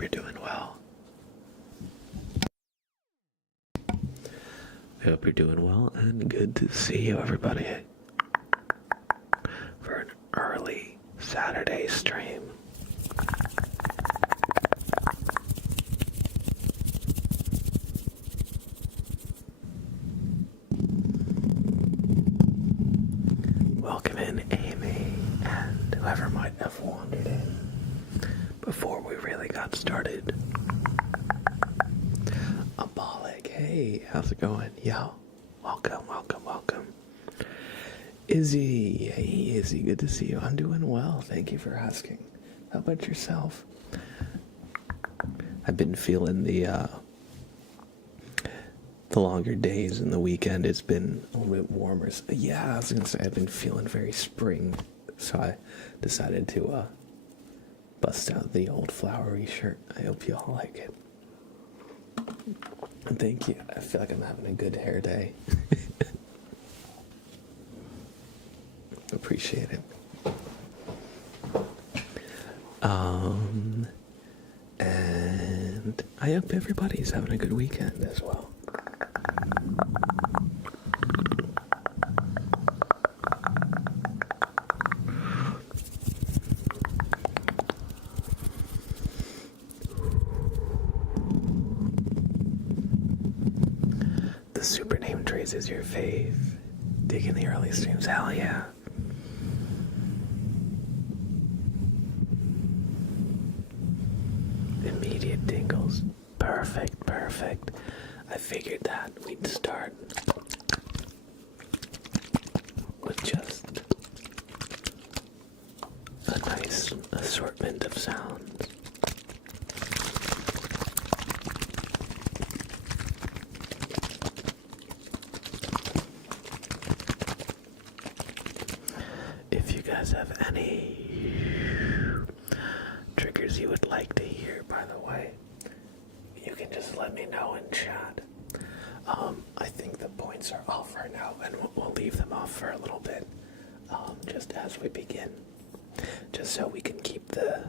hope you're doing well. I hope you're doing well, and good to see you, everybody, for an early Saturday stream. Welcome in, Amy, and whoever might have wandered in before we really got started. Abolic, hey, how's it going? Yo, welcome. Izzy, hey Izzy, good to see you. I'm doing well, thank you for asking. How about yourself? I've been feeling the longer days and the weekend. It's been a little bit warmer. Yeah, I was gonna say I've been feeling very spring, so I decided to bust out the old flowery shirt. I hope you all like it. And thank you. I feel like I'm having a good hair day. Appreciate it. And I hope everybody's having a good weekend as well. The super name trace is your fave. Digging the early streams, hell yeah. Immediate tingles. Perfect. I figured that we'd start with just a nice assortment of sounds. If you guys have any triggers you would like to hear, by the way, you can just let me know in chat. I think the points are off right now, and we'll leave them off for a little bit, just as we begin, just so we can keep the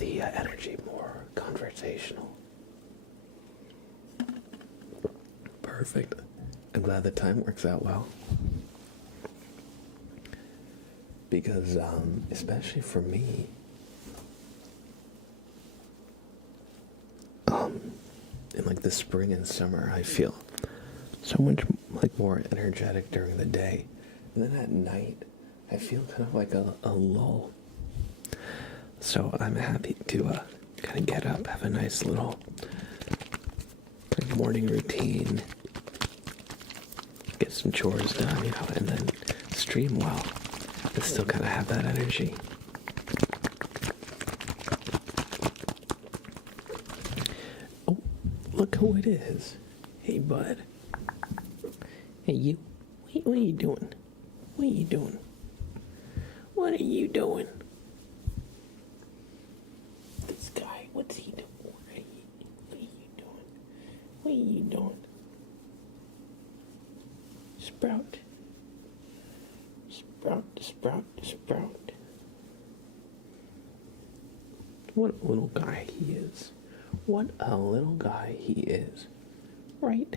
energy more conversational. Perfect. I'm glad the time works out well. Because, especially for me, in like the spring and summer, I feel so much like more energetic during the day. And then at night, I feel kind of like a lull. So I'm happy to kind of get up, have a nice little like morning routine, get some chores done, and then stream well. I still kind of have that energy. Oh, look who it is. Hey, bud. Hey, you. What are you doing? What are you doing? What are you doing? This guy, what's he doing? What are you doing? What are you doing? Sprout. Sprout. What a little guy he is. What a little guy he is. Right?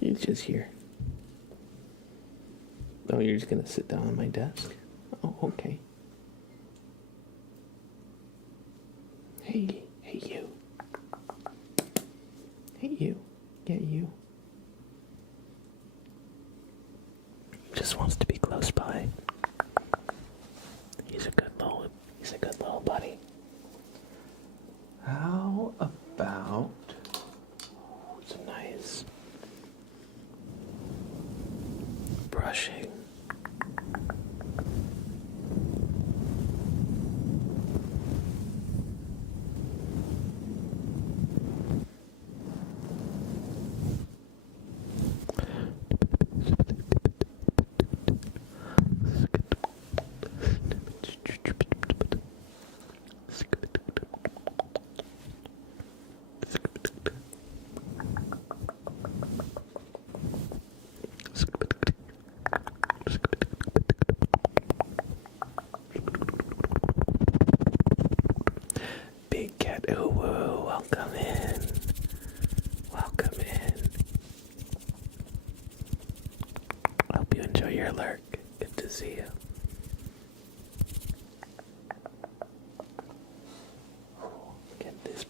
He's just here. Oh, you're just gonna sit down on my desk? Oh, okay. Hey you. Hey you. Yeah, you. Just wants to be close by. He's a good little buddy. How about some nice brushing?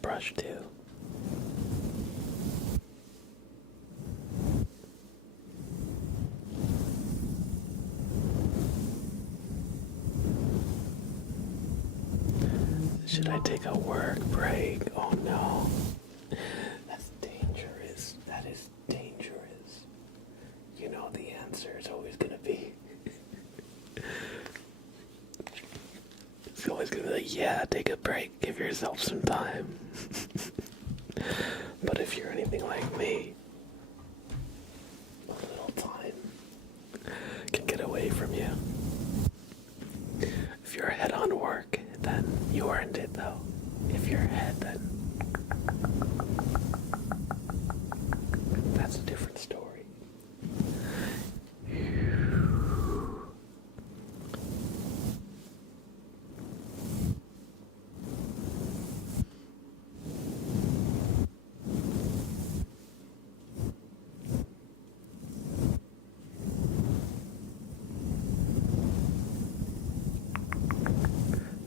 brush too. Should I take a work break? Oh no. That's dangerous. That is dangerous. You know the answer is always gonna be. It's always gonna be like, yeah, take a break, give yourself some time. But if you're anything like me, a little time can get away from you. If you're ahead on work, then you earned it though. If you're ahead, then that's a different story.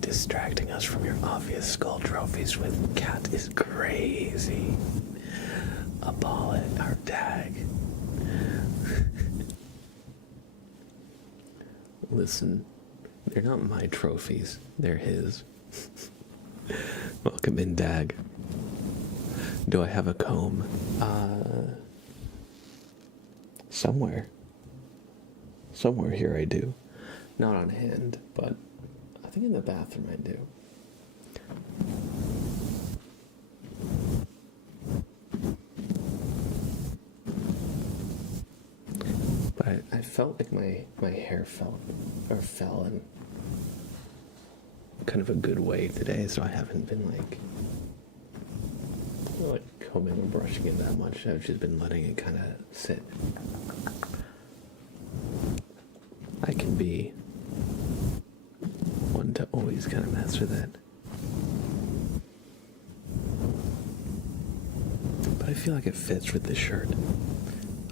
Distracting us from your obvious skull trophies with cat is crazy. Abol it, our tag. Listen, they're not my trophies, they're his. Welcome in, Dag. Do I have a comb? Somewhere. Somewhere here I do. Not on hand, but I think in the bathroom I do. But I felt like my hair fell in kind of a good way today, so I haven't been like combing and brushing it that much. I've just been letting it kind of sit. I can be one to always kind of mess with it. But I feel like it fits with this shirt.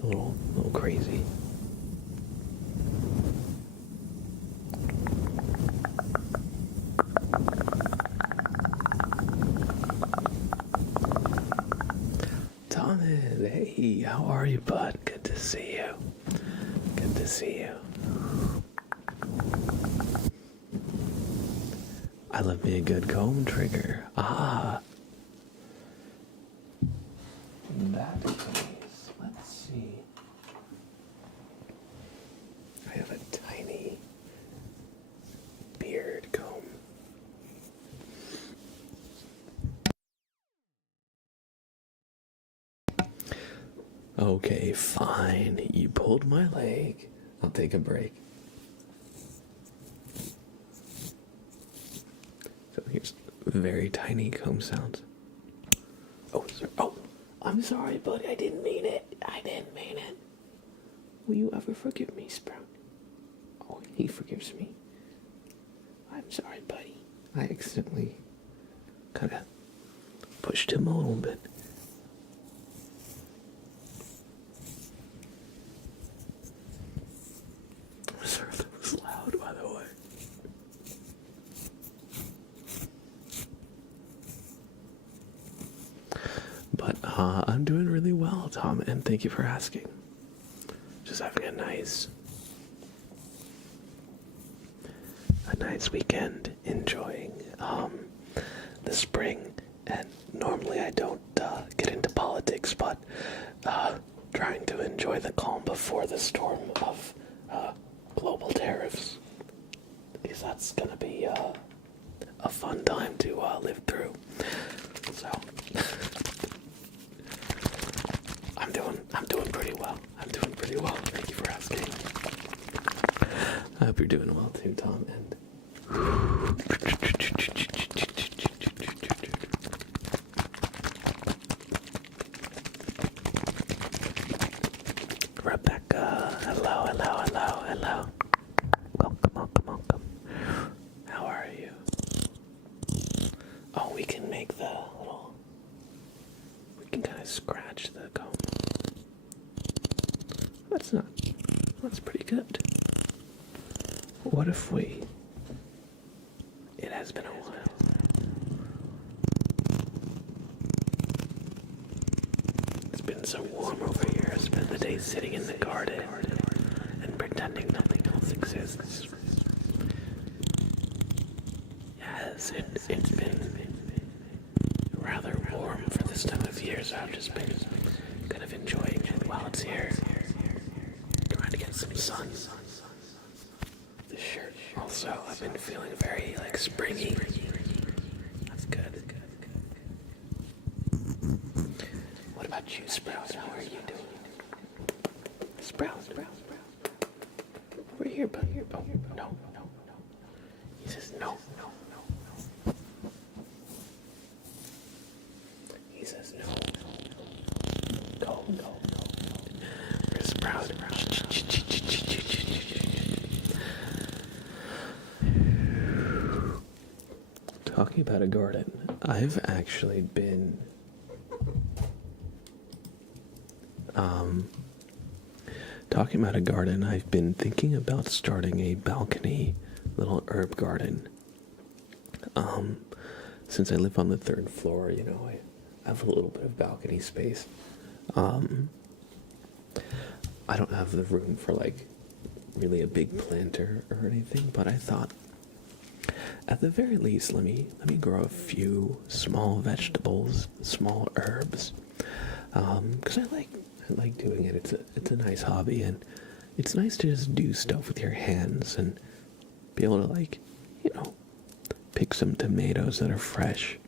A little crazy. Thomas, hey, how are you, bud? Good to see you. Good to see you. I love me a good comb trigger. Ah. In that case, let's see. I have a tiny beard comb. Okay, fine. You pulled my leg. I'll take a break. So here's very tiny comb sounds. Oh, sorry. Oh, I'm sorry, buddy. I didn't mean it. I didn't mean it. Will you ever forgive me, Sprout? Oh, he forgives me. I'm sorry, buddy. I accidentally kind of pushed him a little bit. I'm sorry if that was loud, by the way. But I'm doing really well, Tom, and thank you for asking. Just having a nice weekend, enjoying the spring. And normally I don't get into politics, but trying to enjoy the calm before the storm of global tariffs, because that's gonna be a fun time to live through. So I'm doing pretty well. Thank you for asking. I hope you're doing well too, Tom. And Rebecca, hello. Welcome. How are you? Oh, we can make the little. We can kind of scratch the comb. That's pretty good. What if we... It has been a while. been so warm over here. I spent the day sitting in the garden and pretending nothing else exists. Yes, it's been rather warm for this time of year, so I've just been kind of enjoying it while it's here. Trying to get some sun. This shirt also, I've been feeling very like springy. That's good. What about you, Sprout? How are you doing? Sprout. We're here, but oh, no. He says no. He says no. Go. Where's Sprout? Talking about a garden, I've actually been I've been thinking about starting a balcony little herb garden. Since I live on the 3rd floor, I have a little bit of balcony space. I don't have the room for like really a big planter or anything, but I thought at the very least let me grow a few small vegetables, small herbs, because I like doing it. It's a nice hobby, and it's nice to just do stuff with your hands and be able to pick some tomatoes that are fresh,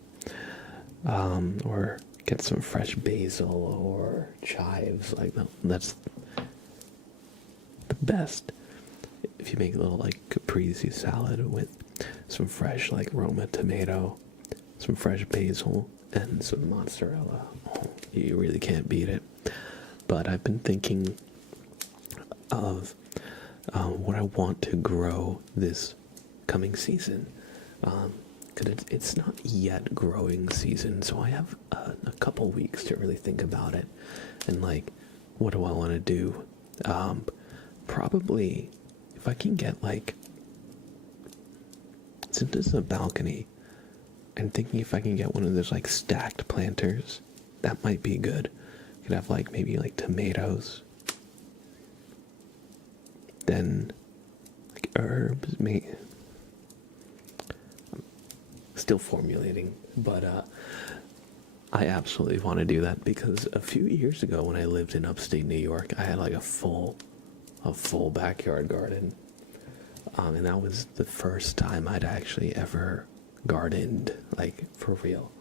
or get some fresh basil or chives. That's the best. If you make a little caprese salad with some fresh Roma tomato, some fresh basil, and some mozzarella, you really can't beat it. But I've been thinking of what I want to grow this coming season. Because it's not yet growing season, so I have a couple weeks to really think about it. And what do I want to do? Probably, if I can get since this is a balcony, I'm thinking if I can get one of those stacked planters, that might be good. Could have maybe tomatoes, then herbs. Still formulating, but I absolutely want to do that because a few years ago when I lived in upstate New York, I had a full backyard garden, and that was the first time I'd actually ever gardened for real,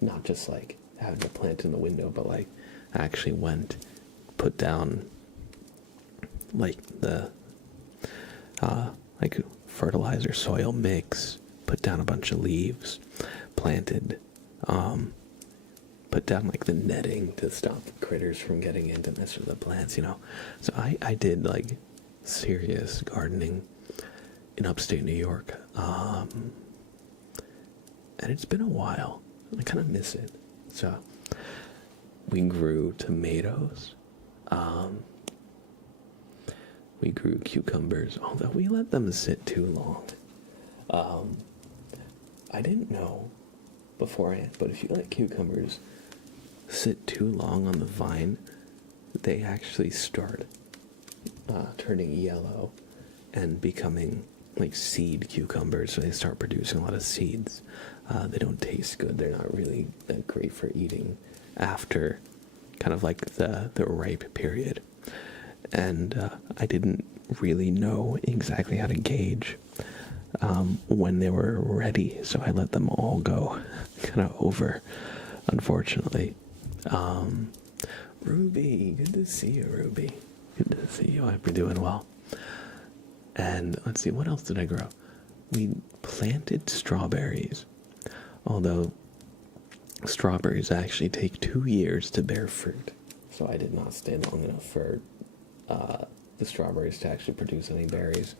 not just having a plant in the window, but I actually put down the fertilizer soil mix, put down a bunch of leaves, planted, put down the netting to stop the critters from getting in to mess with the plants, So I did serious gardening in upstate New York, and it's been a while. I kind of miss it. So we grew tomatoes, we grew cucumbers, although we let them sit too long. I didn't know beforehand, but if you let cucumbers sit too long on the vine, they actually start turning yellow and becoming seed cucumbers, so they start producing a lot of seeds. They don't taste good. They're not really that great for eating after kind of the ripe period. And I didn't really know exactly how to gauge when they were ready, so I let them all go kind of over, unfortunately. Ruby, good to see you, Ruby. Good to see you. I hope you're doing well. And let's see, what else did I grow? We planted strawberries, although strawberries actually take 2 years to bear fruit, so I did not stay long enough for the strawberries to actually produce any berries.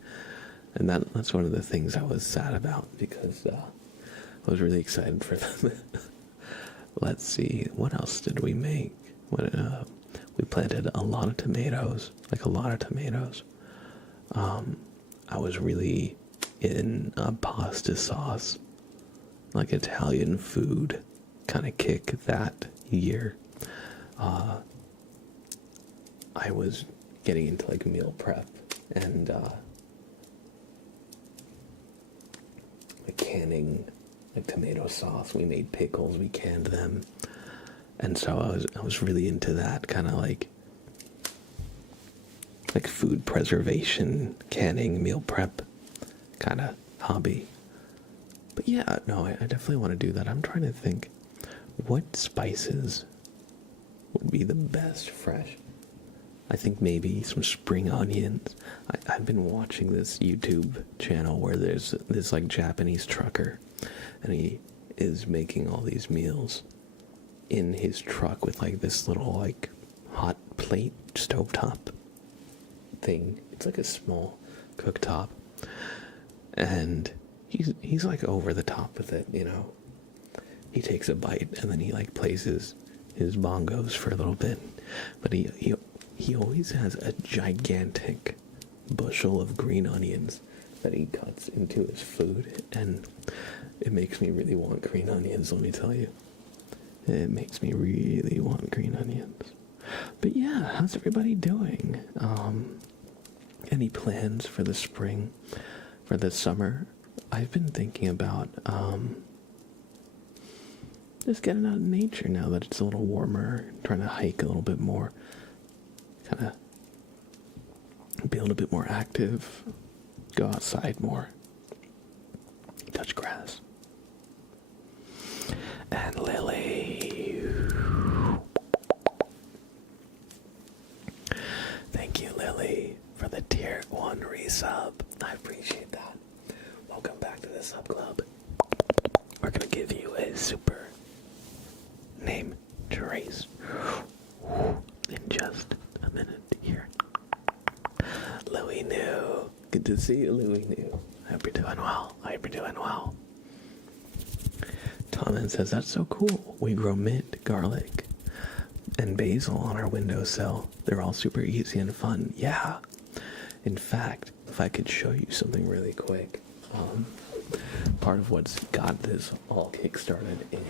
And that's one of the things I was sad about, because I was really excited for them. Let's see, what else did we make? We planted a lot of tomatoes, I was really in a pasta sauce, Italian food kind of kick that year. I was getting into like meal prep and like canning like tomato sauce. We made pickles, we canned them. And so I was really into that kind of like food preservation, canning, meal prep kind of hobby. But yeah, no, I definitely want to do that. I'm trying to think what spices would be the best fresh. I think maybe some spring onions. I've been watching this YouTube channel where there's this like Japanese trucker, and he is making all these meals in his truck with like this little like hot plate stovetop thing. It's like a small cooktop, and he's like over the top with it, you know. He takes a bite and then he like plays his bongos for a little bit, but he always has a gigantic bushel of green onions that he cuts into his food, and it makes me really want green onions, let me tell you. It makes me really want green onions. But yeah, how's everybody doing? Any plans for the spring, for the summer? I've been thinking about just getting out in nature now that it's a little warmer, trying to hike a little bit more, kind of be a little bit more active, go outside more, touch grass. And Lily. Thank you, Lily, for the tier 1 resub. I appreciate that. Welcome back to the sub club. We're gonna give you a super name, Trace, in just a minute here. Louie New. Good to see you, Louie New. I hope you're doing well. I hope you're doing well. Thomas says, that's so cool. We grow mint, garlic, and basil on our windowsill. They're all super easy and fun. Yeah. In fact, if I could show you something really quick, part of what's got this all kickstarted in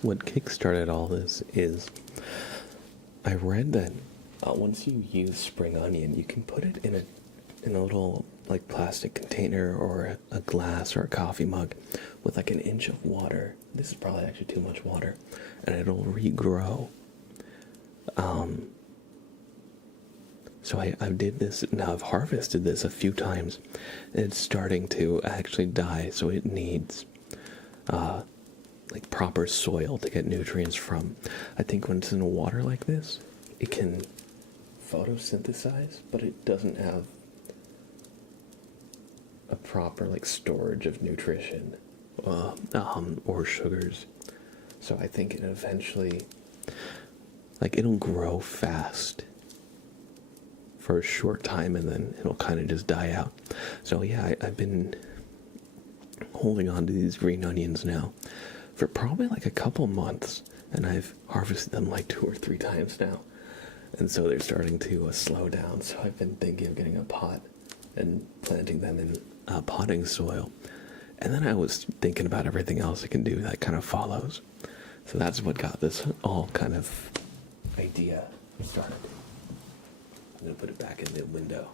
what kickstarted all this is I read that once you use spring onion, you can put it in a little like plastic container or a glass or a coffee mug with like an inch of water. This is probably actually too much water, and it'll regrow. So I did this. Now I've harvested this a few times. It's starting to actually die, so it needs like proper soil to get nutrients from. I think when it's in water like this, it can photosynthesize, but it doesn't have a proper like storage of nutrition or sugars. So I think it eventually, like, it'll grow fast for a short time and then it'll kind of just die out. So yeah, I've been holding on to these green onions now for probably like a couple months, and I've harvested them like 2 or 3 times now, and so they're starting to slow down. So I've been thinking of getting a pot and planting them in potting soil, and then I was thinking about everything else I can do that kind of follows. So that's what got this all kind of idea started. I'm gonna put it back in the window.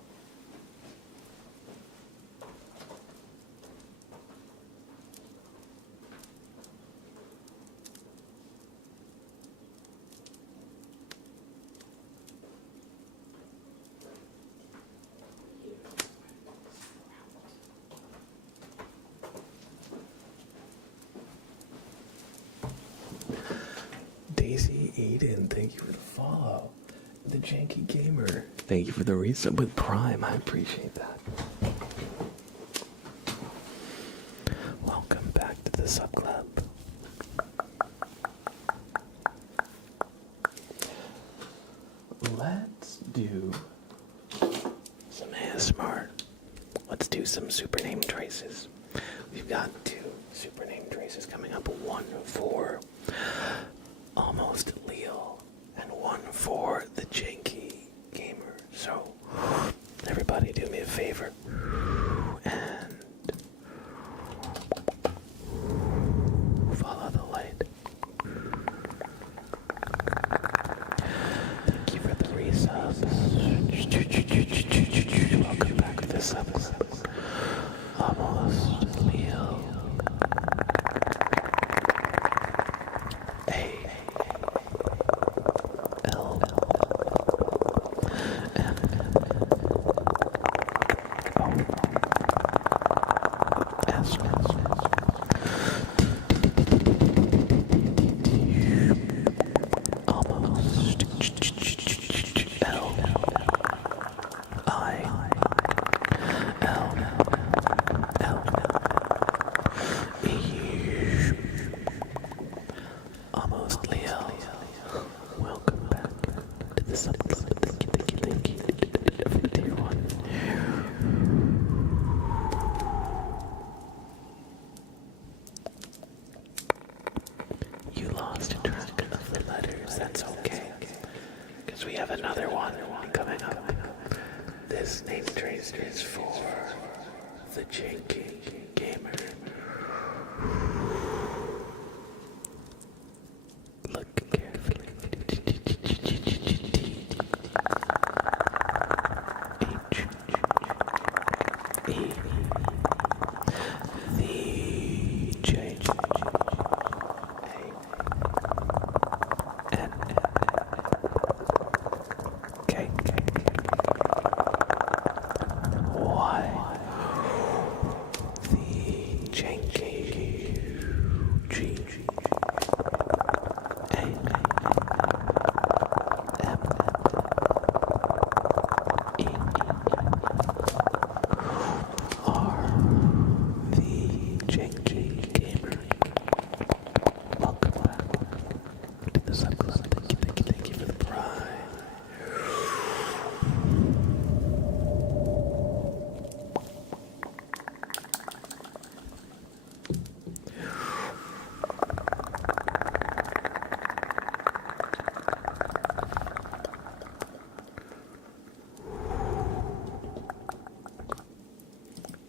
Daisy Eden, thank you for the follow. The Janky Gamer, thank you for the resub with Prime. I appreciate that. Welcome back to the sub club. Let's do smart. Let's do some super name traces. We've got 2 super name traces coming up. 1 for Almost Leo and 1 for the Janky Gamer. So, everybody do me a favor and follow the light. Thank you for the resubs. Welcome back to this episode. Almost Leo. A L M O S almost L I L L E almost Leo. Welcome back to this episode. Thank you for tier 1. You lost track of the letters. That's okay, because we have another one coming up. This name trace is for the Janky Gamer. Look carefully. Thank you for the pride.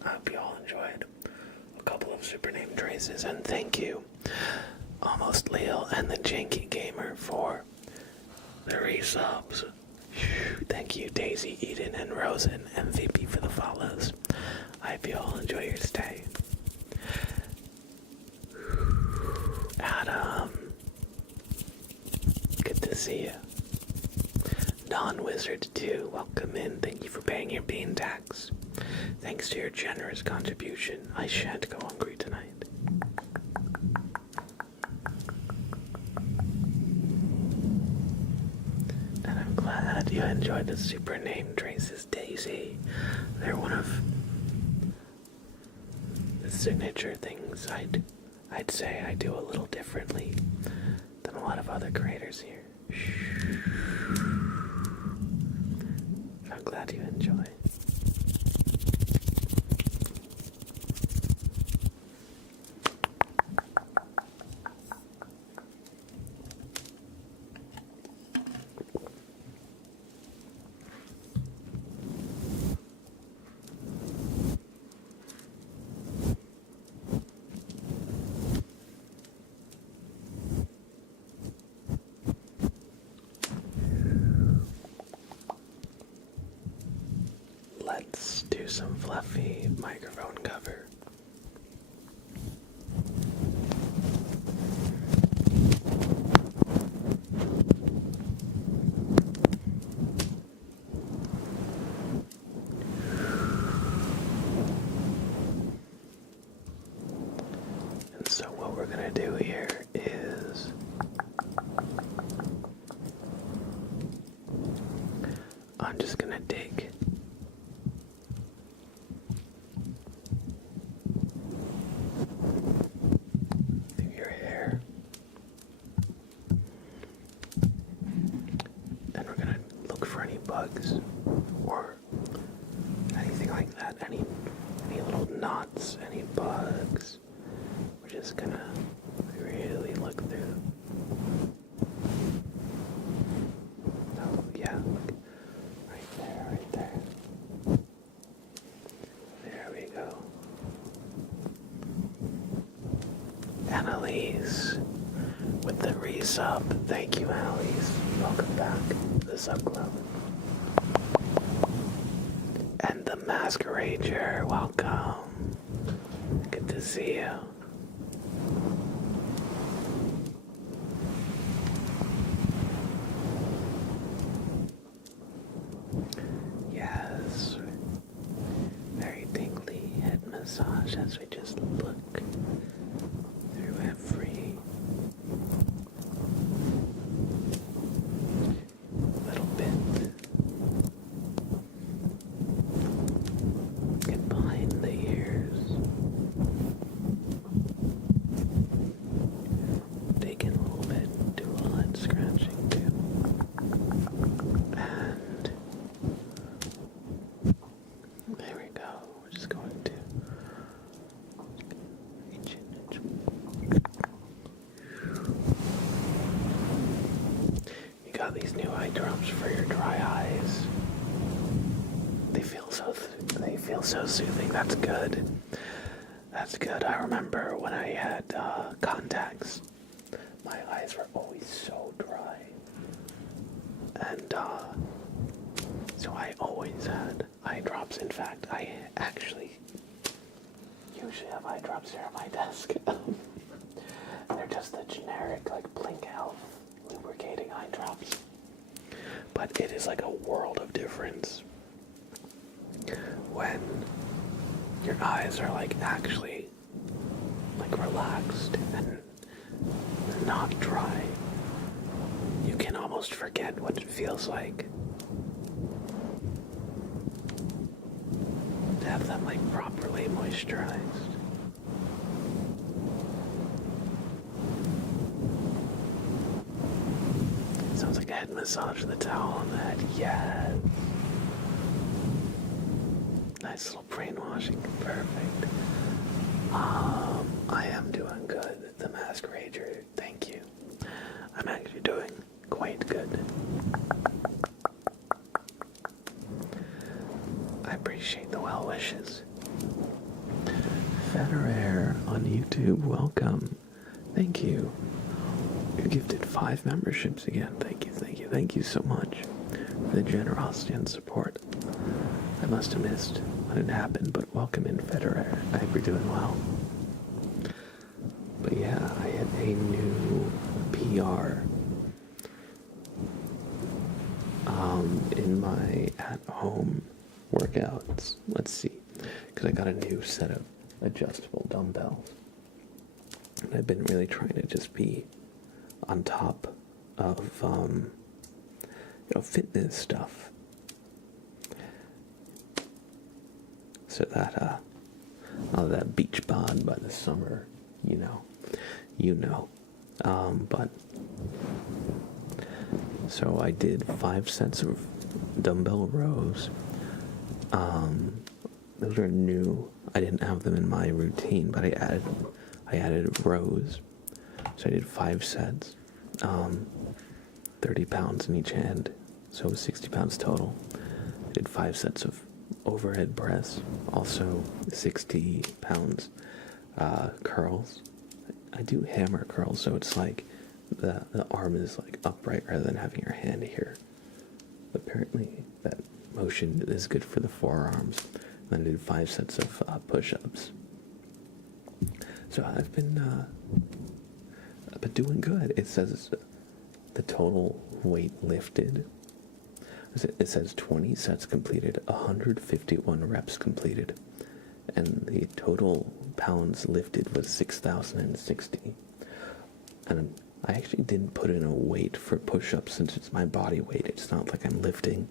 I hope you all enjoyed a couple of super name traces, and thank you, Almost Leo and the Janky Gamer, for the resubs. Thank you, Daisy, Eden, and Rosen, MVP, for the follows. I hope you all enjoy your stay. Adam, good to see you. Non-Wizard 2, welcome in. Thank you for paying your bean tax. Thanks to your generous contribution, I shan't go hungry tonight. And I'm glad you enjoyed the super name traces, Daisy. They're one of the signature things I'd say I do a little differently than a lot of other creators here. I'm glad you enjoy. Let's do some fluffy microphone cover. And so what we're gonna do here is I'm just gonna dig through your hair, and we're gonna look for any bugs or any resub. Thank you, Alice. Welcome back to the Sub Club. And the Masquerader, welcome. Good to see you. Yes. Very tingly head massage as we just look through every little bit. Get behind the ears. Dig in a little bit, do a little head scratching too. And there we go. We're just going to reach in. You got these new eye drops for your dry eyes. They feel so soothing. That's good. That's good. I remember when I had contacts, my eyes were always so dry. And so I always had eye drops. In fact, I actually usually have eye drops here at my desk. They're just the generic, like, Blink Health lubricating eye drops. But it is like a world of difference when your eyes are, like, actually, like, relaxed and not dry. You can almost forget what it feels like to have them, like, properly moisturized. Sounds like a head massage with a towel on the head. Yes. Nice little brainwashing. Perfect. I am doing good. The Masquerader. Thank you. I'm actually doing quite good. I appreciate the well wishes. Federer on YouTube, welcome. Thank you. You gifted 5 memberships again. Thank you so much for the generosity and support. I must have missed when it happened, but welcome in, Federer. I hope you're doing well. But yeah, I had a new PR in my at-home workouts. Let's see, because I got a new set of adjustable dumbbells. And I've been really trying to just be on top of, fitness stuff. So that, all that beach bod by the summer, but, so I did 5 sets of dumbbell rows. Those are new. I didn't have them in my routine, but I added rows. So I did 5 sets, 30 pounds in each hand, so 60 pounds total. I did 5 sets of overhead press, also 60 pounds curls. I do hammer curls, so it's like the arm is like upright rather than having your hand here. Apparently that motion is good for the forearms. Then I did 5 sets of push-ups. So I've been doing good. It says the total weight lifted. It says 20 sets completed, 151 reps completed, and the total pounds lifted was 6,060. And I actually didn't put in a weight for push-ups since it's my body weight. It's not like I'm lifting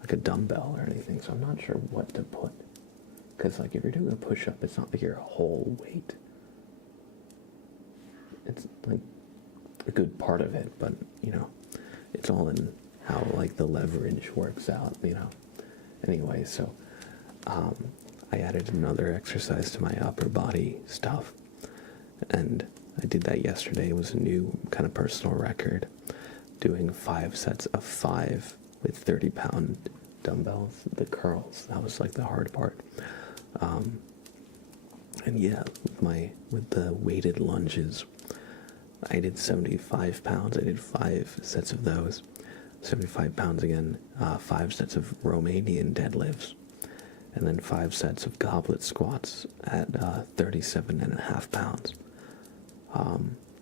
like a dumbbell or anything, so I'm not sure what to put. Because like if you're doing a push-up, it's not like your whole weight. It's like a good part of it, but it's all in how like the leverage works out, Anyway, so I added another exercise to my upper body stuff, and I did that yesterday. It was a new kind of personal record, doing 5 sets of 5 with 30-pound dumbbells, the curls. That was like the hard part. And yeah, with the weighted lunges, I did 75 pounds. I did 5 sets of those. 75 pounds again, 5 sets of Romanian deadlifts, and then 5 sets of goblet squats at 37.5 pounds.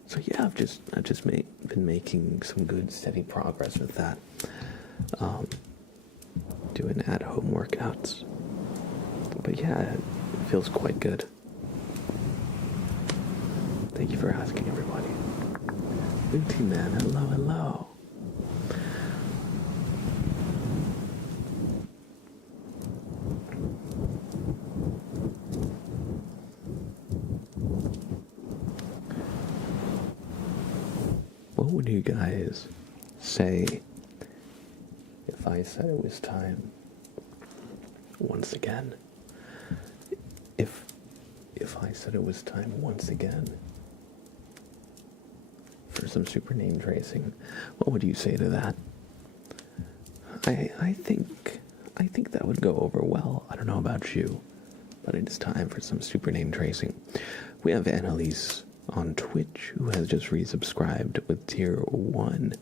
So yeah, I've just been making some good steady progress with that. Doing at-home workouts, but yeah, it feels quite good. Thank you for asking, everybody. Luty Man, hello, hello. What would you guys say if I said it was time once again? If I said it was time once again for some super name tracing, what would you say to that? I think that would go over well. I don't know about you, but it is time for some super name tracing. We have Annalise on Twitch, who has just resubscribed with tier 1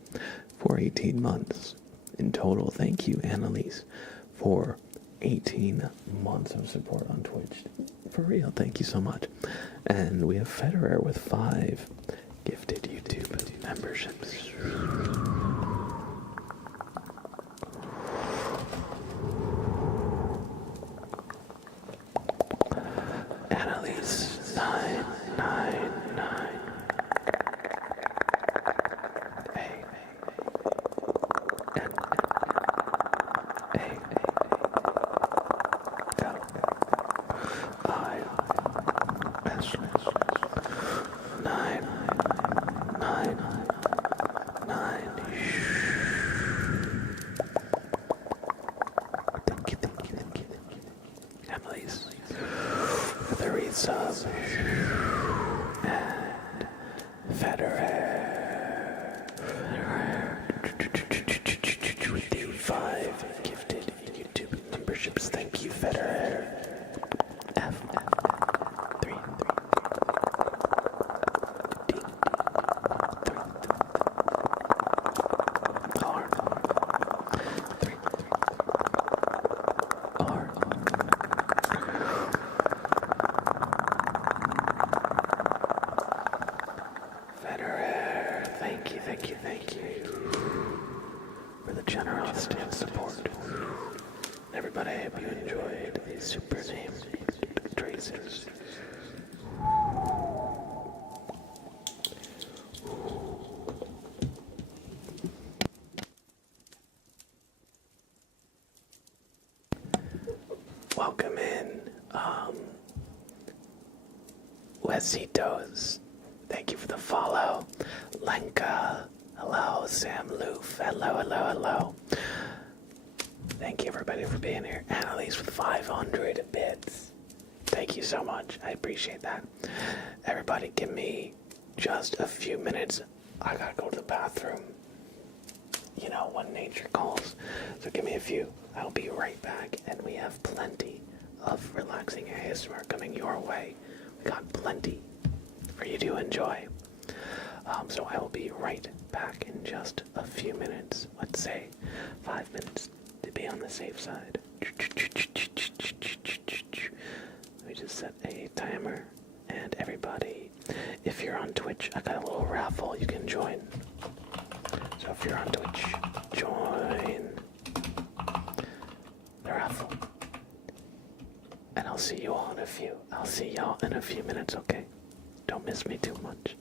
for 18 months in total. Thank you, Annalise, for 18 months of support on Twitch. For real, thank you so much. And we have Federer with 5 gifted YouTube memberships. Annalise 999. Thank you for the generosity and support. Everybody, I hope you enjoyed these super name tracers. Welcome in, Wesitos. Thank you for the follow. Lenka. Hello, Sam Loof. Hello. Thank you, everybody, for being here. Annalise with 500 bits. Thank you so much. I appreciate that. Everybody, give me just a few minutes. I gotta go to the bathroom. You know, when nature calls. So give me a few. I'll be right back. And we have plenty of relaxing ASMR coming your way. We got plenty for you to enjoy. So I will be right back in just a few minutes. Let's say 5 minutes to be on the safe side. Let me just set a timer. And everybody, if you're on Twitch, I got a little raffle you can join. So if you're on Twitch, join the raffle. And I'll see you all in a few. I'll see y'all in a few minutes, okay? Don't miss me too much.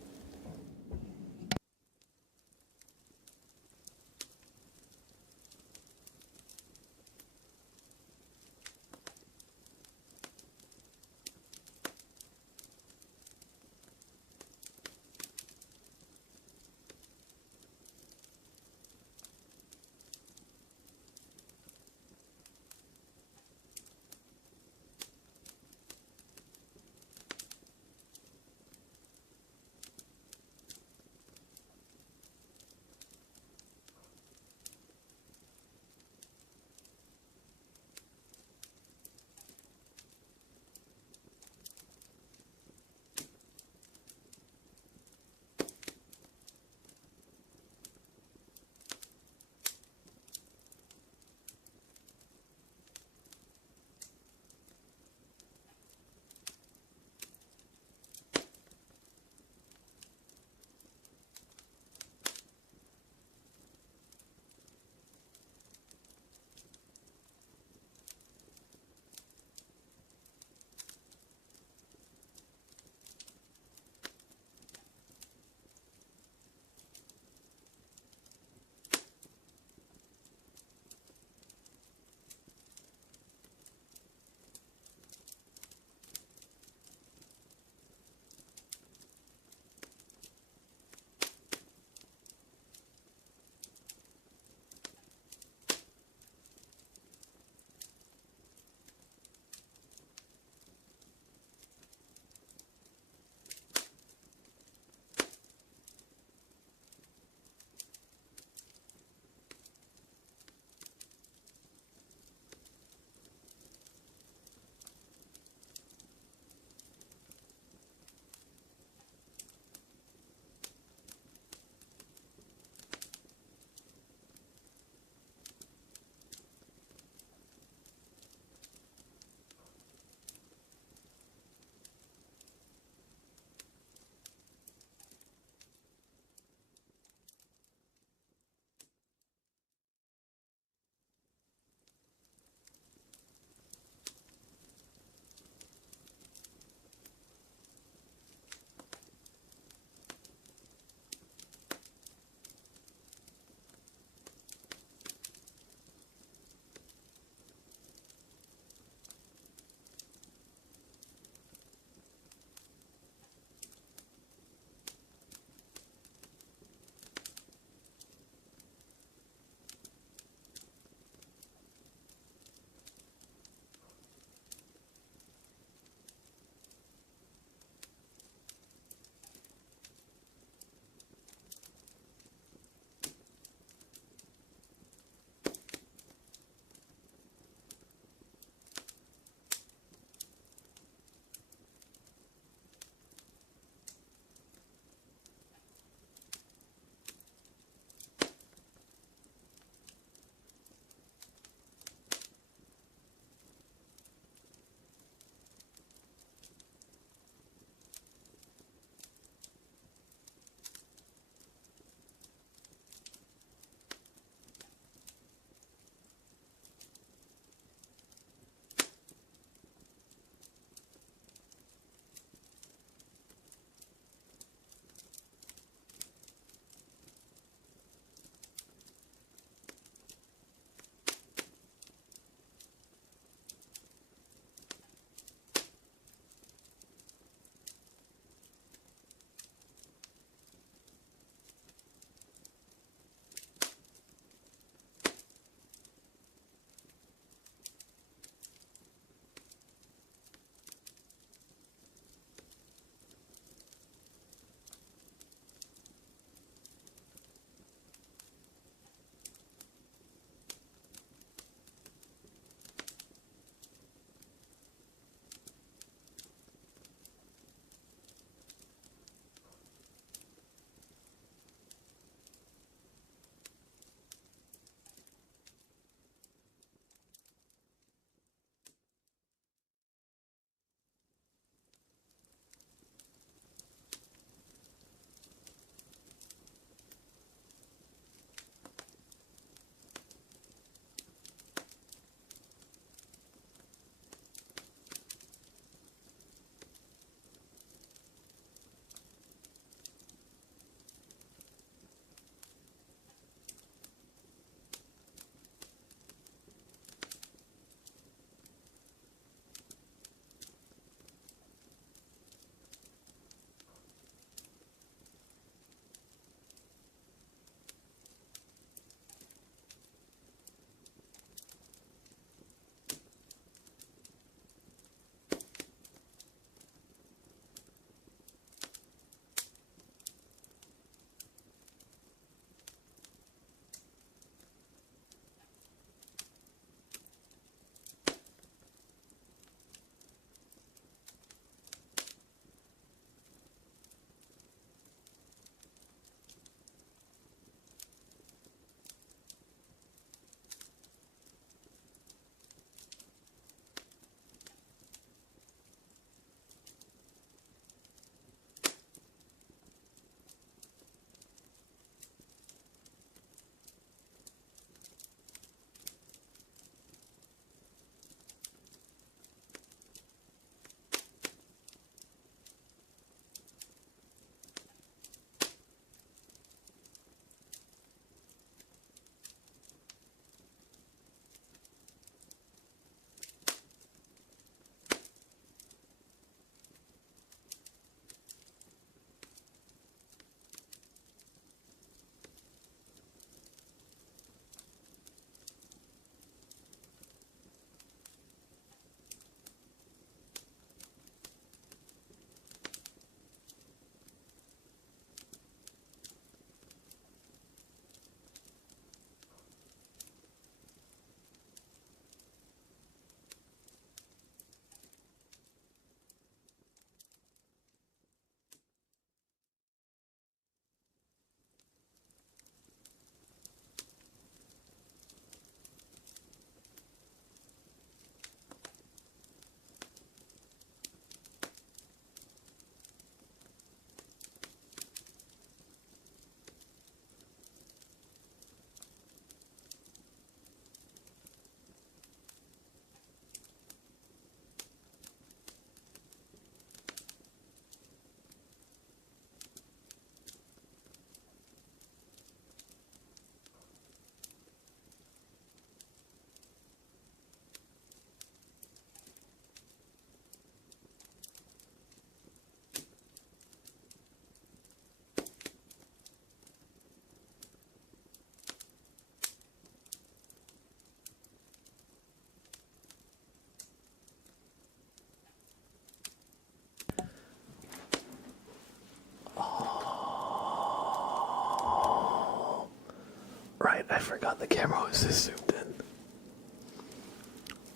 I forgot the camera was this zoomed in.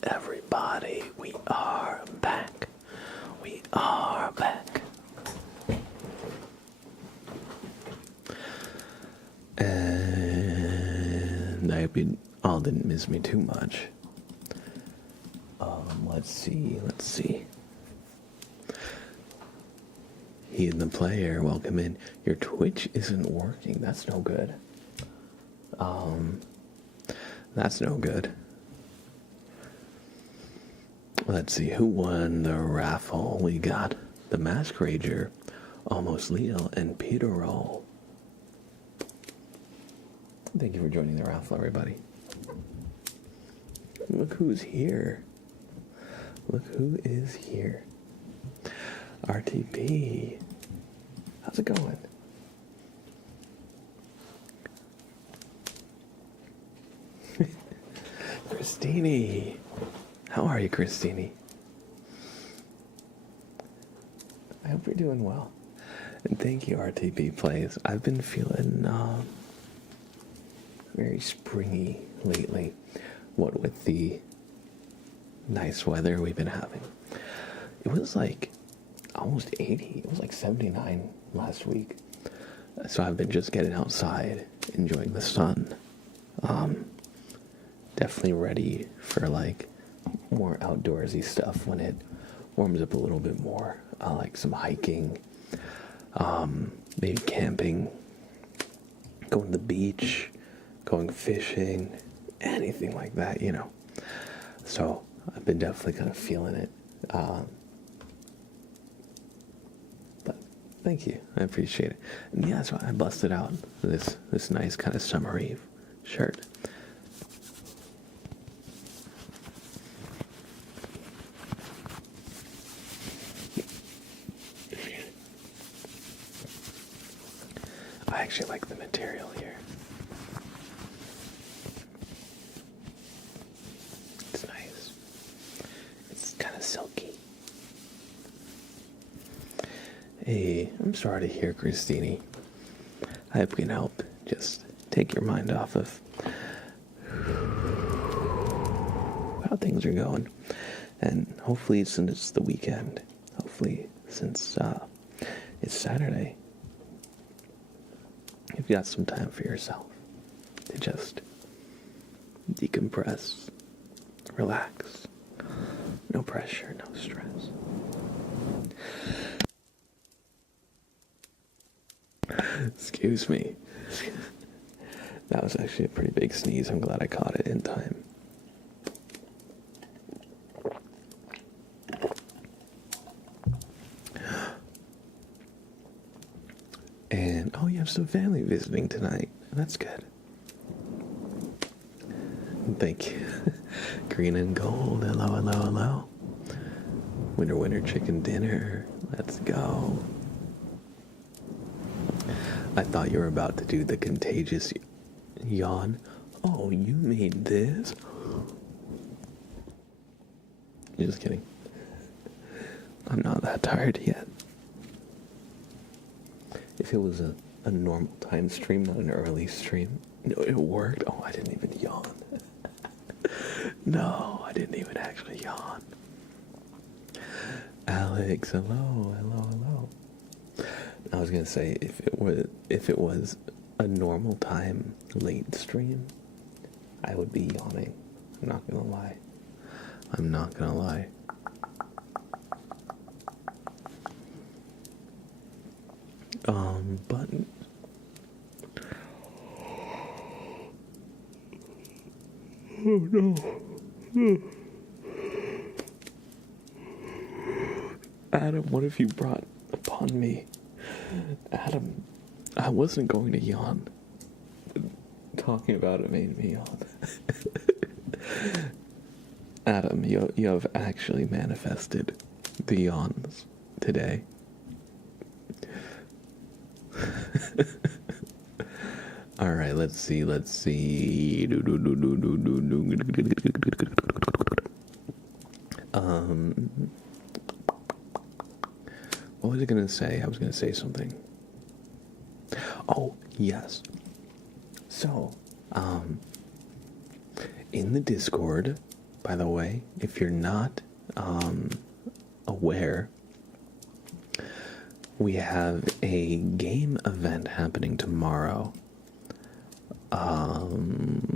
Everybody, we are back. We are back. And I hope you all didn't miss me too much. Let's see. He's the player, welcome in. Your Twitch isn't working, that's no good. That's no good. Let's see, who won the raffle? We got the Mask Rager, Almost Leo, and Peter Roll. Thank you for joining the raffle, everybody. Look who's here. Look who is here. RTP. How's it going? Christine. How are you, Christine? I hope you're doing well. And thank you, RTP Plays. I've been feeling very springy lately. What with the nice weather we've been having. It was like almost 80. It was like 79 last week. So I've been just getting outside, enjoying the sun. Definitely ready for like more outdoorsy stuff when it warms up a little bit more. Like some hiking, maybe camping, going to the beach, going fishing, anything like that, you know. So I've been definitely kind of feeling it. But thank you, I appreciate it. And yeah, so I busted out this nice kind of summery shirt. I actually like the material here. It's nice. It's kind of silky. Hey, I'm sorry to hear, Christine. I hope we can help just take your mind off of how things are going. And hopefully, since it's the weekend, since it's Saturday, you've got some time for yourself to just decompress, relax, no pressure, no stress. Excuse me. That was actually a pretty big sneeze. I'm glad I caught it in time. And, oh, you have some family visiting tonight. That's good. Thank you. Green and gold. Hello, hello, hello. Winter, winter chicken dinner. Let's go. I thought you were about to do the contagious yawn. Oh, you made this? You're just kidding. I'm not that tired yet. If it was a normal time stream, not an early stream, no, it worked. Oh, I didn't even yawn. No, I didn't even actually yawn. Alex, hello, hello, hello. I was gonna say if it was a normal time late stream, I would be yawning. I'm not gonna lie. I'm not gonna lie. But oh no. Adam, what have you brought upon me? Adam, I wasn't going to yawn. Talking about it made me yawn. Adam, you have actually manifested the yawns today. Alright, let's see. What was I gonna say? I was gonna say something. Oh, yes. So, In the Discord, by the way, if you're not aware, we have a game event happening tomorrow.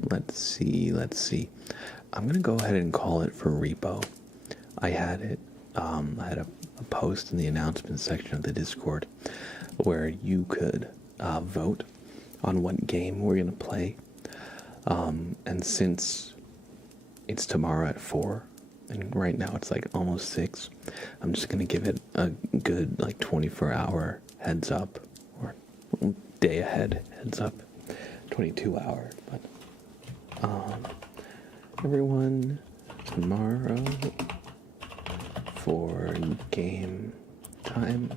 Let's see. I'm gonna go ahead and call it for repo. I had it. I had a post in the announcement section of the Discord where you could vote on what game we're gonna play. And since it's tomorrow at 4, and right now it's like almost 6, I'm just gonna give it a good like 24-hour heads up, or day ahead heads up, 22-hour. But everyone, tomorrow for game time,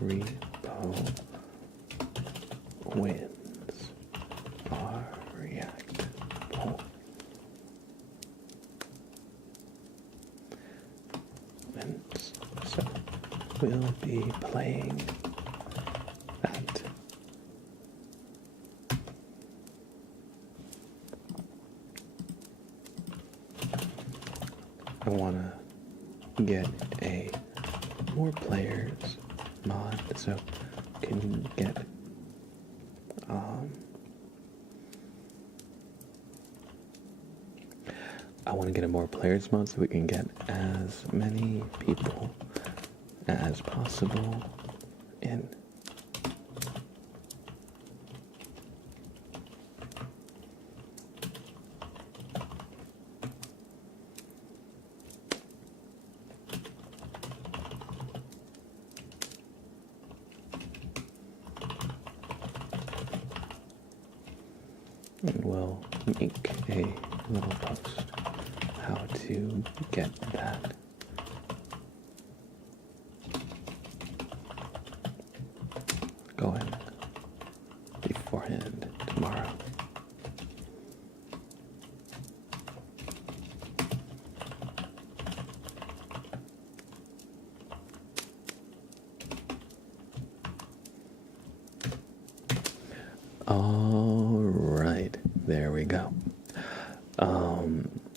repo wins are reactable. Wins. So we'll be playing that. I want to get a more players mod, so can you get I want to get a more players mod so we can get as many people as possible in. And we'll make a little post how to get that. Going beforehand tomorrow. All right, there we go.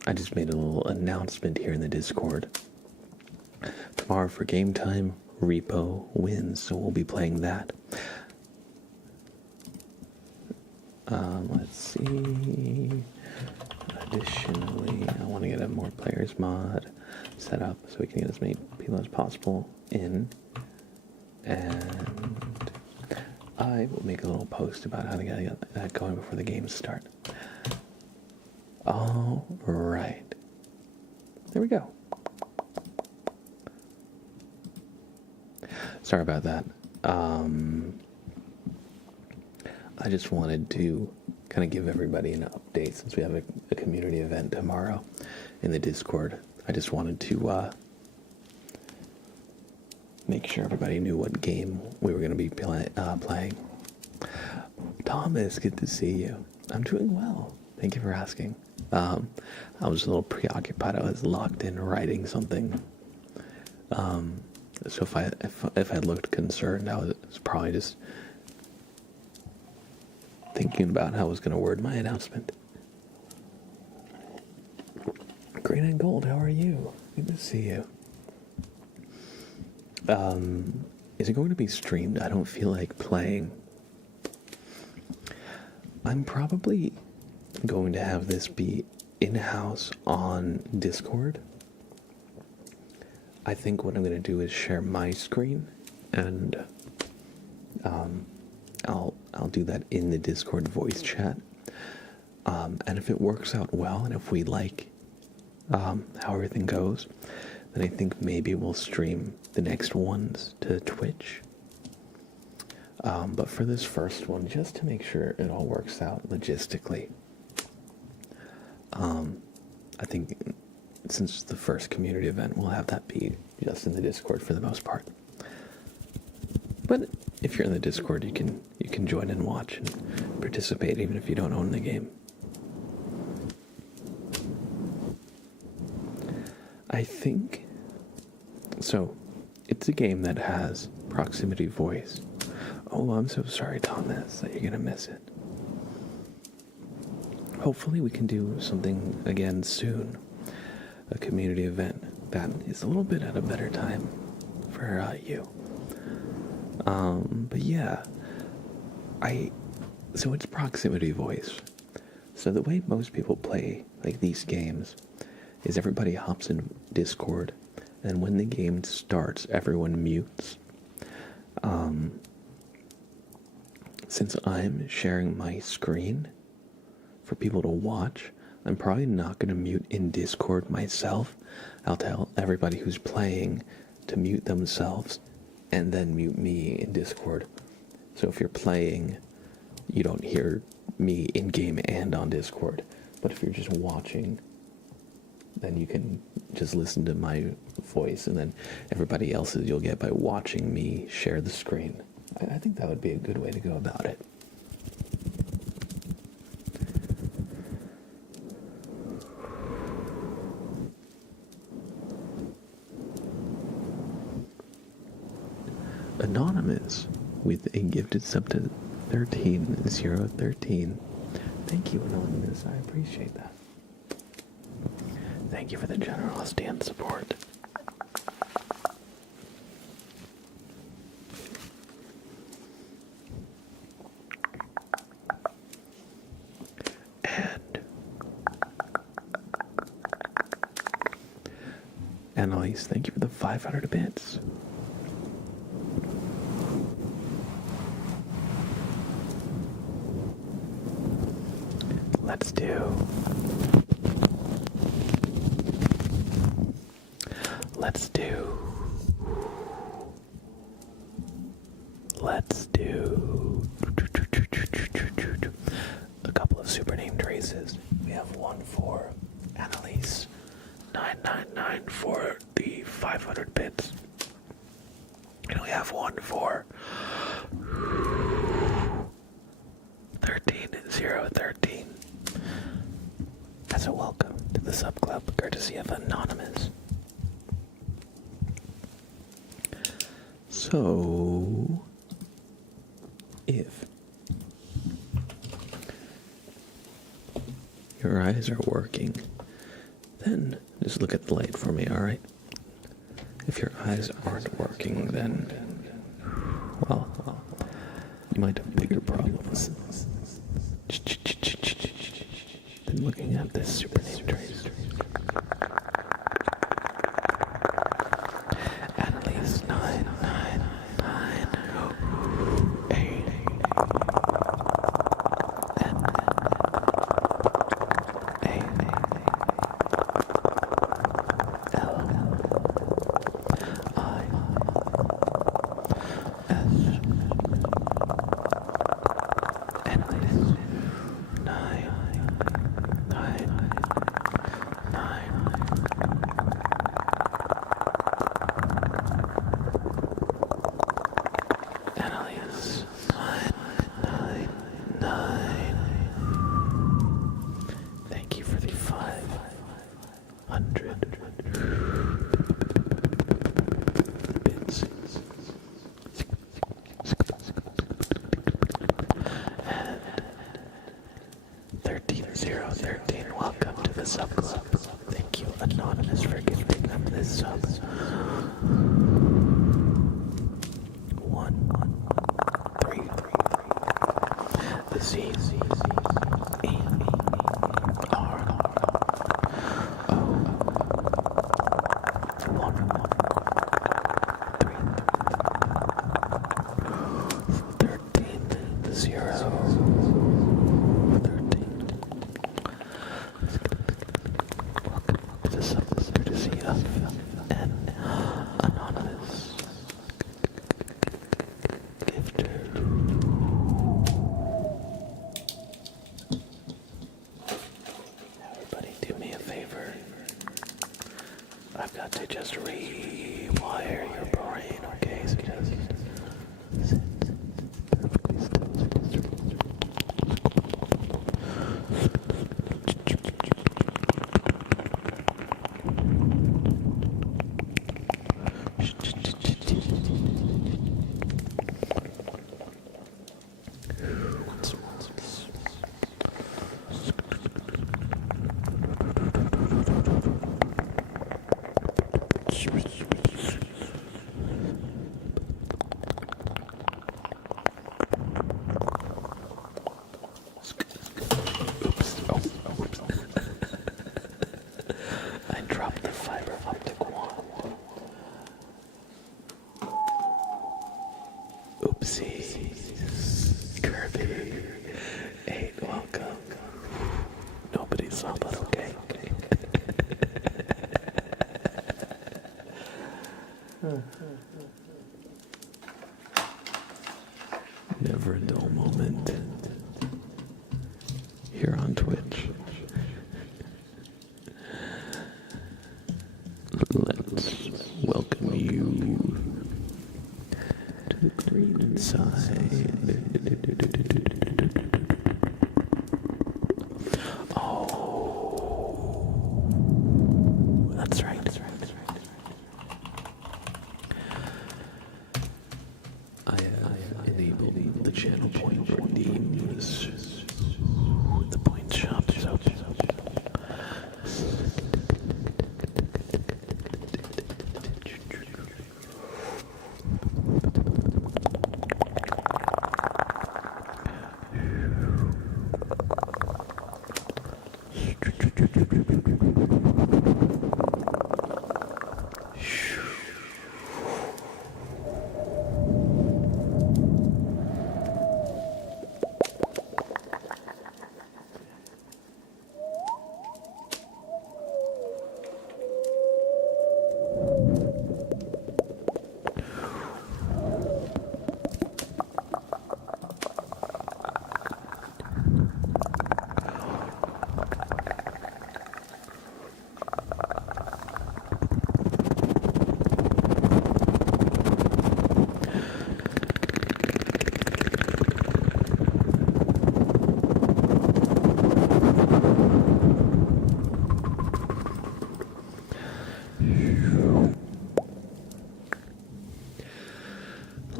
I just made a little announcement here in the Discord. Tomorrow for game time, repo wins, so we'll be playing that. Let's see. Additionally, I want to get a more players mod set up so we can get as many people as possible in. And I will make a little post about how to get that going before the games start. All right. There we go. Sorry about that. I just wanted to kind of give everybody an update since we have a community event tomorrow in the Discord. I just wanted to make sure everybody knew what game we were going to be playing. Thomas, good to see you. I'm doing well. Thank you for asking. I was a little preoccupied. I was locked in writing something. So if I looked concerned, I was probably just thinking about how I was going to word my announcement. Green and Gold, how are you? Good to see you. Is it going to be streamed? I don't feel like playing. I'm probably going to have this be in-house on Discord. I think what I'm going to do is share my screen, and I'll do that in the Discord voice chat. And if it works out well, and if we like how everything goes, then I think maybe we'll stream the next ones to Twitch. But for this first one, just to make sure it all works out logistically, I think since the first community event, we'll have that be just in the Discord for the most part. But if you're in the Discord, you can join and watch and participate even if you don't own the game. I think so. It's a game that has proximity voice. Oh, I'm so sorry, Thomas, that you're gonna miss it. Hopefully we can do something again soon. A community event that is a little bit at a better time for you. But yeah, so it's proximity voice. So the way most people play like these games is everybody hops in Discord, and when the game starts, everyone mutes. Since I'm sharing my screen for people to watch, I'm probably not going to mute in Discord myself. I'll tell everybody who's playing to mute themselves and then mute me in Discord. So if you're playing, you don't hear me in-game and on Discord. But if you're just watching, then you can just listen to my voice, and then everybody else's you'll get by watching me share the screen. I think that would be a good way to go about it. Anonymous with a gifted sub to 13. Thank you, Anonymous. I appreciate that. Thank you for the generosity and support. And Annalise, thank you for the 500 bits. Let's do. A couple of super named races. We have one for Annalise, 999 for the 500 bits. And we have one for 13013 as a welcome to the sub club, courtesy of Anonymous. So, if your eyes are working, then just look at the light for me, alright? If your eyes aren't working, then, well, you might have bigger problems than looking at this super name trace. Annalise 999 8 N A L I S Annalise 999 Annalise 999. Thank you for the 500 bits. And 13013, welcome to the sub club. Thank you, Anonymous, for giving them this sub. 133. The Z E R O 113 0 13. Welcome to the sub courtesy of an Anonymous gifter. Everybody do me a favor. I've got to just rewire your brain, okay? So just sit perfectly still. Oops. Oh, oops. I dropped the fiber optic one. Oopsies. Kirby. 8, welcome. Nobody saw that, okay? Never a dull moment here on Twitch. Let's welcome you to the green side. Oh, that's right. I enabled the channel point redeems. The point shop is open.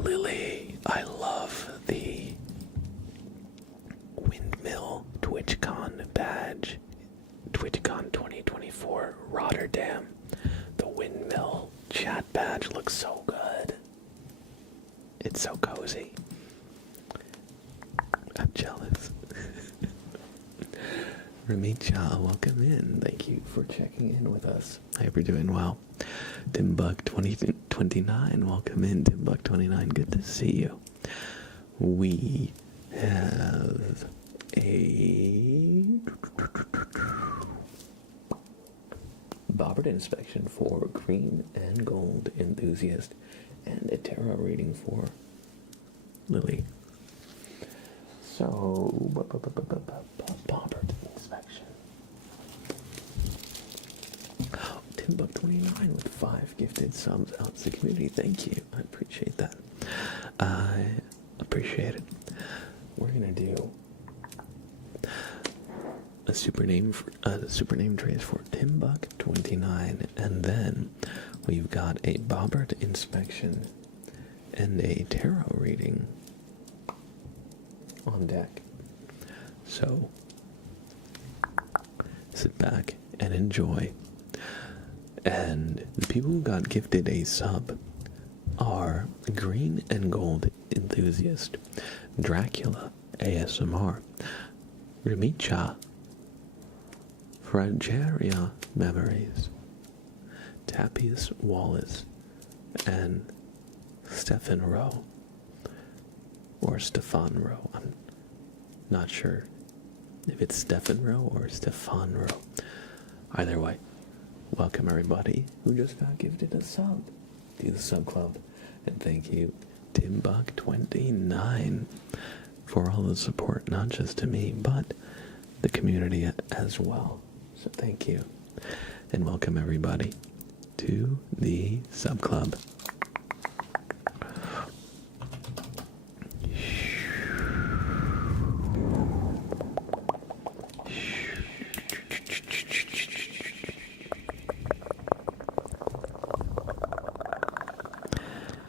Lily, I love the Windmill TwitchCon badge. TwitchCon 2024 Rotterdam. The Windmill chat badge looks so good. It's so cozy. I'm jealous. Ramicha, welcome in. Thank you for checking in with us. I hope you're doing well. Timbuck2029, welcome in. Timbuck29, good to see you. We have a Bobbert inspection for green and gold enthusiast and a tarot reading for Lily. So, Bobbert inspection. Timbuck29 with 5 gifted subs out to the community. Thank you. I appreciate that. I appreciate it. We're gonna do a super name trace for Timbuck29, and then we've got a Bobbert inspection and a tarot reading on deck. So sit back and enjoy. And the people who got gifted a sub are Green and Gold Enthusiast, Dracula ASMR, Ramicha, Frageria Memories, Tappies Wallace, and Stefan Rowe. Or Stefan Rowe. I'm not sure if it's Stefan Rowe or Stefan Rowe. Either way, welcome everybody who just got gifted a sub to the sub club. And thank you, Timbuck29, for all the support, not just to me, but the community as well. So thank you. And welcome everybody to the sub club.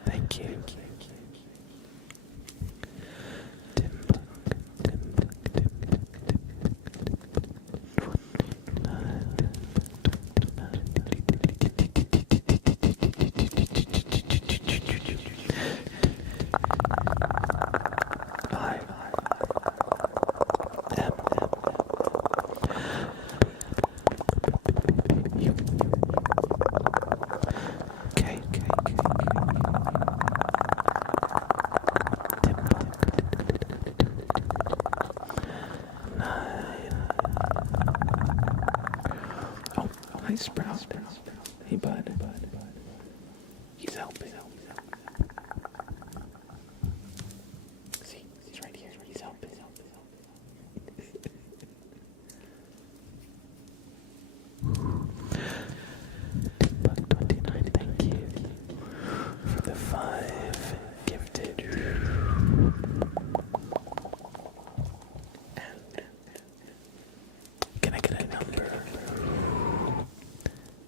Thank you. Timbuck. Sprout. Hey, bud. He's helping. See, he's right here. He's helping. Buck 29, thank you for the 5 gifted. And can I get a number?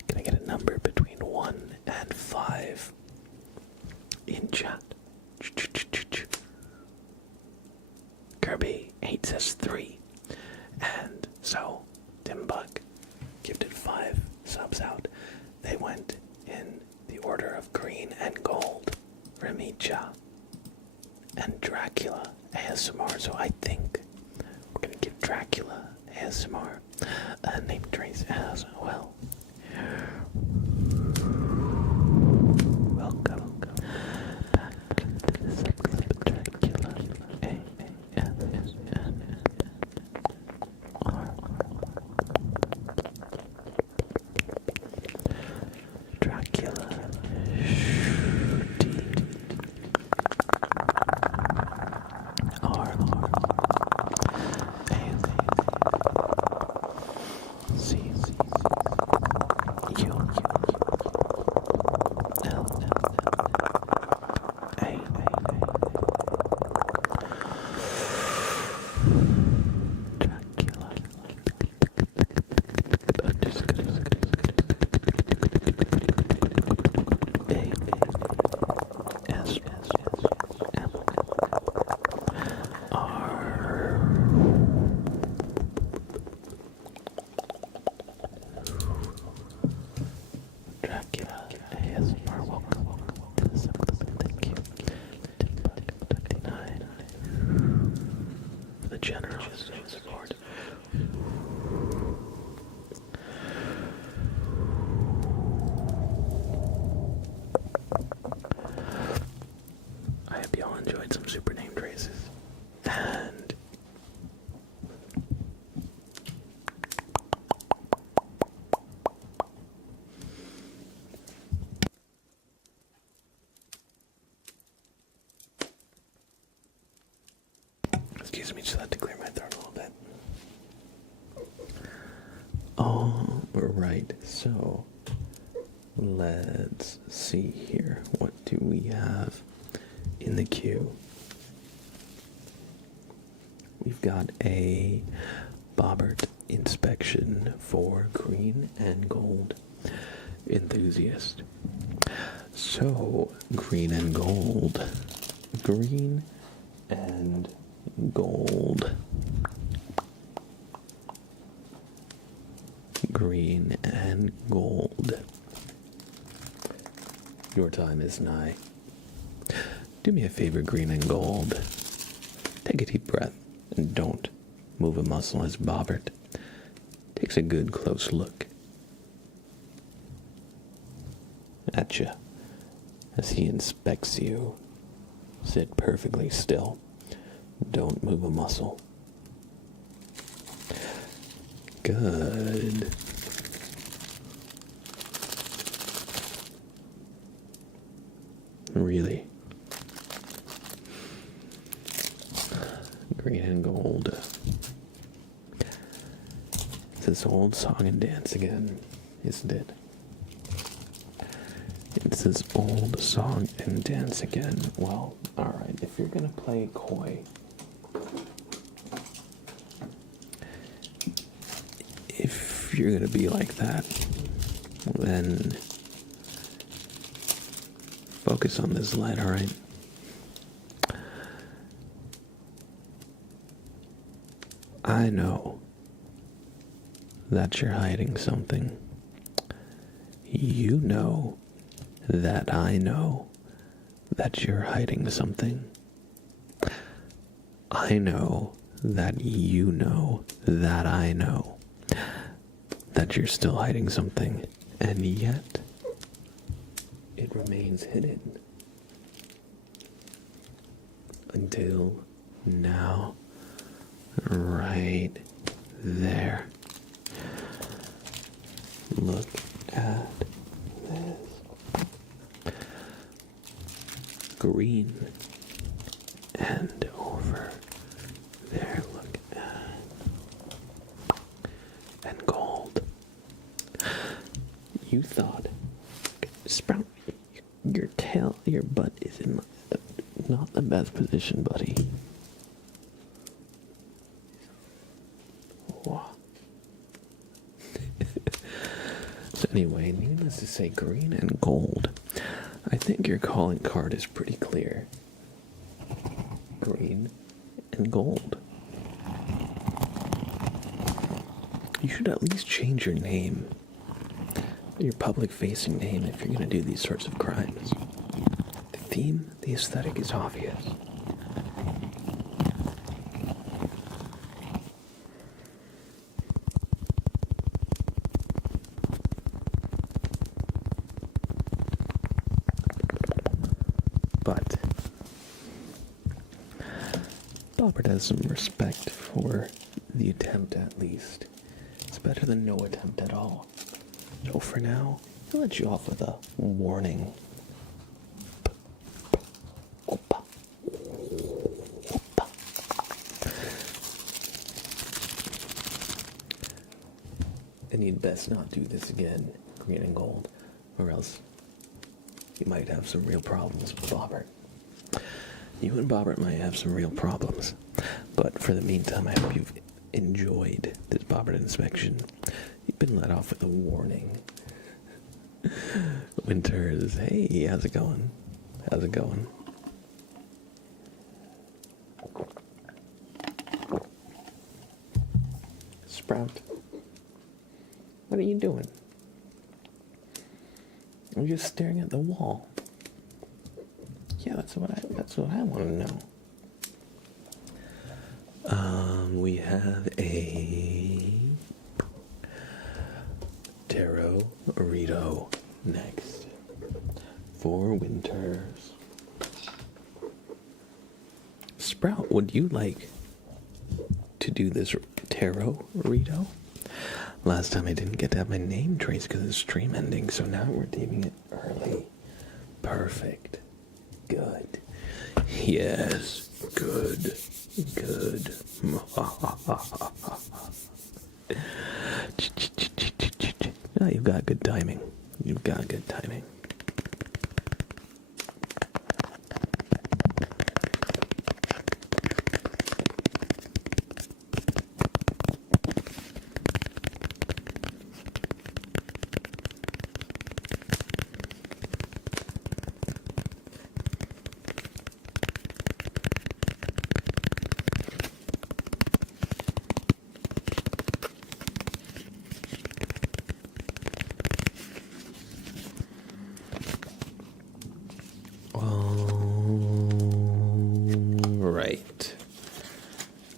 Can I get a number between 1 and 5 in chat? Kirby 8 says 3. And so Tim Buck gifted 5 subs out. They went in the order of green and gold, Remicha, and Dracula ASMR. So I think we're gonna give Dracula ASMR a name trace as well. Welcome back to this episode of Dracula ASMR. Dracula ASMR, welcome to this episode. Thank you. Tim29 for the generous support. I hope y'all enjoyed some super name traces. And excuse me, just had to clear my throat a little bit. All right, so let's see here. What do we have in the queue? We've got a Bobbert inspection for green and gold enthusiast. So, green and gold. Green and gold. Green and gold. Your time is nigh. Do me a favor, green and gold. Take a deep breath and don't move a muscle as Bobbert takes a good close look at you as he inspects you. Sit perfectly still. Don't move a muscle. Good. Really. Green and gold. It's this old song and dance again, isn't it? It's this old song and dance again. Well, alright, if you're gonna play coy, if you're gonna be like that, then focus on this light, alright? I know that you're hiding something. You know that I know that you're hiding something. I know that you know that I know that you're still hiding something, and yet it remains hidden until now, right there. Look at this green, and over there, look at, and gold. You thought, Sprout, your tail, your butt is in not the best position, buddy. Wow. So anyway, needless to say, green and gold. I think your calling card is pretty clear. Green and gold. You should at least change your name. Your public-facing name if you're going to do these sorts of crimes. The theme, the aesthetic is obvious. But Bobbert has some respect for the attempt, at least. It's better than no attempt at all. So for now, I'll let you off with a warning. And you'd best not do this again, green and gold, or else you might have some real problems with Bobbert. You and Bobbert might have some real problems. But for the meantime, I hope you've enjoyed this Bobbert inspection. You've been let off with a warning. Winters, hey, how's it going? How's it going? Sprout, what are you doing? I'm just staring at the wall. Yeah, that's what I want to know. We have a Tarot Rito next for Winters. Sprout, would you like to do this Tarot Rito? Last time I didn't get to have my name traced because of the stream ending, so now we're redeeming it early. Perfect. Good. Yes. Good. Good. Oh, you've got good timing. You've got good timing.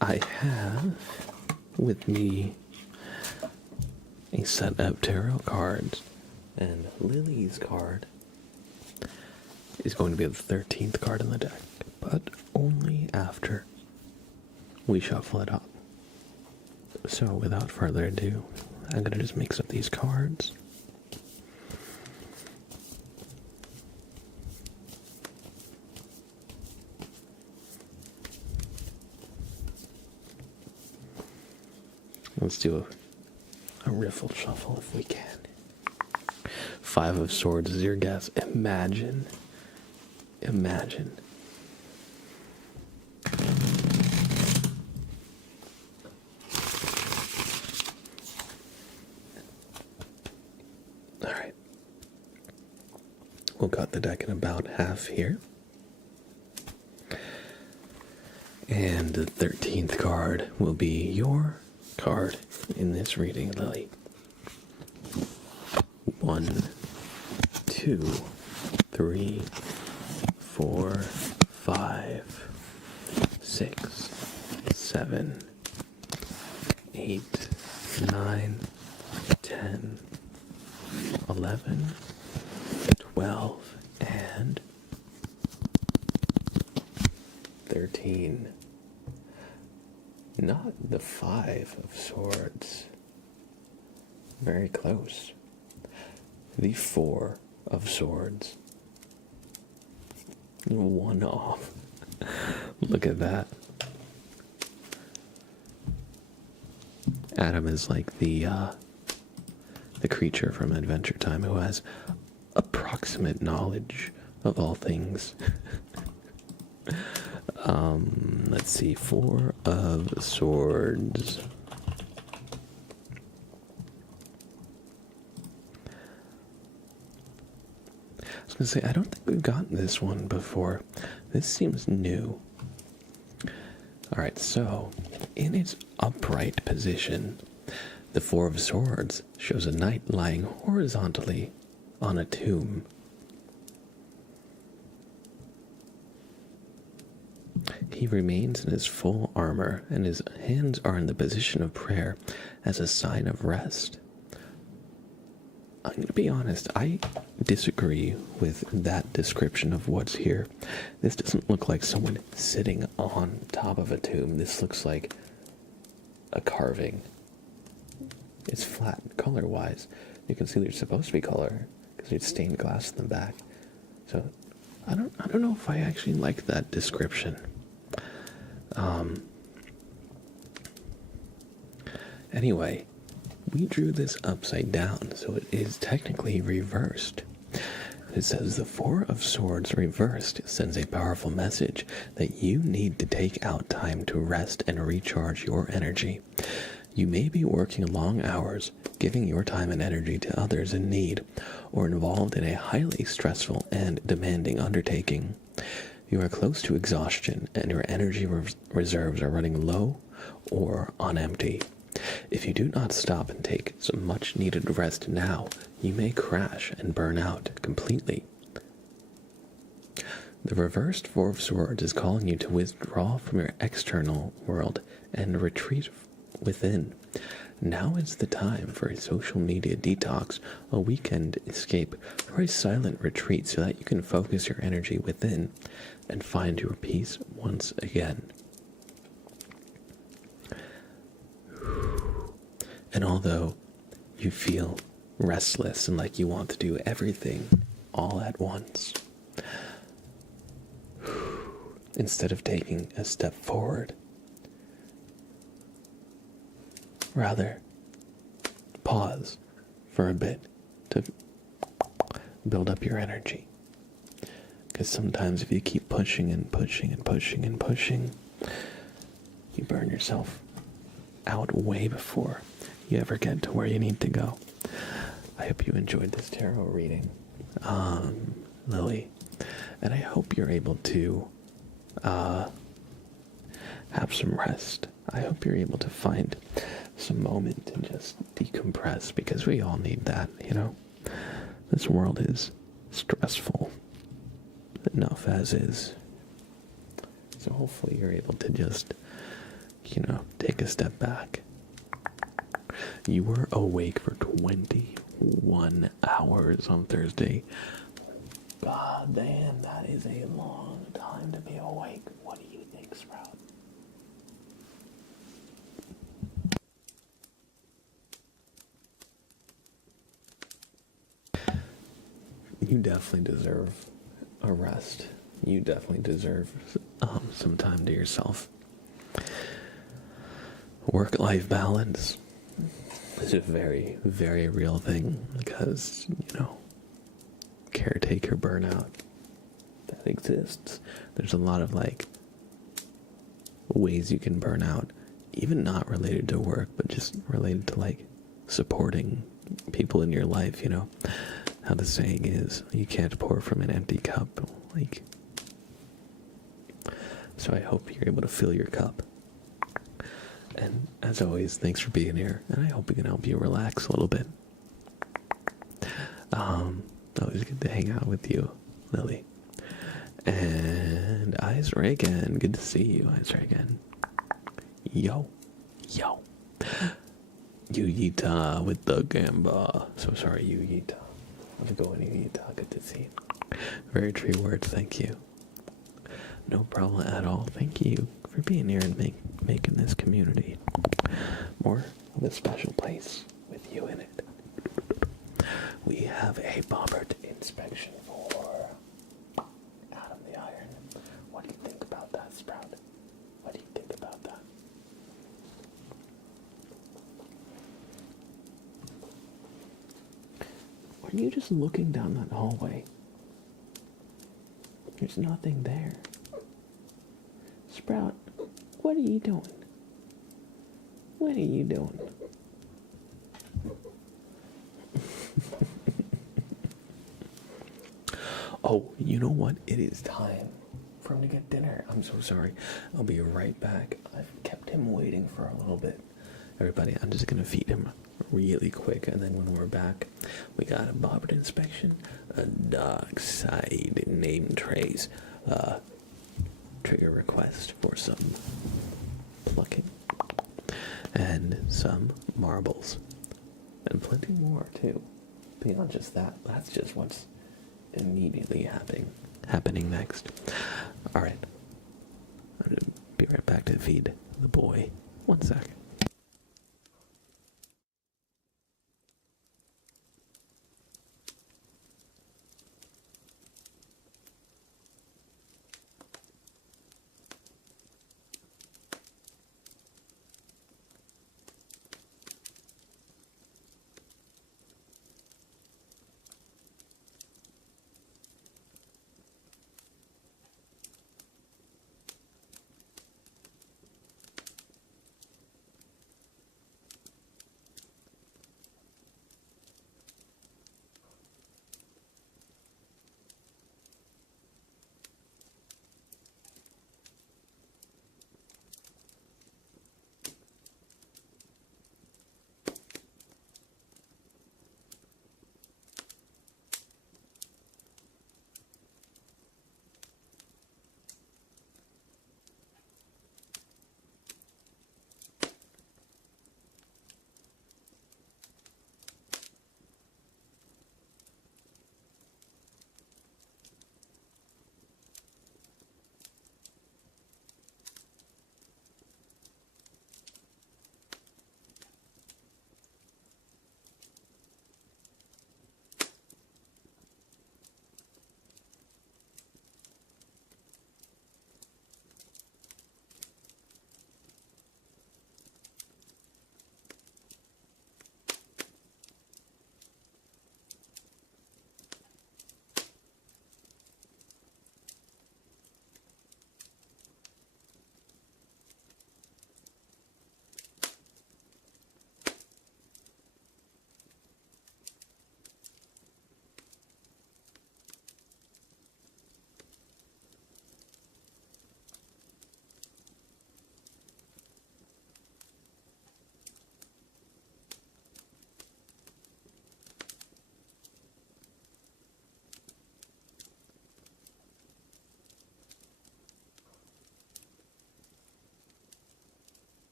I have with me a set of tarot cards, and Lily's card is going to be the 13th card in the deck, but only after we shuffle it up. So without further ado, I'm going to just mix up these cards. Let's do a riffle shuffle if we can. 5 of Swords is your guess. Imagine. Alright. We'll cut the deck in about half here. And the 13th card will be your card in this reading, Lily. 1, 2, 3, 4, 5, 6, 7, 8, 9, 10, 11, 12, and 13. Not the 5 of Swords. Very close. the Four of Swords. One off. Look at that. Adam is like the creature from Adventure Time who has approximate knowledge of all things. Let's see, Four of Swords. I was gonna say, I don't think we've gotten this one before. This seems new. Alright, so, in its upright position, the Four of Swords shows a knight lying horizontally on a tomb. He remains in his full armor, and his hands are in the position of prayer as a sign of rest. I'm going to be honest, I disagree with that description of what's here. This doesn't look like someone sitting on top of a tomb. This looks like a carving. It's flat color-wise. You can see there's supposed to be color because there's stained glass in the back. So I don't know if I actually like that description. Anyway, we drew this upside down, so it is technically reversed. It says the Four of Swords reversed sends a powerful message that you need to take out time to rest and recharge your energy. You may be working long hours, giving your time and energy to others in need, or involved in a highly stressful and demanding undertaking. You are close to exhaustion, and your energy reserves are running low or on empty. If you do not stop and take some much-needed rest now, you may crash and burn out completely. The reversed Four of Swords is calling you to withdraw from your external world and retreat within. Now is the time for a social media detox, a weekend escape, or a silent retreat so that you can focus your energy within and find your peace once again. And although you feel restless and like you want to do everything all at once, instead of taking a step forward, rather pause for a bit to build up your energy. Because sometimes if you keep pushing and pushing and pushing and pushing, you burn yourself out way before you ever get to where you need to go. I hope you enjoyed this tarot reading, Lily, and I hope you're able to have some rest. I hope you're able to find some moment to just decompress, because we all need that, you know? This world is stressful enough as is. So hopefully you're able to just, take a step back. You were awake for 21 hours on Thursday. God damn, that is a long time to be awake. What do you think, Sprout? You definitely deserve a rest. You definitely deserve some time to yourself. Work-life balance is a very, very real thing because, caretaker burnout, that exists. There's a lot of, ways you can burn out, even not related to work, but just related to, supporting people in your life, How the saying is, you can't pour from an empty cup, So I hope you're able to fill your cup. And as always, thanks for being here, and I hope we can help you relax a little bit. Always good to hang out with you, Lily. And Eyes Reagan, good to see you, Eyes Reagan. Yo. Yuyita with the gamba. So sorry, Yuyita. How's it going, Yuyita? Good to see you. Very true words, thank you. No problem at all. Thank you for being here and making this community more of a special place with you in it. we have a bobbert inspection for Adam the Iron. What do you think about that, Sprout? What do you think about that? Are you just looking down that hallway? There's nothing there. Sprout, what are you doing? What are you doing? Oh, you know what? It is time for him to get dinner. I'm so sorry. I'll be right back. I've kept him waiting for a little bit. Everybody, I'm just going to feed him really quick, and then when we're back, we got a bobbert inspection, a dog side name trays, trigger request for some plucking, and some marbles, and plenty more too. Beyond just that, that's just what's immediately happening next. All right, I'm gonna be right back to feed the boy. 1 second.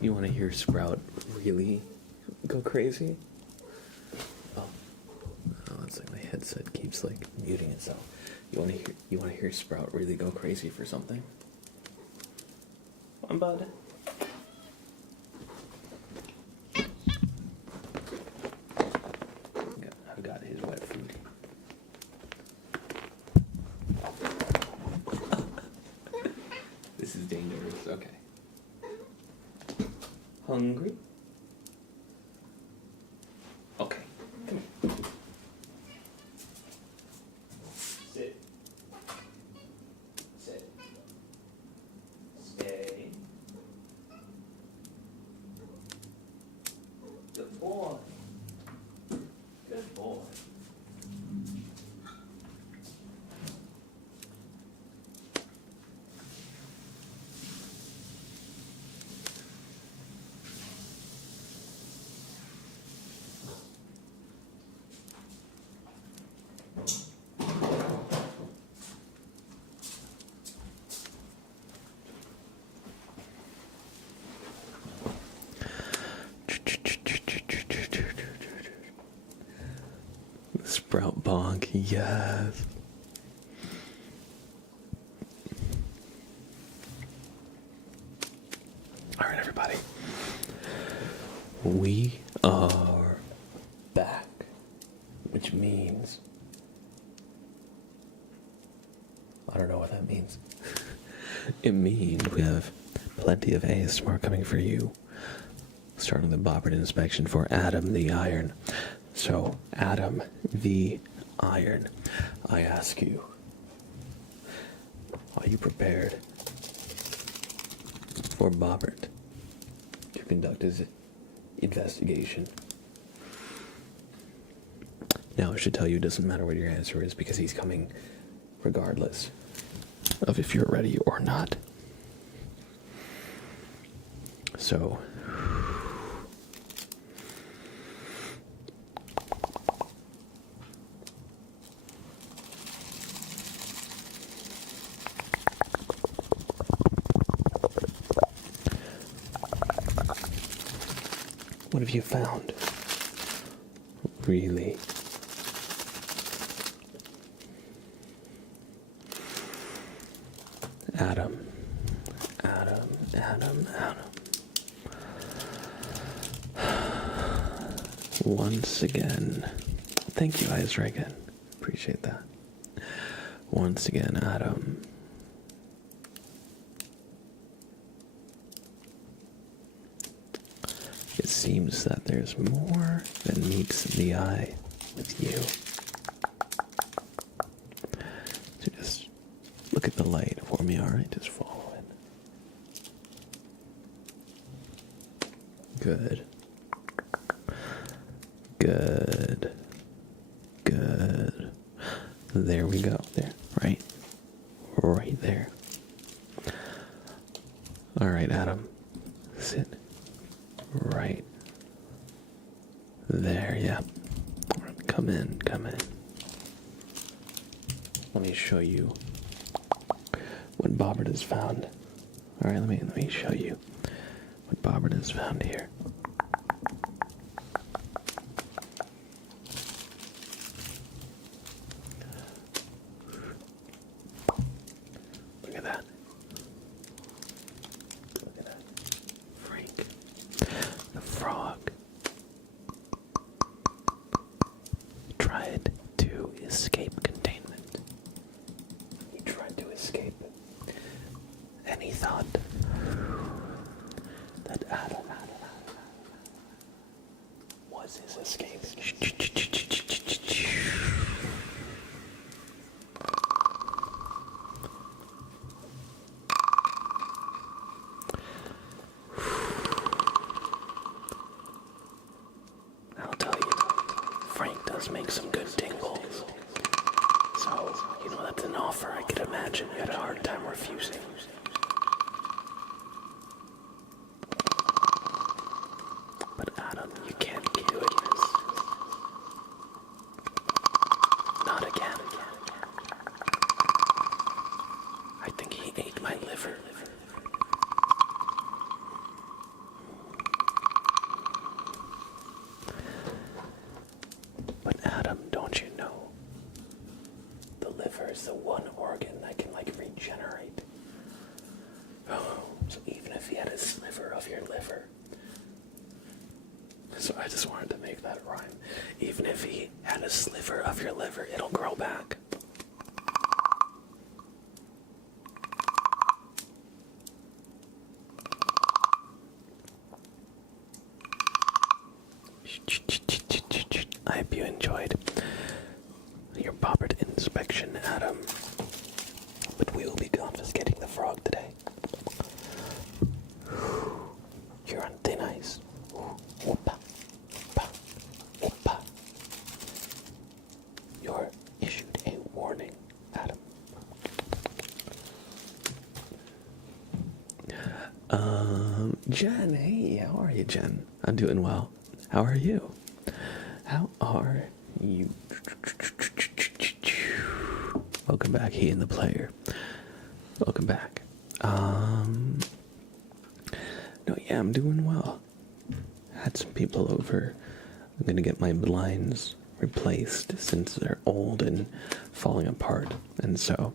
You want to hear Sprout really go crazy? Oh, it's like my headset keeps like muting itself. You want to hear Sprout really go crazy for something? Come on, bud. I've got his wet food. This is dangerous. Okay. Hungry? Okay, come here. Sit. Sit. Stay. Yes. All right, everybody. We are back, which means I don't know what that means. It means we have plenty of ASMR coming for you. Starting the Bobbert inspection for Adam the Iron. So, Adam the Iron, I ask you, are you prepared for Bobbert to conduct his investigation? Now, I should tell you it doesn't matter what your answer is because he's coming regardless of if you're ready or not. So, what have you found? Really? Adam. Once again, thank you, Eyes Reagan. Appreciate that. Once again, Adam. It seems that there's more than meets the eye with you. So just look at the light for me, alright? Just follow it. Good. Good. Good. There we go. There. Right. Right there. Alright, Adam. Sit. Right. There, yeah. Come in. Let me show you what Bobbert has found. Alright, let me show you what Bobbert has found here. Look at that. Look at that. Frank. The frog tried to escape containment. He tried to escape. And he thought that Adam was his escape. I'll tell you, Frank does make some good tingles. So, that's an offer I could imagine you had a hard time refusing. But Adam, you can't keep doing this. Not again. I think he ate my liver. But Adam, don't you know? The liver is the one organ that can, regenerate. So even if he had a sliver of your liver. So I just wanted to make that rhyme. Even if he had a sliver of your liver, it'll grow back. I hope you enjoyed your Bobbert inspection, Adam. But we will be confiscating the frog today. You're on thin ice. Whoopa, whoopa, whoopa. You're issued a warning, Adam. Jen, hey, how are you, Jen? I'm doing well. How are you? How are you? Welcome back, he and the player. Welcome back. No, yeah, I'm doing well. Had some people over. I'm gonna get my blinds replaced since they're old and falling apart. And so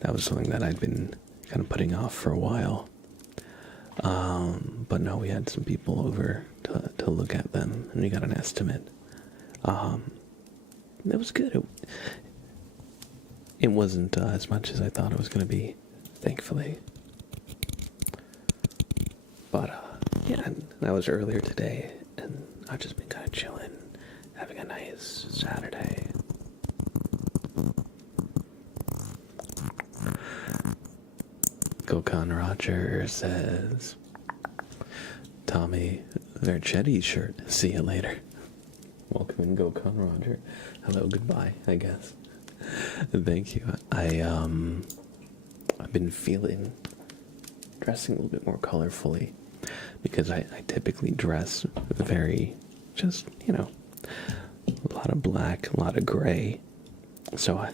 that was something that I'd been kind of putting off for a while. But no, we had some people over to look at them, and we got an estimate. It was good. It wasn't as much as I thought it was going to be, thankfully. But yeah, that was earlier today, and I've just been kind of chilling, having a nice Saturday. Gokhan Roger says, Tommy Vercetti shirt. See you later. Welcome in, Gokhan Roger. Hello, goodbye, I guess. Thank you. I've been dressing a little bit more colorfully because I typically dress very, just, a lot of black, a lot of gray. So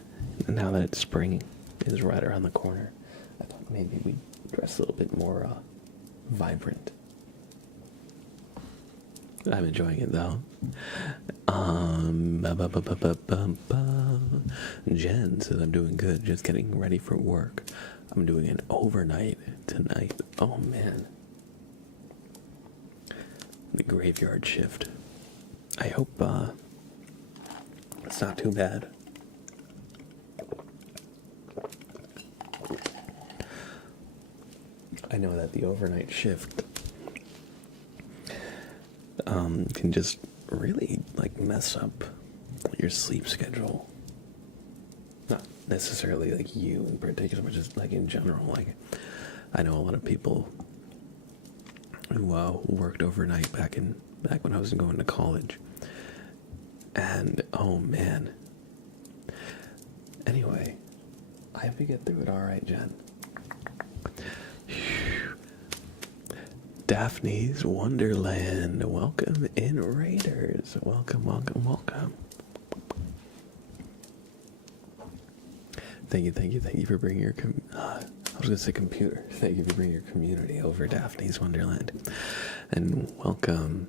now that it's spring is right around the corner, I thought maybe we'd dress a little bit more vibrant. I'm enjoying it though. Jen says I'm doing good, just getting ready for work. I'm doing an overnight tonight. Oh man. The graveyard shift. I hope it's not too bad. I know that the overnight shift can just really mess up your sleep schedule. Not necessarily you in particular, but just in general. I know a lot of people who worked overnight back when I was going to college, and oh man. Anyway, I hope you get through it all right, Jen. Daphne's Wonderland. Welcome in, Raiders. Welcome, welcome, welcome. Thank you for bringing your I was going to say computer. Thank you for bringing your community over, Daphne's Wonderland. And welcome,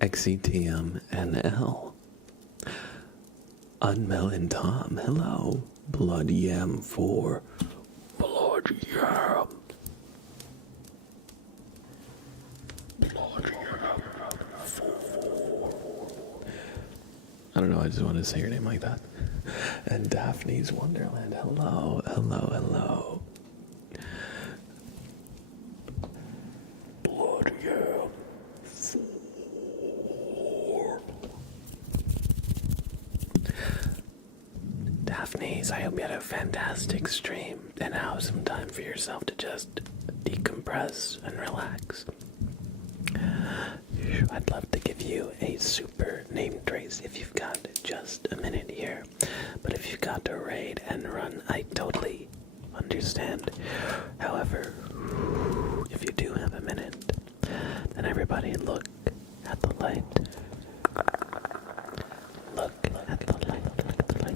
XCTMNL. Unmelon Tom. Hello. Blood Yam 4. Blood Yam. I don't know, I just wanted to say your name like that. And Daphne's Wonderland, hello, hello, hello. Blood Yam 4. Daphne's, I hope you had a fantastic stream, and now some time for yourself to just decompress and relax. I'd love to give you a super name trace if you've got just a minute here. But if you've got to raid and run, I totally understand. However, if you do have a minute, then everybody look at the light. Look at the light. Look at the light.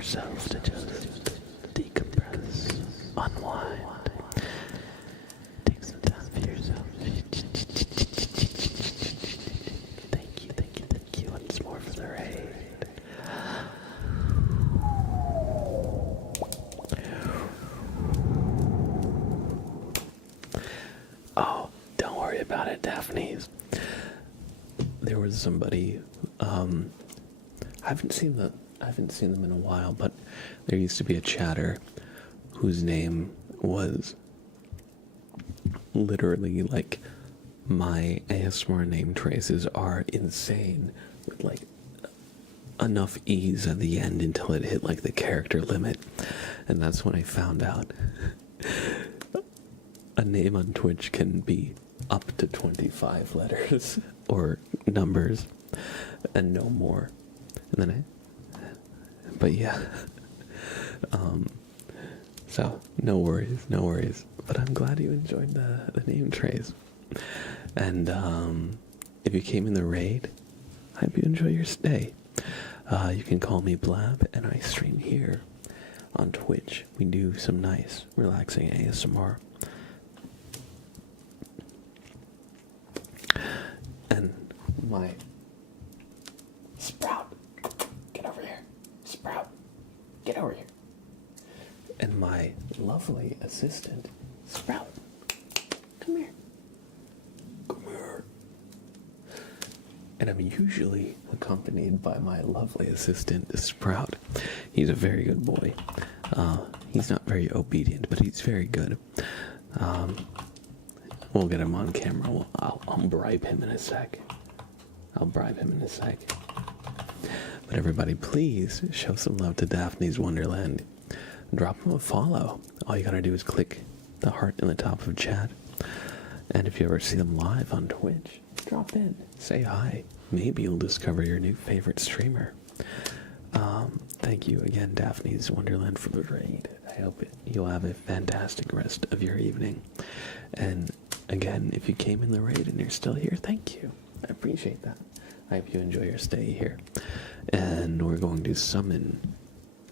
yourself to just decompress, unwind. Take some time for yourself. Thank you once more for the raid. there was somebody. I haven't seen them in a while, but there used to be a chatter whose name was literally like, my ASMR name traces are insane, with like enough ease at the end until it hit like the character limit. And that's when I found out a name on Twitch can be up to 25 letters or numbers and no more. And then but yeah. So no worries. But I'm glad you enjoyed the name trace. And if you came in the raid, I hope you enjoy your stay. You can call me Blab, and I stream here on Twitch. We do some nice, relaxing ASMR. And my Sprout, get over here. Sprout, get over here. And my lovely assistant, Sprout, come here. Come here. And I'm usually accompanied by my lovely assistant, Sprout. He's a very good boy. He's not very obedient, but he's very good. We'll get him on camera. I'll bribe him in a sec. But everybody, please show some love to Daphne's Wonderland. Drop him a follow. All you gotta do is click the heart in the top of chat. And if you ever see them live on Twitch, drop in, say hi. Maybe you'll discover your new favorite streamer. Thank you again, Daphne's Wonderland, for the raid. I hope you'll have a fantastic rest of your evening. And again, if you came in the raid and you're still here, thank you. I appreciate that. I hope you enjoy your stay here. And we're going to summon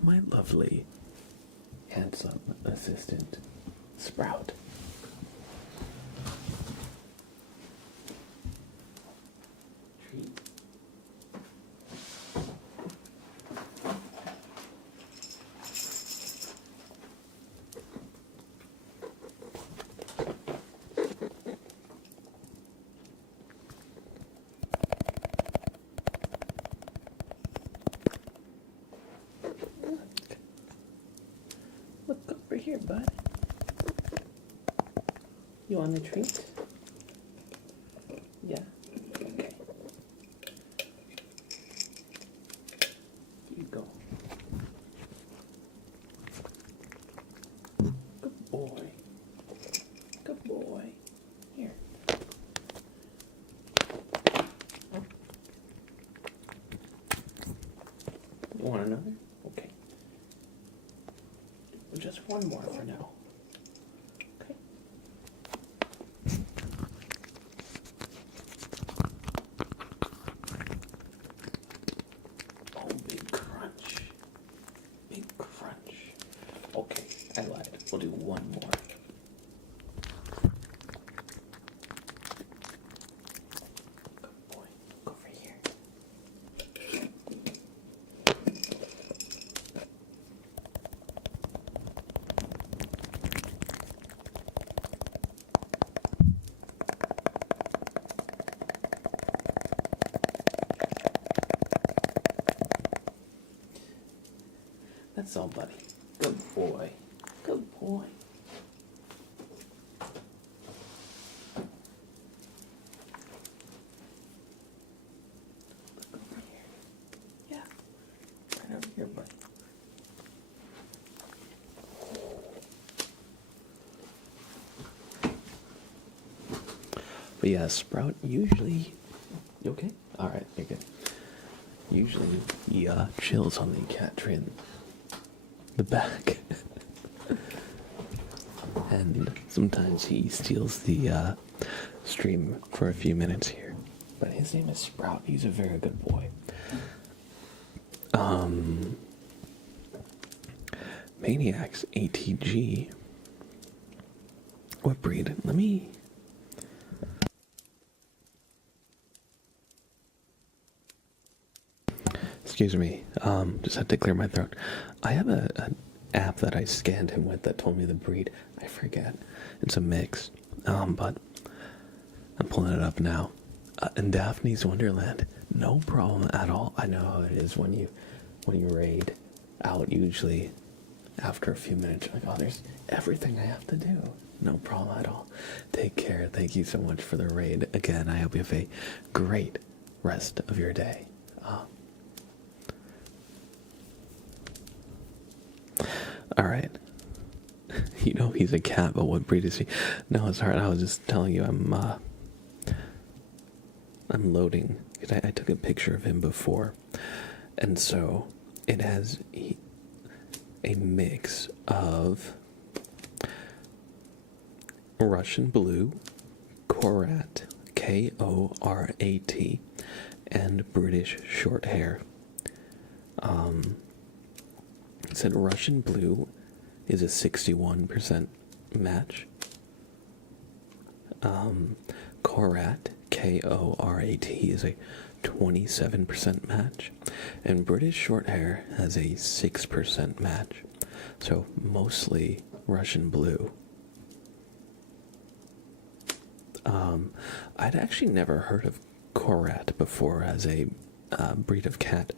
my lovely, handsome assistant, Sprout. Treat. Look over here, bud. You want a treat? Yeah. Okay. Here you go. Good boy. Good boy. Here. You want another? Okay. Just one more for now. Okay. Oh, big crunch. Big crunch. Okay, I lied. We'll do one more. Good boy. Go over here. That's all, buddy. Good boy. Good boy. Look over here. Yeah. Right over here, buddy. But yeah, Sprout usually... You okay? Alright, you're good. Usually he chills on the cat tree in the back. And sometimes he steals the stream for a few minutes here. But his name is Sprout. He's a very good boy. Maniacs ATG. What breed? Let me... Excuse me, just had to clear my throat. I have an app that I scanned him with that told me the breed. I forget. It's a mix. But I'm pulling it up now. In Daphne's Wonderland, no problem at all. I know how it is when you raid out. Usually, after a few minutes, you're like, oh, there's everything I have to do. No problem at all. Take care. Thank you so much for the raid. Again, I hope you have a great rest of your day. All right. You know he's a cat, but what breed is he? No, it's hard. I was just telling you, I'm loading. I took a picture of him before, and so it has a mix of Russian Blue, Korat, Korat, and British Shorthair. It said Russian Blue is a 61% match. Korat, Korat, is a 27% match. And British Shorthair has a 6% match. So mostly Russian Blue. I'd actually never heard of Korat before as a breed of cat.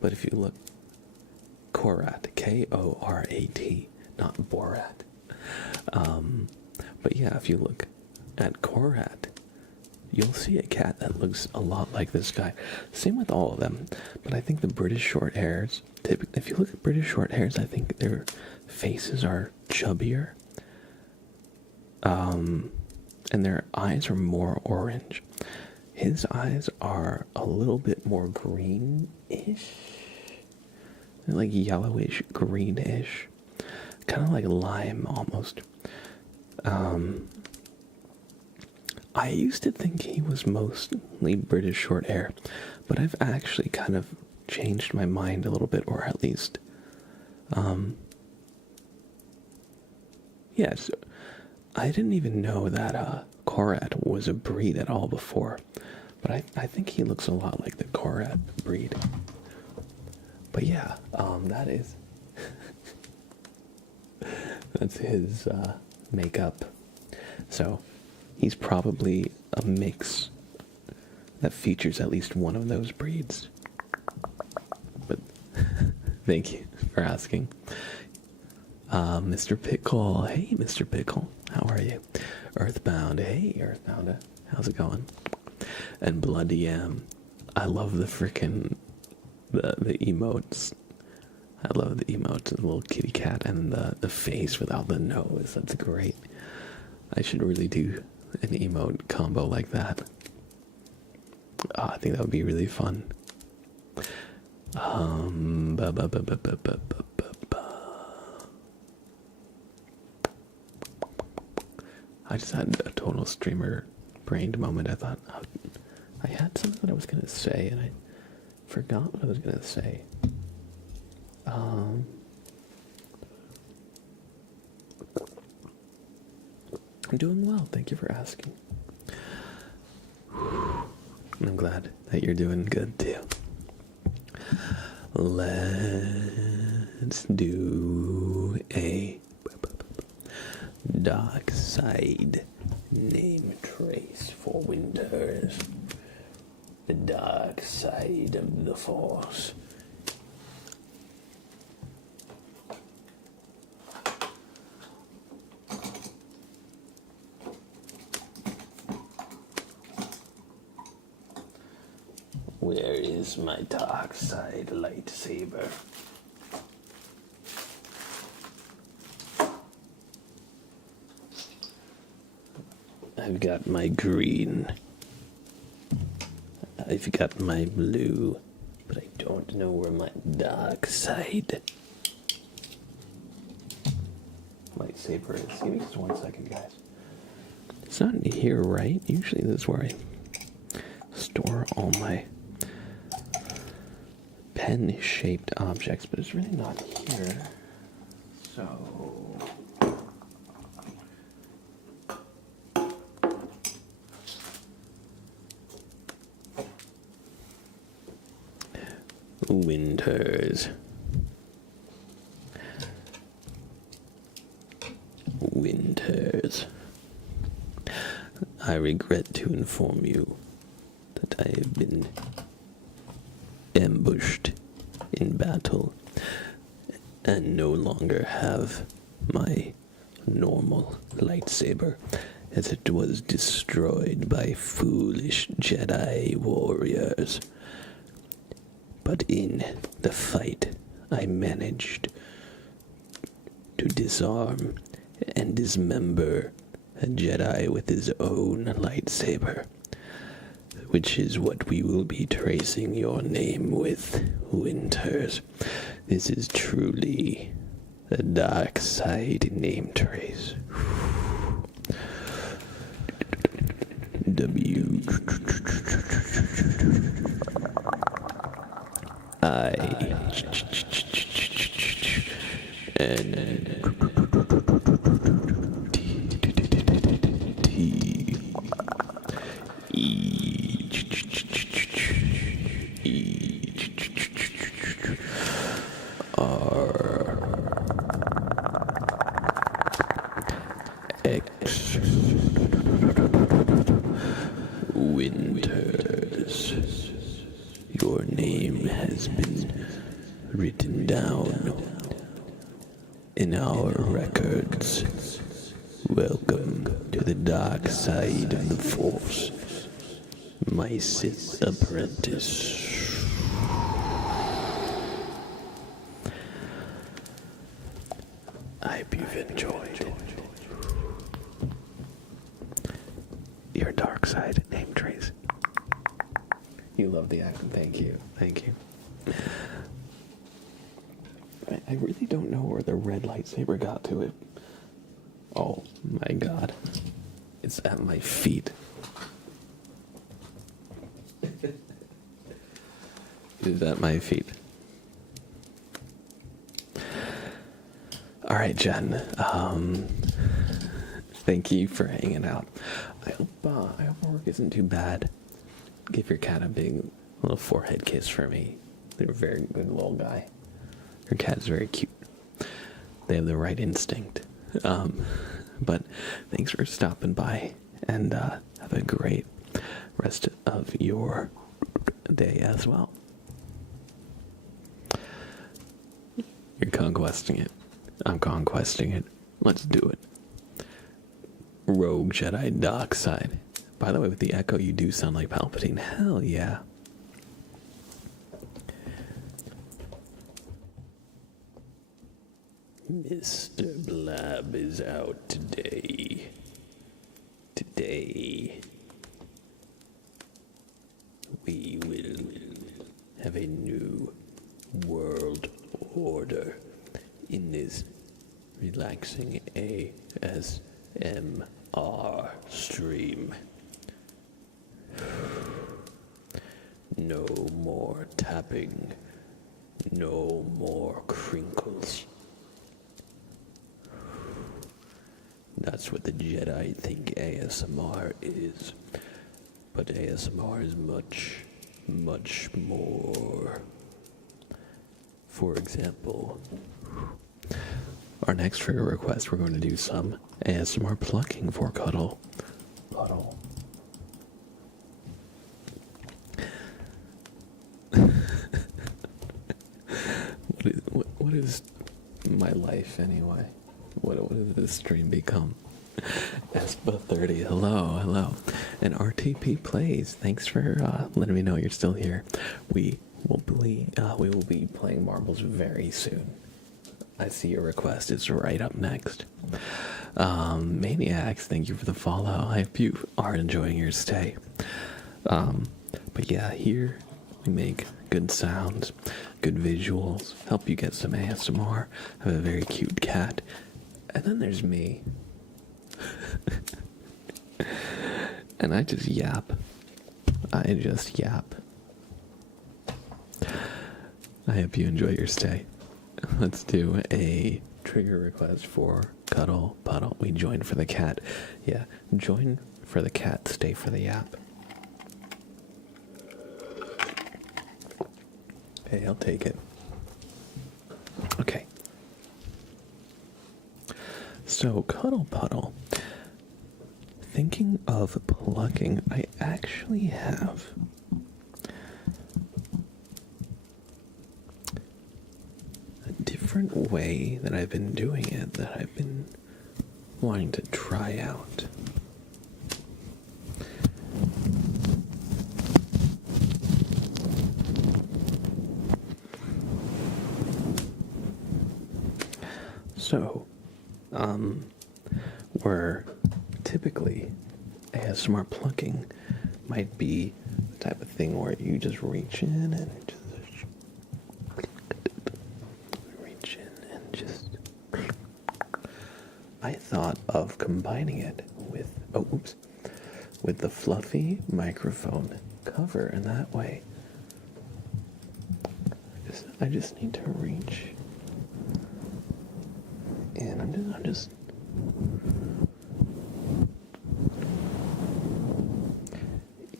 But if you look, Korat, Korat, not Borat. But yeah, if you look at Korat, you'll see a cat that looks a lot like this guy. Same with all of them. But I think the British Shorthairs, typically, if you look at British Shorthairs, I think their faces are chubbier. And their eyes are more orange. His eyes are a little bit more greenish. Like yellowish, greenish. Kind of like lime, almost. I used to think he was mostly British Shorthair, but I've actually kind of changed my mind a little bit, or at least, yes, I didn't even know that Korat was a breed at all before, but I think he looks a lot like the Korat breed. But yeah, that is that's his makeup. So he's probably a mix that features at least one of those breeds. But thank you for asking. Mr. Pickle, hey Mr. Pickle, how are you? Earthbound, hey Earthbound, how's it going? And Bloody I love the frickin' the emotes. I love the emotes, the little kitty cat, and the face without the nose. That's great. I should really do an emote combo like that. I think that would be really fun. I just had a total streamer brained moment. I thought I had something that I was gonna say, and I forgot what I was gonna say. I'm doing well. Thank you for asking. I'm glad that you're doing good too. Let's do a dark side name trace for Winters. The dark side of the Force. Where is my dark side lightsaber? I've got my green. I've got my blue. But I don't know where my dark side lightsaber is. Give me just 1 second, guys. It's not in here, right? Usually this is where I store all my pen-shaped objects, but it's really not here. So Winters. I regret to inform you that I have been ambushed in battle and no longer have my normal lightsaber, as it was destroyed by foolish Jedi warriors. But in the fight, I managed to disarm and dismember a Jedi with his own lightsaber, which is what we will be tracing your name with, Winters. This is truly a dark side name trace. W I N T E R X Winters. Your name has been written down in our records. Welcome to the dark side of the Force, my Sith apprentice. I hope you've enjoyed your dark side name trace. You love the act. Thank you. Thank you. I really don't know where the red lightsaber got to it. Oh my god. It's at my feet. It is at my feet. Alright, Jen. Thank you for hanging out. I hope our work isn't too bad. Give your cat a big little forehead kiss for me. They're a very good little guy. Your cat is very cute. They have the right instinct. But thanks for stopping by, and have a great rest of your day as well. You're conquesting it. I'm conquesting it. Let's do it. Rogue Jedi dark side. By the way, with the echo, you do sound like Palpatine. Hell yeah. Mr. Blab is out today. Today, we will have a new world order in this relaxing ASMR stream. No more tapping, no more crinkles. That's what the Jedi think ASMR is. But ASMR is much, much more. For example, our next trigger request, we're going to do some ASMR plucking for Cuddle. Puddle. What is my life anyway? What has this stream become? Espa 30, hello. And RTP Plays, thanks for letting me know you're still here. We will be playing marbles very soon. I see your request is right up next. Maniacs, thank you for the follow. I hope you are enjoying your stay. But yeah, here we make good sounds, good visuals, help you get some ASMR. I have a very cute cat. And then there's me. And I just yap. I hope you enjoy your stay. Let's do a trigger request for Cuddle Puddle. We join for the cat. Yeah, join for the cat, stay for the yap. Hey, I'll take it. Okay. So, Cuddle Puddle. Thinking of plucking, I actually have different way that I've been doing it that I've been wanting to try out. So, where typically ASMR plucking might be the type of thing where you just reach in and just I thought of combining it with with the fluffy microphone cover, and that way I just need to reach and I'm just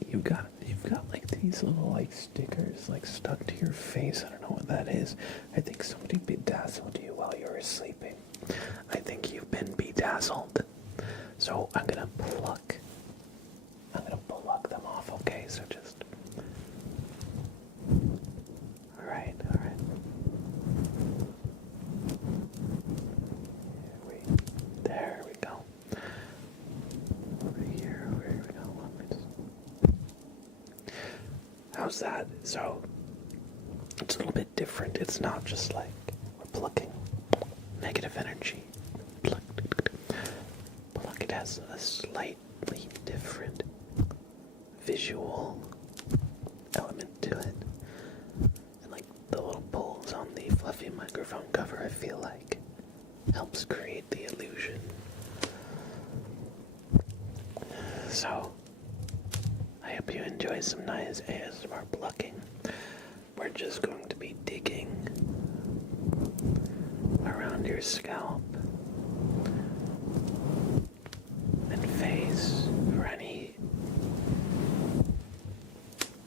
you've got like these little like stickers like stuck to your face. I don't know what that is. I think somebody bedazzled you while you were sleeping. I think you've been bedazzled. So I'm gonna pluck them off, okay? So just Alright. There we go. Over here we go. How's that? So it's a little bit different. It's not just like we're plucking negative energy. Pluck. It has a slightly different visual element to it. And like the little pulls on the fluffy microphone cover, I feel like helps create the illusion. So I hope you enjoy some nice ASMR plucking. We're just going to be digging around your scalp and face for any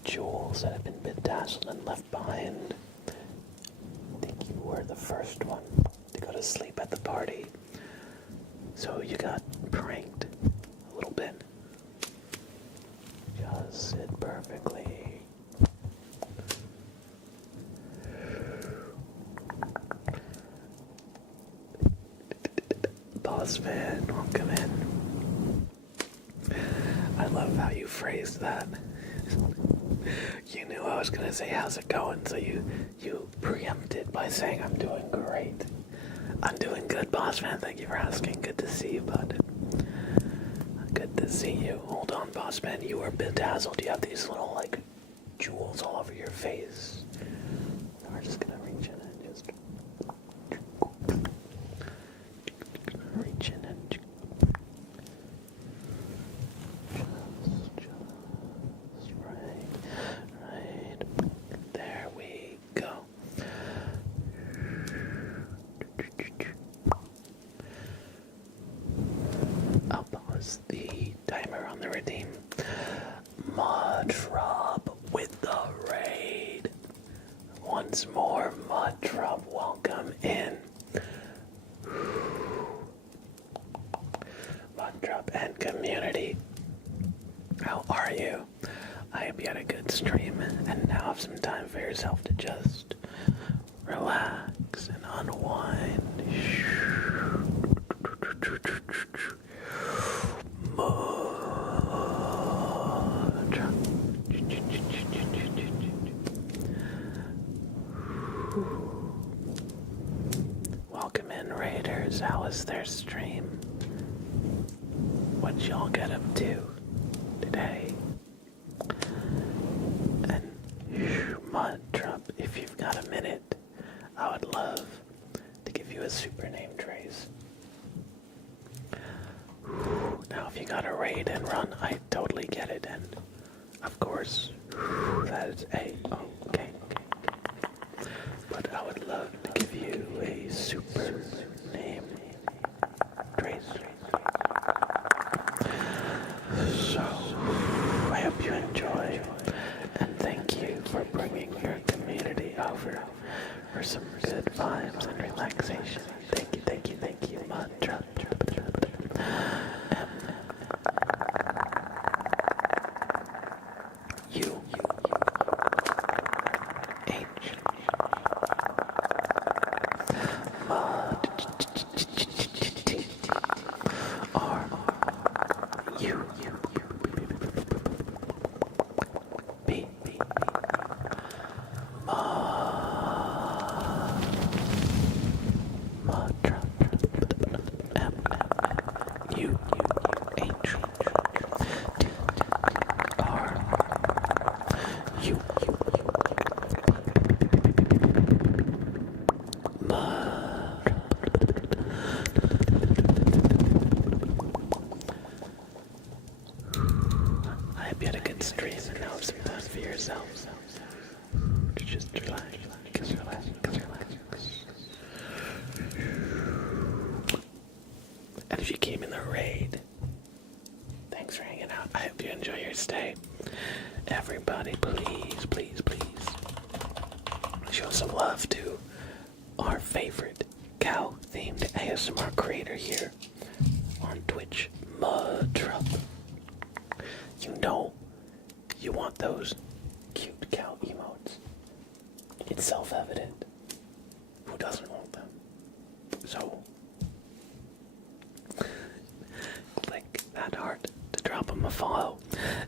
jewels that have been bedazzled and left behind. I think you were the first one to go to sleep at the party, so you got pranked a little bit. Just sit perfectly. Boss man, welcome in. I love how you phrased that. You knew I was gonna say, how's it going? So you preempted by saying I'm doing great. I'm doing good, boss man. Thank you for asking. Good to see you, bud. Good to see you. Hold on, boss man. You are bedazzled. You have these little, like, jewels all over your face. We're just gonna reach in and just reach in and just right. There we go. I'll pause the timer on the redeem. Mudrop with the raid. Once more, Mudrop, welcome in. Mudrop and community, how are you? I hope you had a good stream and now have some time for yourself to just relax and unwind. Welcome in, Raiders. How was their stream? What y'all get up to today? And Mudrop, if you've got a minute, I would love to give you a super name, Trace. Now, if you got a raid and run, I totally get it, and of course, that is okay. But I would love to give you a super name, Trace. So, I hope you enjoy, and thank you for bringing your community over for some good vibes and relaxation. Thank you, Mantra. I hope you had a good stream and now have some time for yourselves. Just relax. And if you came in the raid, thanks for hanging out. I hope you enjoy your stay. Everybody, please, show some love to our favorite cow-themed ASMR creator here on Twitch, Mudrup. You know you want those cute cow emotes. It's self-evident. Who doesn't want them? So, click that heart to drop him a follow.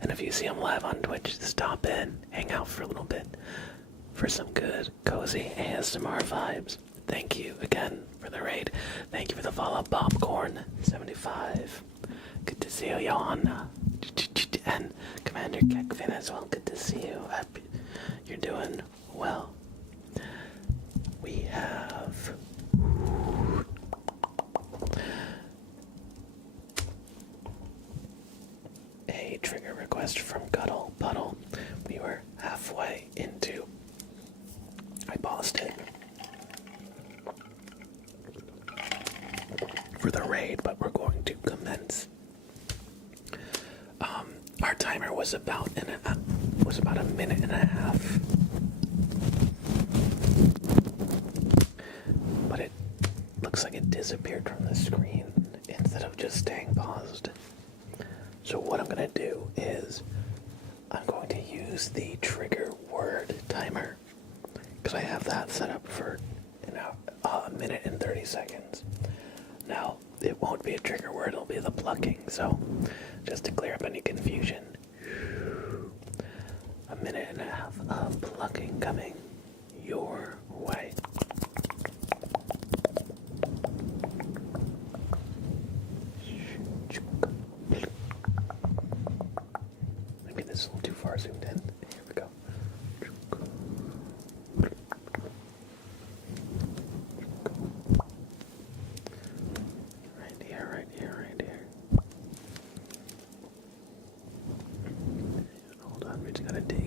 And if you see him live on Twitch, stop in, hang out for a little bit for some good, cozy ASMR vibes. Thank you again for the raid. Thank you for the follow, Popcorn75. Good to see you, Johanna. And Commander Kekvin as well. Good to see you. Hope you're doing well. We have a trigger request from Cuddle Puddle. We were halfway into. I paused it for the raid, but we're going to commence. Our timer was about a minute and a half, but it looks like it disappeared from the screen instead of just staying paused. So what I'm going to do is I'm going to use the trigger word timer because I have that set up for a minute and 30 seconds. Now, it won't be a trigger word, it'll be the plucking. So, just to clear up any confusion, a minute and a half of plucking coming your way. Maybe this is a little too far zoomed in. Here we go. Right here. Hold on, we just gotta dig.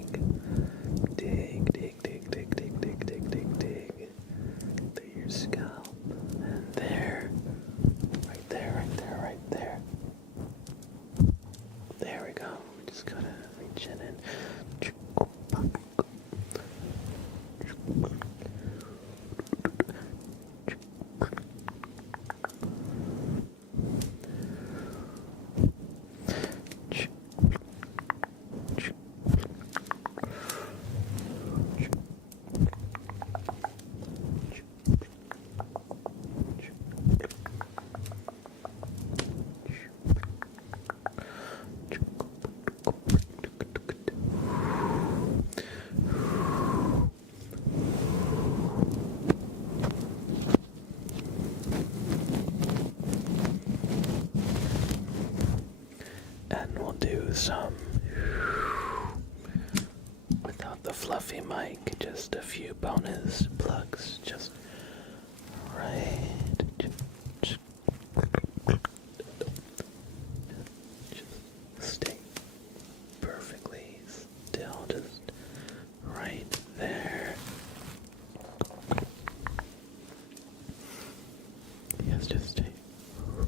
Through your scalp. And there. Right there. There we go. We just gotta reach in and we'll do some without the fluffy mic, just a few bonus plugs, just right. Just stay perfectly still, just right there. Yes, just stay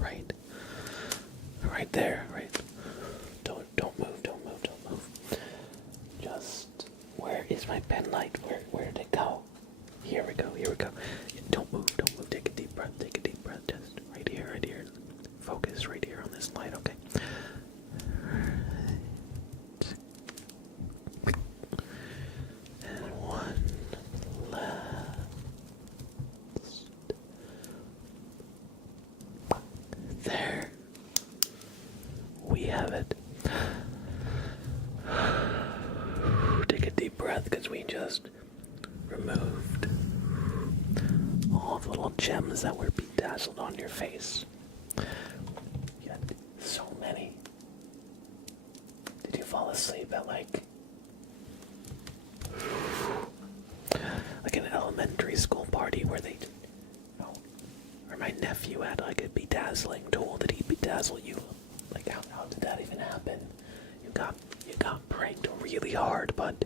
right there, right. Don't move. Just, where is my pen light? Where did it go? Here we go. Don't move. Take a deep breath. Just right here. Focus right here on this light, okay? And one last. There. We have it. Take a deep breath because we just removed all the little gems that were bedazzled on your face. You had so many. Did you fall asleep at like elementary school party where they, where my nephew had like a bedazzling tool that he'd bedazzle you. Like how did that even happen? You got pranked really hard, but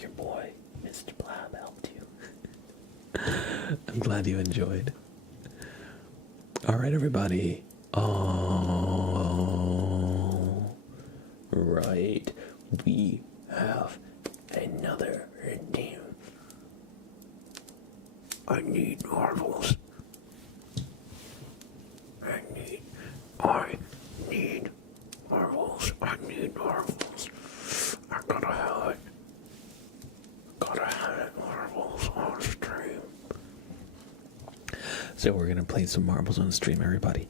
your boy, Mr. Blab, helped you. I'm glad you enjoyed. Alright, everybody. Right. We have another redeem. I need marbles. I need marbles. I gotta have it. Marbles on stream. So we're gonna play some marbles on stream, everybody.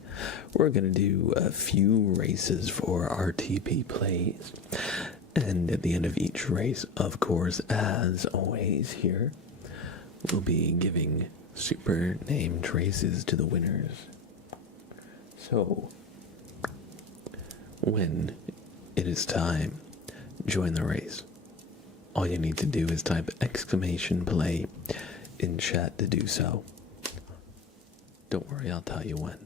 We're gonna do a few races for RTP plays. And at the end of each race, of course, as always here, we'll be giving super named races to the winners. So, when it is time, join the race. All you need to do is type !play in chat to do so. Don't worry, I'll tell you when.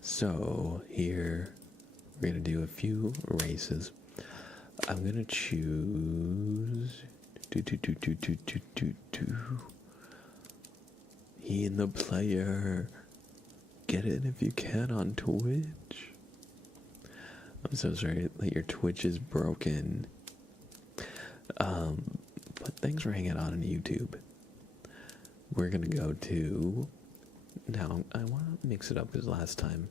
So, here, we're going to do a few races. I'm going to choose... He and the player. Get it if you can on Twitch. I'm so sorry that your Twitch is broken. But thanks for hanging out on YouTube. We're gonna go to... Now, I want to mix it up because last time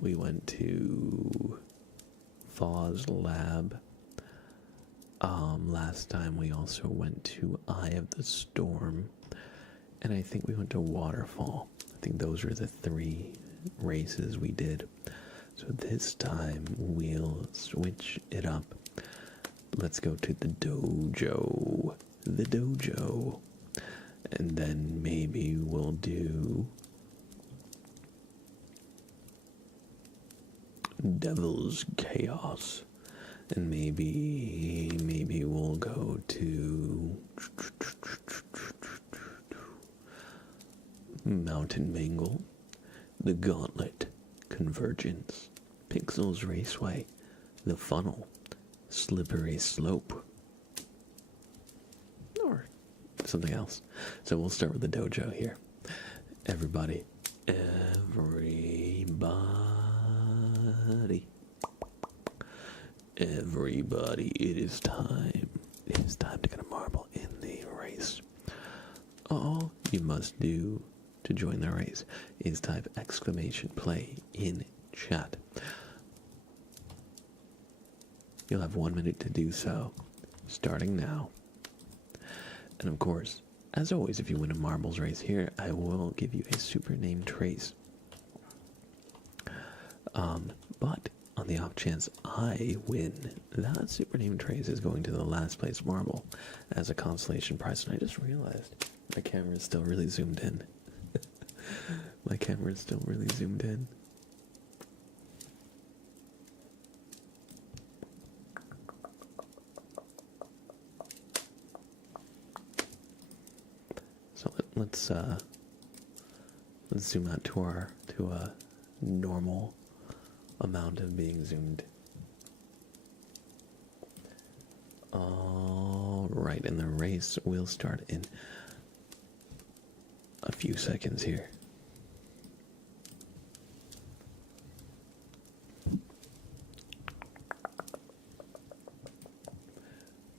we went to Foz Lab. Last time we also went to Eye of the Storm, and I think we went to Waterfall. I think those were the 3 races we did. So this time we'll switch it up. Let's go to the dojo. And then maybe we'll do Devil's Chaos. And maybe we'll go to Mountain Mangle, The Gauntlet, Convergence, Pixels Raceway, The Funnel, Slippery Slope, or something else. So we'll start with the dojo here. Everybody, it is time. It is time to get a marble in the race. All you must do to join the race is type !play in chat. You'll have 1 minute to do so, starting now. And of course, as always, if you win a marbles race here, I will give you a super name trace. But on the off chance I win, that super name trace is going to the last place marble as a consolation prize. And I just realized my camera is still really zoomed in. So let's zoom out to a normal amount of being zoomed. All right, and the race will start in a few seconds here.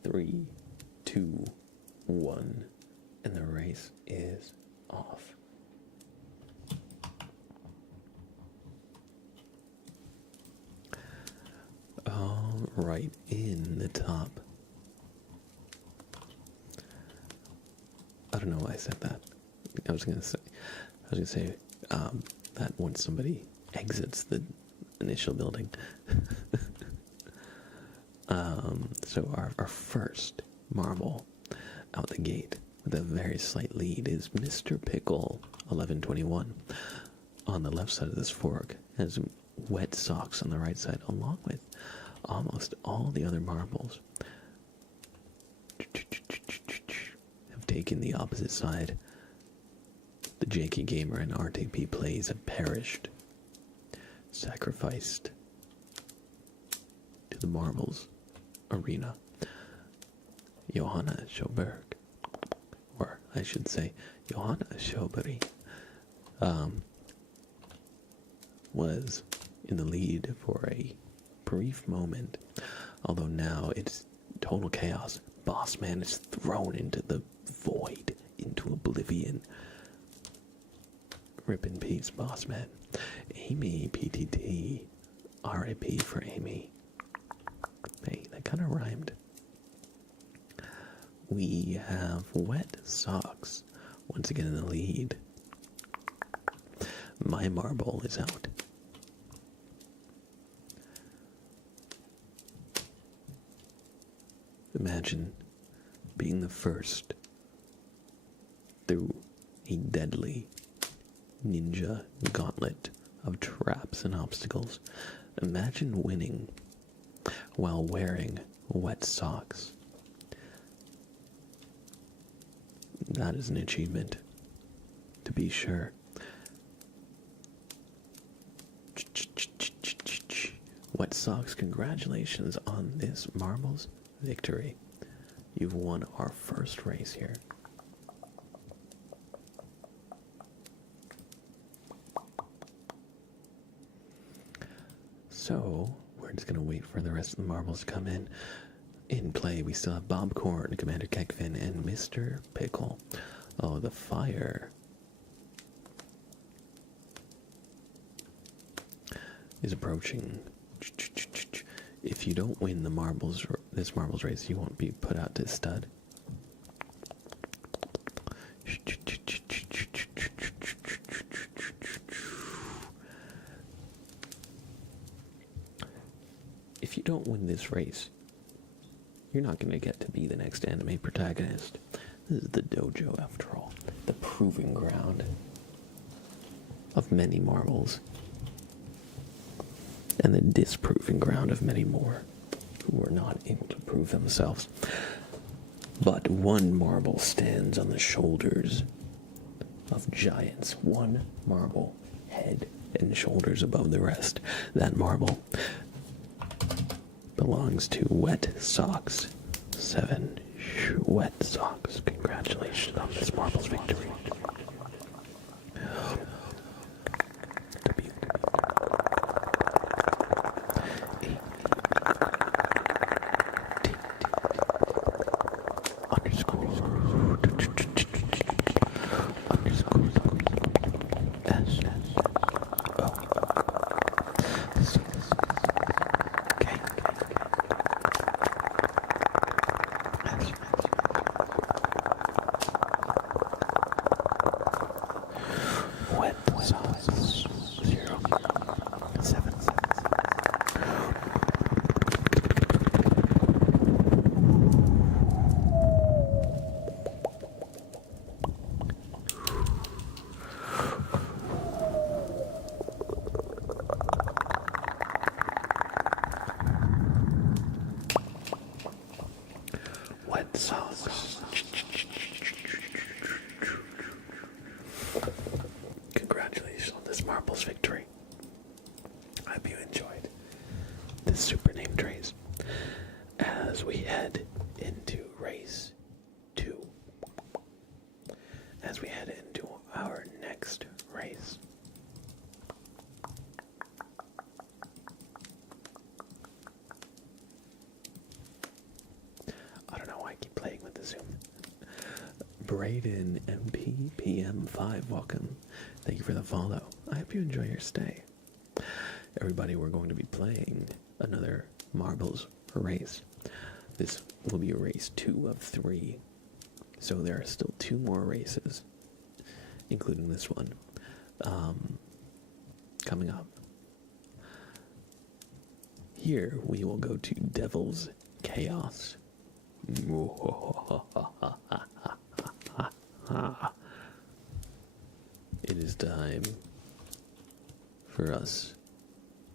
Three, 2, 1, and the race is off. All right, in the top. I don't know why I said that. I was gonna say that once somebody exits the initial building. So our first marble out the gate with a very slight lead is Mr. Pickle 1121 on the left side of this fork, has wet socks on the right side, along with almost all the other marbles. taken the opposite side. The janky gamer and RTP plays have perished, sacrificed to the marbles arena. Johanna Schoberg, or I should say Johanna Schoberg, was in the lead for a brief moment, although now it's total chaos. Bossman is thrown into the void, into oblivion. Rip in peace, Bossman. Amy PTT, RIP for Amy. Hey, that kind of rhymed. We have Wet Socks once again in the lead. My marble is out. Imagine being the first through a deadly ninja gauntlet of traps and obstacles. Imagine winning while wearing wet socks. That is an achievement, to be sure. Wet Socks, congratulations on this marbles victory. You've won our first race here. So, we're just going to wait for the rest of the marbles to come in. In play, we still have Bob Corn, Commander Kekvin, and Mr. Pickle. Oh, the fire is approaching. If you don't win this marbles race, you won't be put out to stud. If you don't win this race, you're not going to get to be the next anime protagonist. This is the dojo, after all. The proving ground of many marbles. And the disproving ground of many more who were not able to prove themselves. But one marble stands on the shoulders of giants. One marble, head and shoulders above the rest. That marble belongs to Wet Socks 7. Wet Socks, congratulations on this marbles victory. Congratulations on this marbles victory. I hope you enjoyed this super named race as we head into race 2. As we head into our next race. I don't know why I keep playing with the Zoom. Braden MP PM5, welcome. Thank you for the follow. I hope you enjoy your stay. Everybody, we're going to be playing another marbles race. This will be race 2 of 3. So there are still 2 more races, including this one, coming up. Here we will go to Devil's Chaos. It is time for us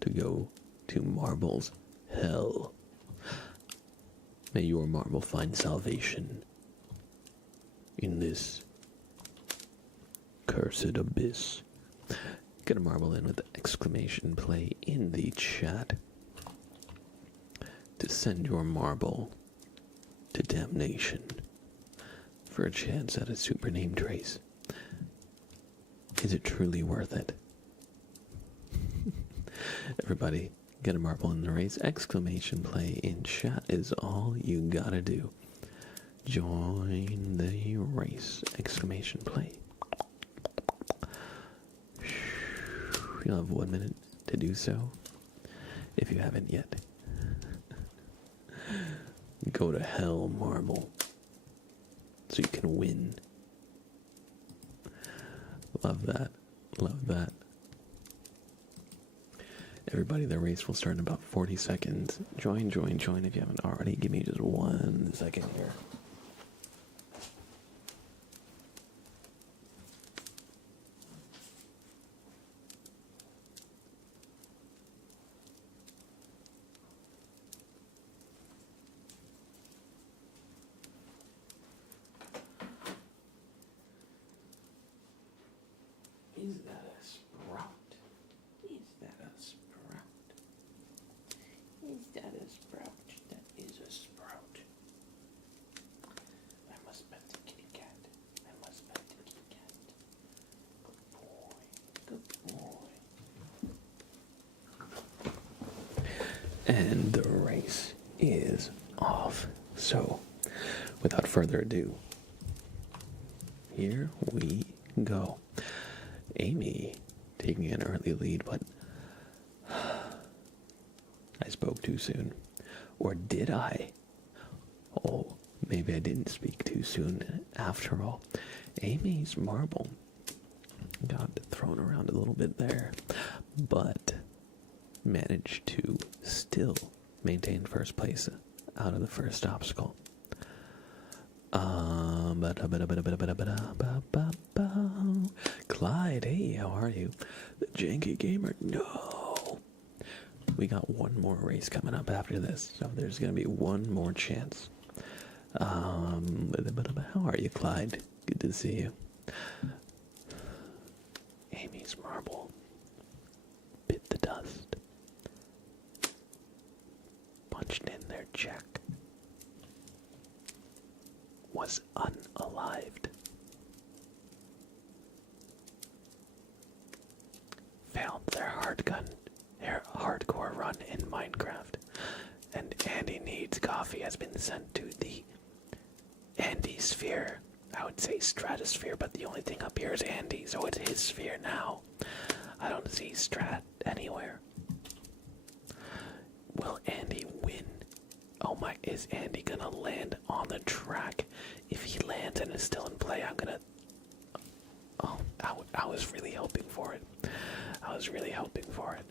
to go to Marble's Hell. May your marble find salvation in this cursed abyss. Get a marble in with the exclamation play in the chat to send your marble to damnation for a chance at a super name trace. Is it truly worth it? Everybody, get a marble in the race. Exclamation play in chat is all you gotta do. Join the race. Exclamation play. You'll have 1 minute to do so if you haven't yet. Go to hell, marble, so you can win. Love that. Love that. Everybody, the race will start in about 40 seconds. Join if you haven't already. Give me just 1 second here. Is that a sprout? Is that a sprout? Is that a sprout? That is a sprout. I must pet the kitty cat. I must pet the kitty cat. Good boy. Good boy. And the race is off. So, without further ado, here we go. Amy taking an early lead, but I spoke too soon. Or did I? Oh, maybe I didn't speak too soon after all. Amy's marble got thrown around a little bit there, but managed to still maintain first place out of the first obstacle. Clyde, hey, how are you? The Janky Gamer, no. We got one more race coming up after this, so there's gonna be one more chance. How are you, Clyde? Good to see you. Amy's marble bit the dust. Punched in their check. Was unalived. Failed their hardcore run in Minecraft. And Andy Needs Coffee has been sent to the Andy sphere. I would say stratosphere, but the only thing up here is Andy, so it's his sphere now. I don't see Strat anywhere. Will Andy win? Oh my, is Andy gonna land on the track? If he lands and is still in play, I'm gonna... Oh, I was really hoping for it. I was really hoping for it.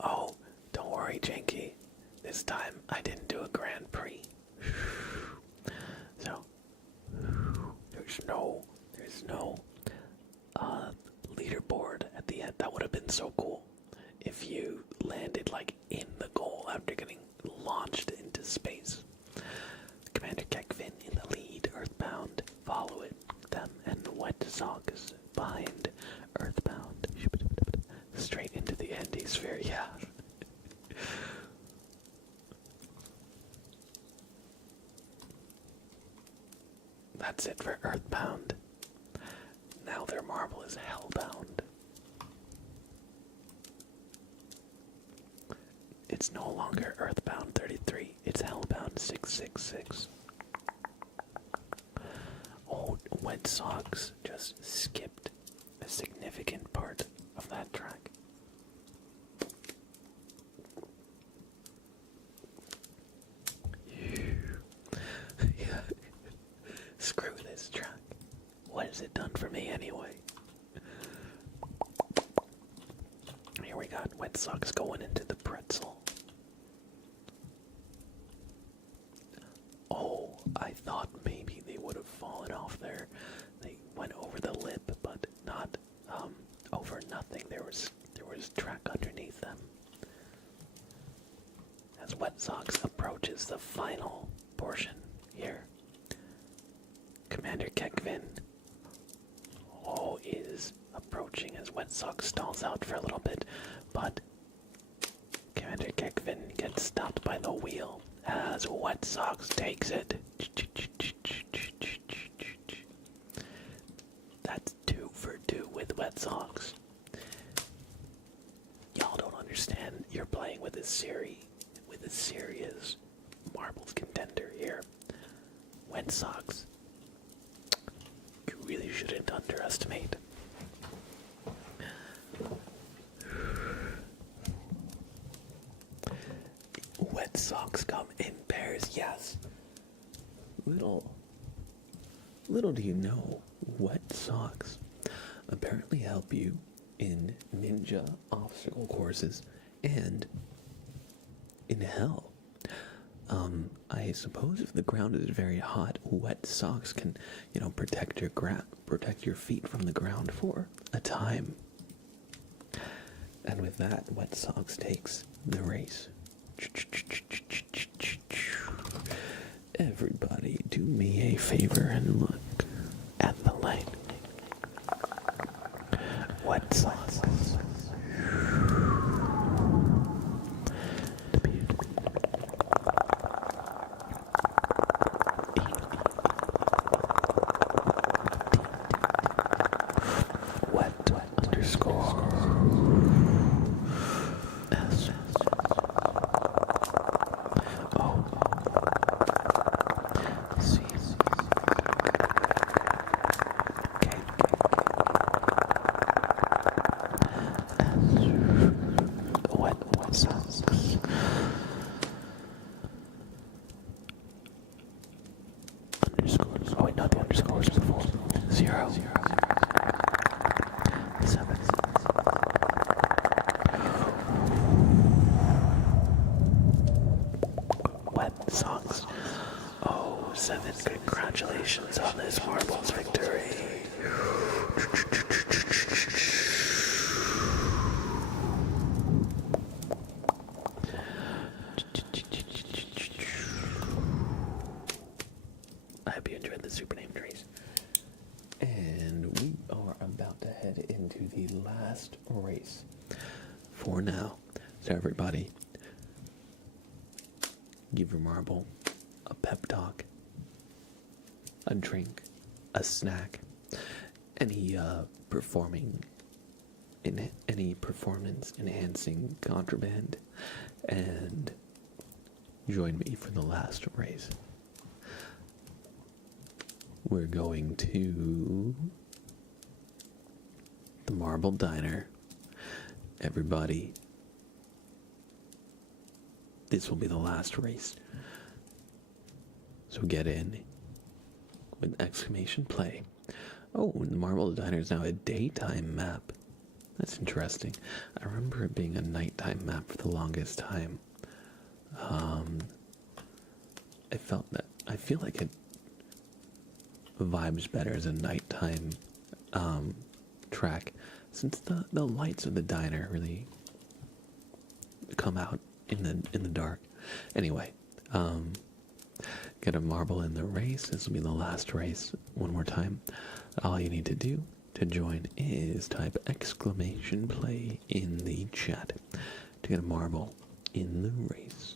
Oh, don't worry, Janky. This time, I didn't do a Grand Prix. So, there's no leaderboard at the end. That would have been so cool if you landed like in the goal after getting launched into space. Commander Kekvin in the lead, Earthbound, follow it, them, and Wet Socks behind Earthbound. Straight into the Andy sphere, yeah. That's it for Earthbound. Now their marble is Hellbound. It's no longer Earthbound 33, it's Hellbound 666. Oh, Wet Socks just skipped a significant part of that track. Yeah. Screw this track. What has it done for me anyway? Here we got Wet Socks going into the pretzel. Oh, I thought maybe they would have fallen off there. They went over the lip, but not over nothing. There was track underneath them. As Wet Socks approaches the final portion here. Commander Kekvin is approaching as Wet Sox stalls out for a little bit, but Commander Kekvin gets stopped by the wheel as Wet Sox takes it. That's 2 for 2 with Wet Sox. Y'all don't understand. You're playing with a serious marbles contender here. Wet Sox. You really shouldn't underestimate. Wet Sox come in pairs, yes. Little do you know, Wet Sox apparently help you in ninja obstacle courses and in hell. I suppose if the ground is very hot, Wet Socks can, protect your feet from the ground for a time. And with that, Wet Socks takes the race. Everybody, do me a favor and look at the light. Wet Socks. Congratulations on this marbles victory. I hope you enjoyed the super named race. And we are about to head into the last race for now. So everybody, give your marble a pep talk, a drink, a snack, any performance enhancing contraband, and join me for the last race. We're going to the Marble Diner. Everybody, this will be the last race. So get in with exclamation play. Oh, the Marble Diner is now a daytime map. That's interesting. I remember it being a nighttime map for the longest time. I feel like it vibes better as a nighttime track, since the lights of the diner really come out in the dark. Anyway, get a marble in the race. This will be the last race. One more time. All you need to do to join is type exclamation play in the chat to get a marble in the race.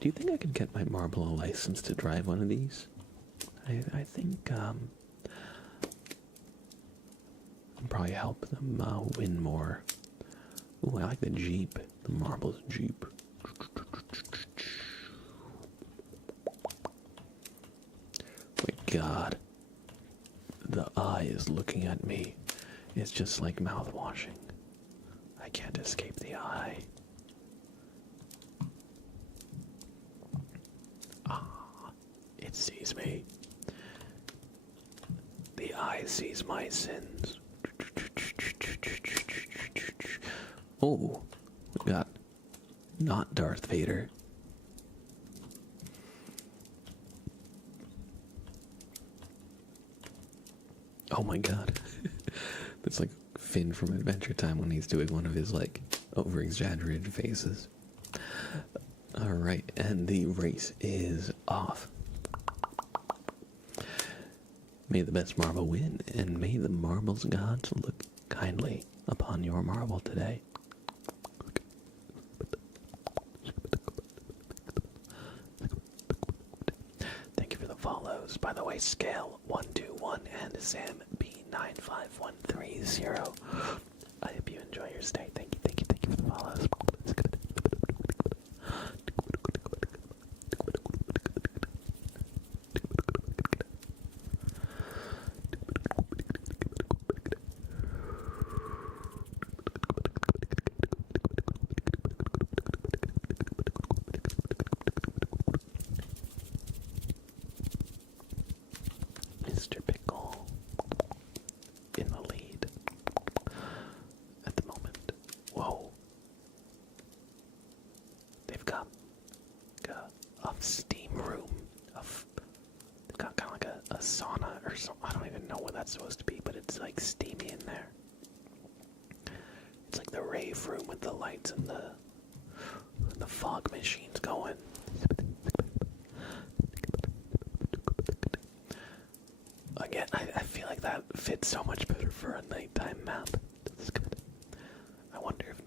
Do you think I could get my marble a license to drive one of these? I think I'll probably help them win more. Ooh, I like the Jeep. The Marbles Jeep. My God. The eye is looking at me. It's just like mouthwashing. I can't escape the eye. It sees me. The eye sees my sins. Oh, we got not Darth Vader. Oh my God. That's like Finn from Adventure Time when he's doing one of his like over-exaggerated faces. All right, and the race is off. May the best marble win, and may the marbles gods look kindly upon your marble today. Thank you for the follows. By the way, Scale 121 and Sam B95130. I hope you enjoy your stay. Thank you for the follows. Mr. Pickle in the lead at the moment. Whoa. They've got a steam room. They've got kind of like a sauna or something. I don't even know what that's supposed to be, but it's like steamy in there. It's like the rave room with the lights and the fog machines going. Again, I feel like that fits so much better for a nighttime map. That's good. I wonder if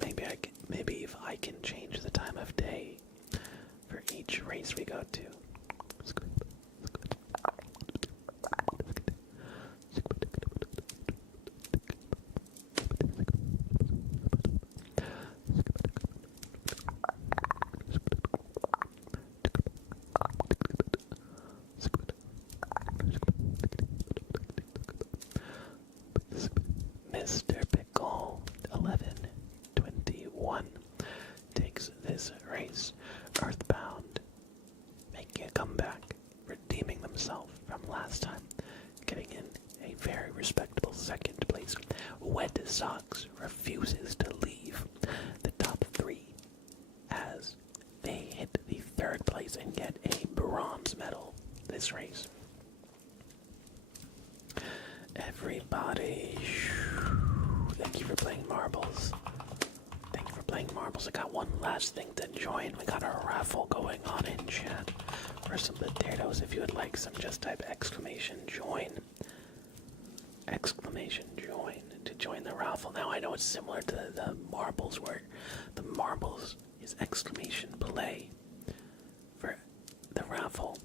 maybe if I can change the time of day for each race we go to. That's good. Mr. Pickle 1121 takes this race earthbound, making a comeback, redeeming themselves from last time, getting in a very respectable second place. Wet Sox refuses to leave the top three as they hit the third place and get a bronze medal this race. Everybody, thank you for playing marbles. Thank you for playing marbles. I got one last thing to join. We got a raffle going on in chat for some potatoes. If you would like some, just type exclamation join to join the raffle. Now I know it's similar to the marbles where the marbles is exclamation play. For the raffle,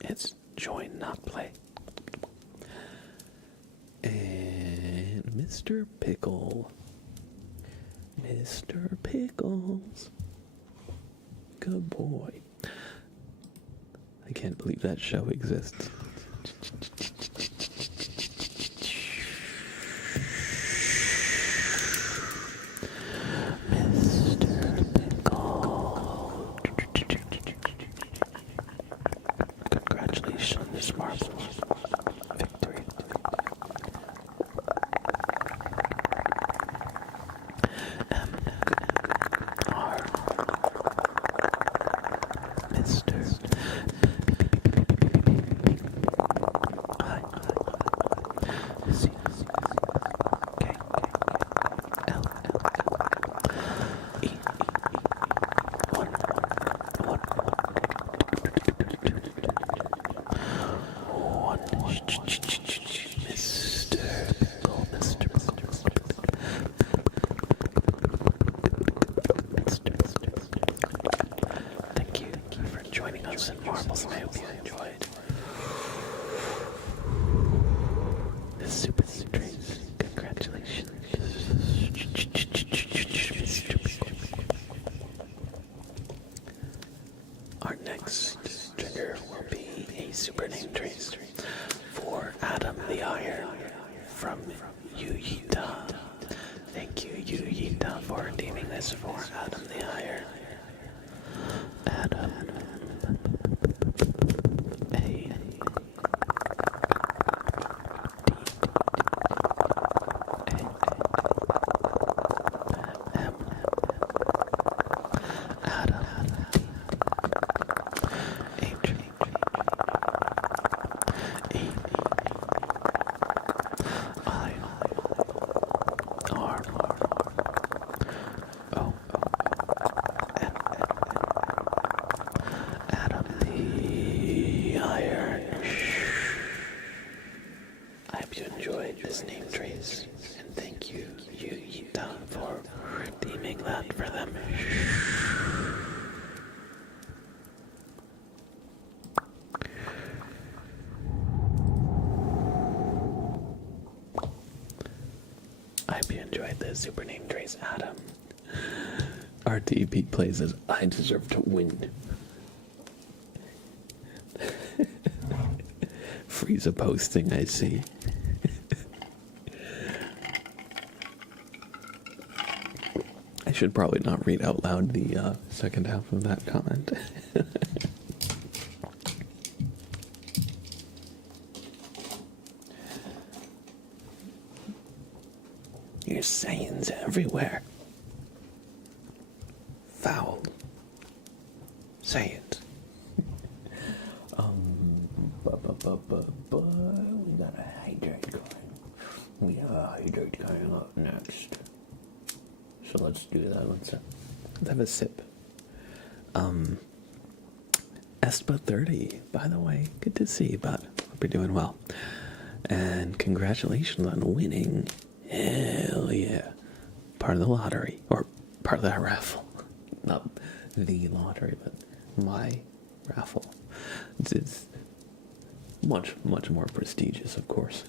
it's join, not play. And Mr. Pickle. Mr. Pickles. Good boy. I can't believe that show exists. Mr. Pickle. Congratulations, marbles. Victory. And marbles, I hope you enjoyed this super trace. Congratulations. Our next trigger will be a super name trace for Adam the Iron from Yuyita. Thank you, Yuyita, for redeeming this for Adam the Iron. Adam. done for them. I hope you enjoyed this. Super name Trace Adam. RTP plays as I deserve to win. Frieza posting, I see. I should probably not read out loud the second half of that comment. You're Saiyans everywhere. Foul. Saiyans. We got a hydrate going. We have a hydrate coming up next. So let's do that. Let's have a sip. Espa 30, by the way. Good to see you, bud. Hope you're doing well. And congratulations on winning. Hell yeah. Part of the lottery. Or part of that raffle. Not the lottery, but my raffle. It's much, much more prestigious, of course.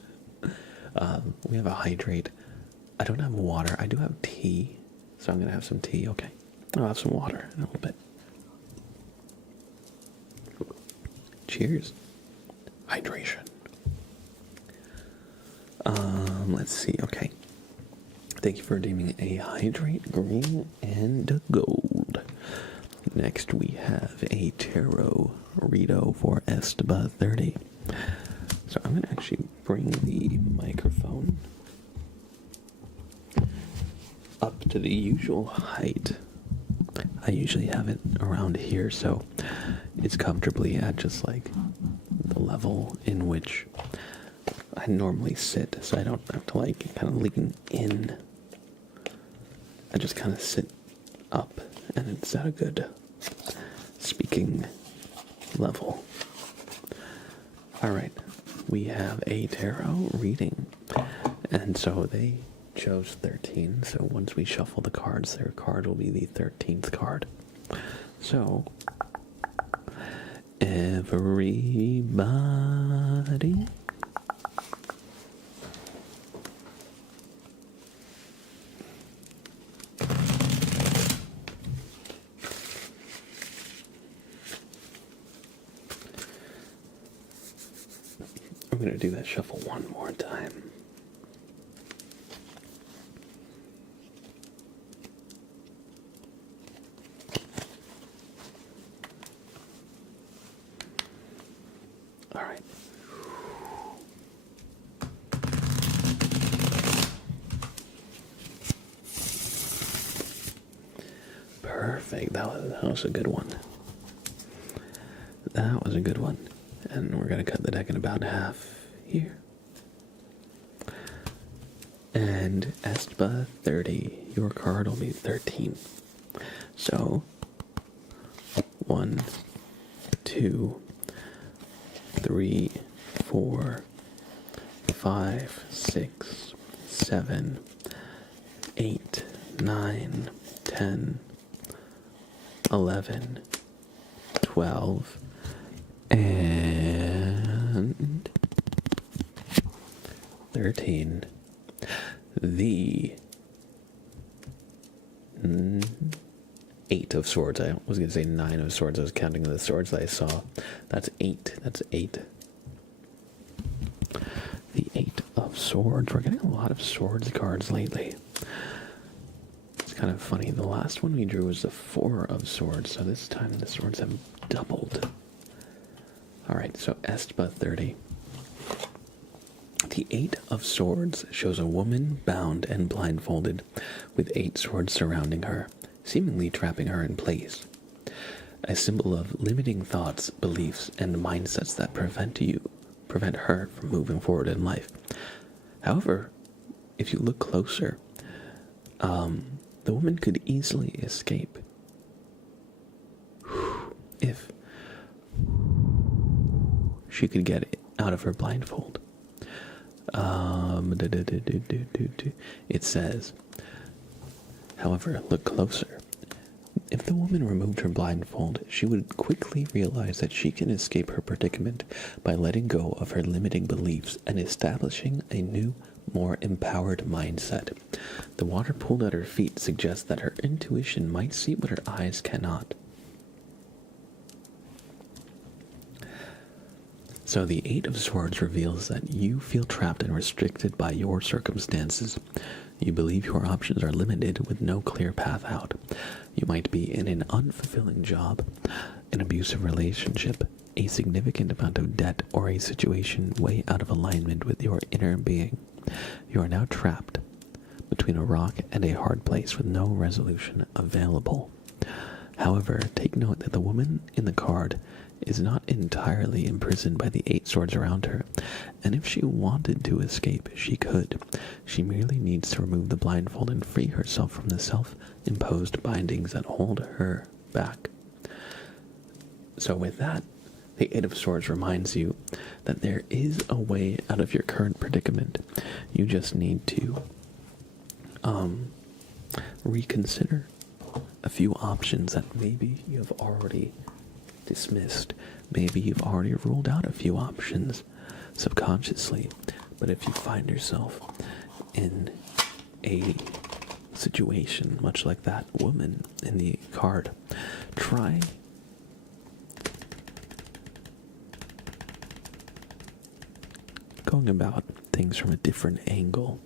We have a hydrate. I don't have water. I do have tea. So I'm going to have some tea. Okay. I'll have some water in a little bit. Cheers. Hydration. Let's see. Okay. Thank you for redeeming a hydrate, green, and gold. Next we have a tarot Rito for Esteban 30. So I'm going to actually bring the microphone up to the usual height. I usually have it around here, so it's comfortably at just like the level in which I normally sit, so I don't have to like kind of lean in. I just kind of sit up, and it's at a good speaking level. Alright, we have a tarot reading, and so they chose 13, so once we shuffle the cards, their card will be the 13th card. So, everybody, I'm going to do that shuffle one more time. All right. Perfect. That was a good one. That was a good one. And we're going to cut the deck in about half here. And Espa 30, your card will be 13. So, 1, 2, 3, 4, 5, 6, 7, 8, 9, 10, 11, 12, and 13. The 8 of swords. I was going to say 9 of swords. I was counting the swords that I saw. That's 8. That's 8. The 8 of swords. We're getting a lot of swords cards lately. It's kind of funny. The last one we drew was the 4 of swords. So this time the swords have doubled. Alright, so Espa 30. The 8 of swords shows a woman bound and blindfolded with 8 swords surrounding her, seemingly trapping her in place. A symbol of limiting thoughts, beliefs, and mindsets that prevent her from moving forward in life. However, if you look closer, the woman could easily escape if she could get out of her blindfold. It says, However, look closer. If the woman removed her blindfold, she would quickly realize that she can escape her predicament by letting go of her limiting beliefs and establishing a new, more empowered mindset. The water pooled at her feet suggests that her intuition might see what her eyes cannot. So the Eight of Swords reveals that you feel trapped and restricted by your circumstances. You believe your options are limited with no clear path out. You might be in an unfulfilling job, an abusive relationship, a significant amount of debt, or a situation way out of alignment with your inner being. You are now trapped between a rock and a hard place with no resolution available. However, take note that the woman in the card is not entirely imprisoned by the 8 swords around her, and if she wanted to escape, she could. She merely needs to remove the blindfold and free herself from the self-imposed bindings that hold her back. So with that, the 8 of Swords reminds you that there is a way out of your current predicament. You just need to reconsider a few options that maybe you have already dismissed. Maybe you've already ruled out a few options subconsciously. But if you find yourself in a situation much like that woman in the card, try going about things from a different angle.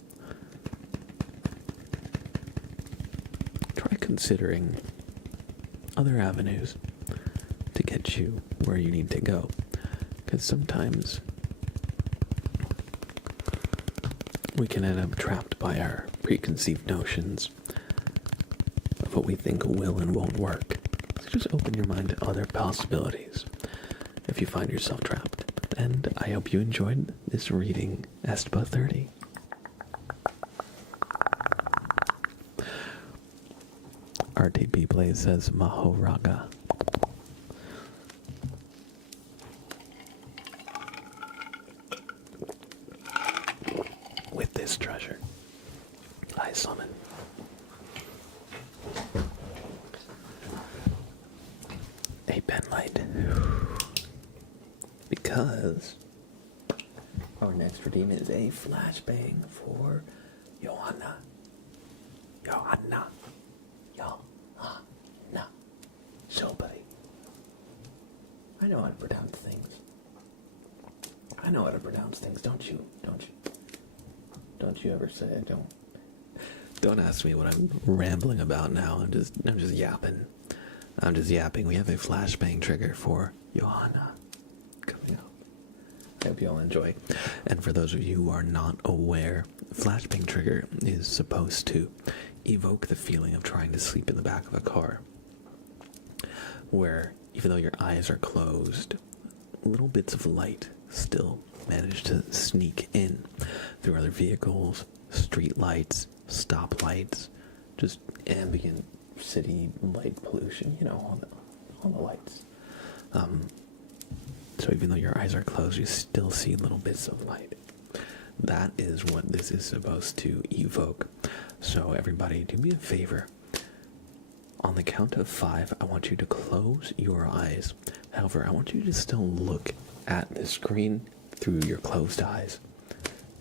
Try considering other avenues to get you where you need to go. Because sometimes we can end up trapped by our preconceived notions of what we think will and won't work. So just open your mind to other possibilities if you find yourself trapped. And I hope you enjoyed this reading, Espa 30. RTP Plays says Mahoraga. With this treasure, I summon a penlight. Because our next redeem is a flashbang for Johanna. Johanna. So, buddy, I know how to pronounce things. Don't you? Don't you ever say I don't. Don't ask me what I'm rambling about now. I'm just yapping. We have a flashbang trigger for Johanna coming up. I hope you all enjoy. And for those of you who are not aware, flashbang trigger is supposed to evoke the feeling of trying to sleep in the back of a car, where even though your eyes are closed, little bits of light still manage to sneak in through other vehicles, street lights, stop lights, just ambient city light pollution, all the lights. So even though your eyes are closed, you still see little bits of light. That is what this is supposed to evoke. So everybody, do me a favor. On the count of 5, I want you to close your eyes. However, I want you to still look at the screen through your closed eyes.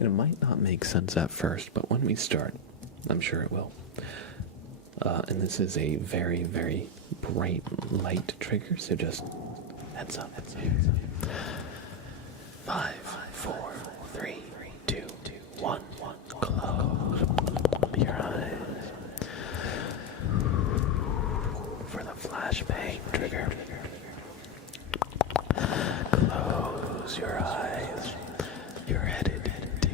And it might not make sense at first, but when we start, I'm sure it will. And this is a very, very bright light trigger, so just heads up. 5, 4, 3, 2, 1. Close your eyes for the flashbang trigger. Close your eyes. You're headed to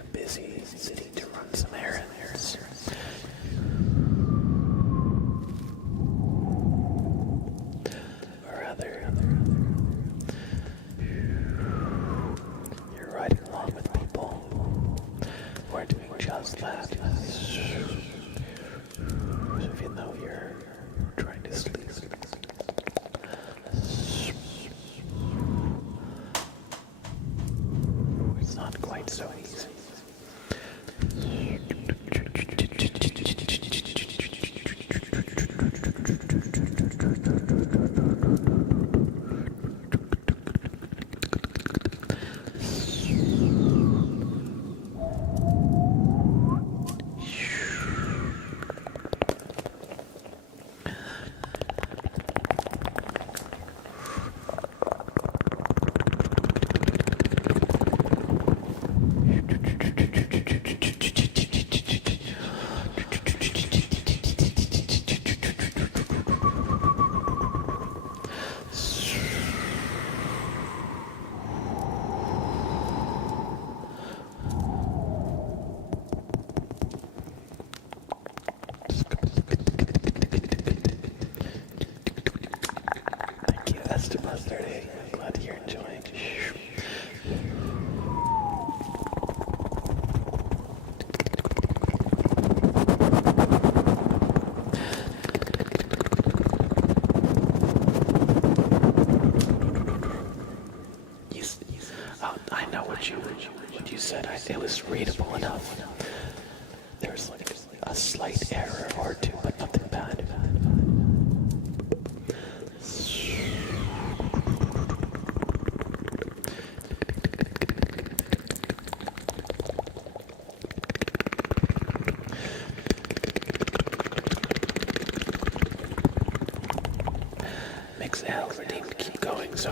a busy city to run some errands. Or rather, you're riding along with people who are doing just that. So even though you're trying to sleep, right. It was readable enough. There was like a slight error or two, but nothing bad. Mix L redeemed, keep going, so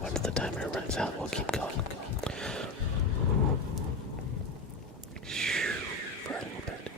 once the timer runs out, we'll keep going. For a little bit.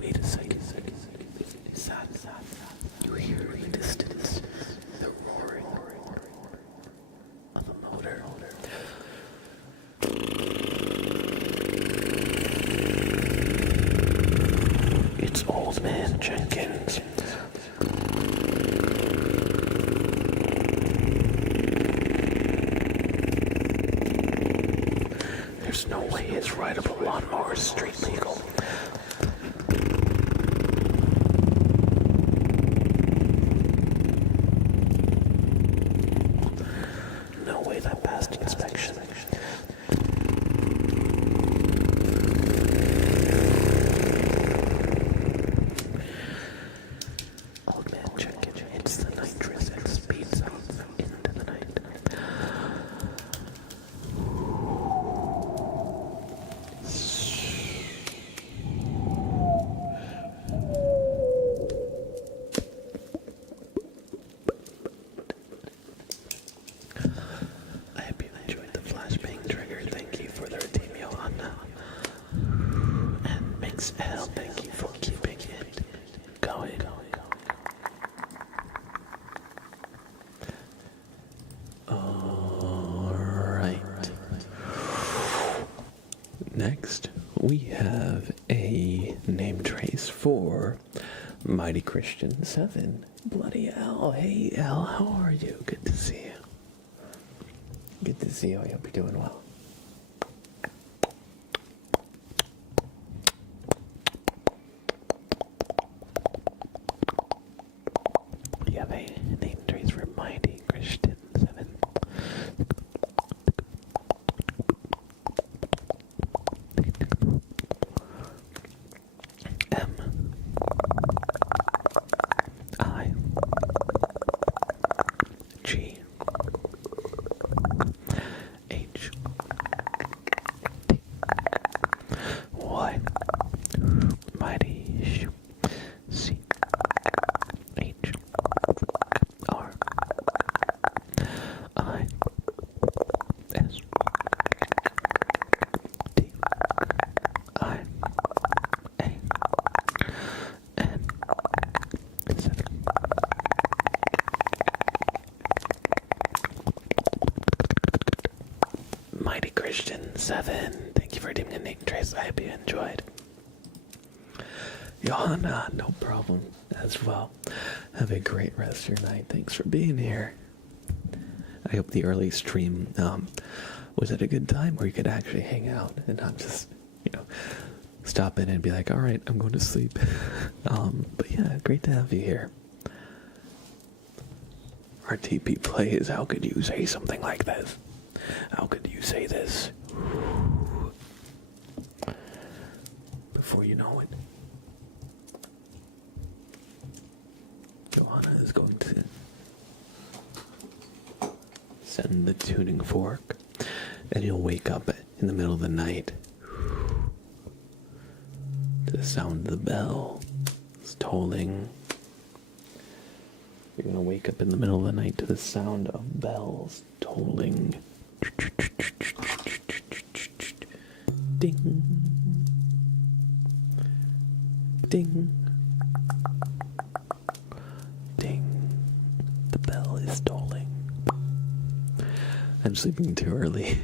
Wait a second. You hear in the distance the roaring of a motor. It's Old Man Jenkins. There's no way his rideable lawnmower is street legal. No way that passed inspection. Old Man Jenkins hits the nitrous and speeds out into the night. I hope you enjoyed the flashbang trigger. Thank you for the redeem, Johanna. And Mix L, thank you for keeping it going. Alright. Next, we have a name trace for Mighty Christian 7. Bloody L. Hey, L, how are you? Good to see you. Good to see you. I hope you're doing well. We have a name trace for Mighty Christian 7. M I G H T Y Mighty C H R I S T I A N 7. Mighty Christian 7. Thank you for redeeming a name trace. I hope you enjoyed. Johanna, no problem as well. Have a great rest of your night. Thanks for being here. I hope the early stream was at a good time where you could actually hang out and not just, stop in and be like, all right, I'm going to sleep. But yeah, great to have you here. RTP plays, how could you say something like this? How could you say this? Before you know it, Johanna is going to send the tuning fork, and you'll wake up in the middle of the night to the sound of the bell. It's tolling. You're going to wake up in the middle of the night to the sound of bells tolling. Ding. Ding. I'm sleeping too early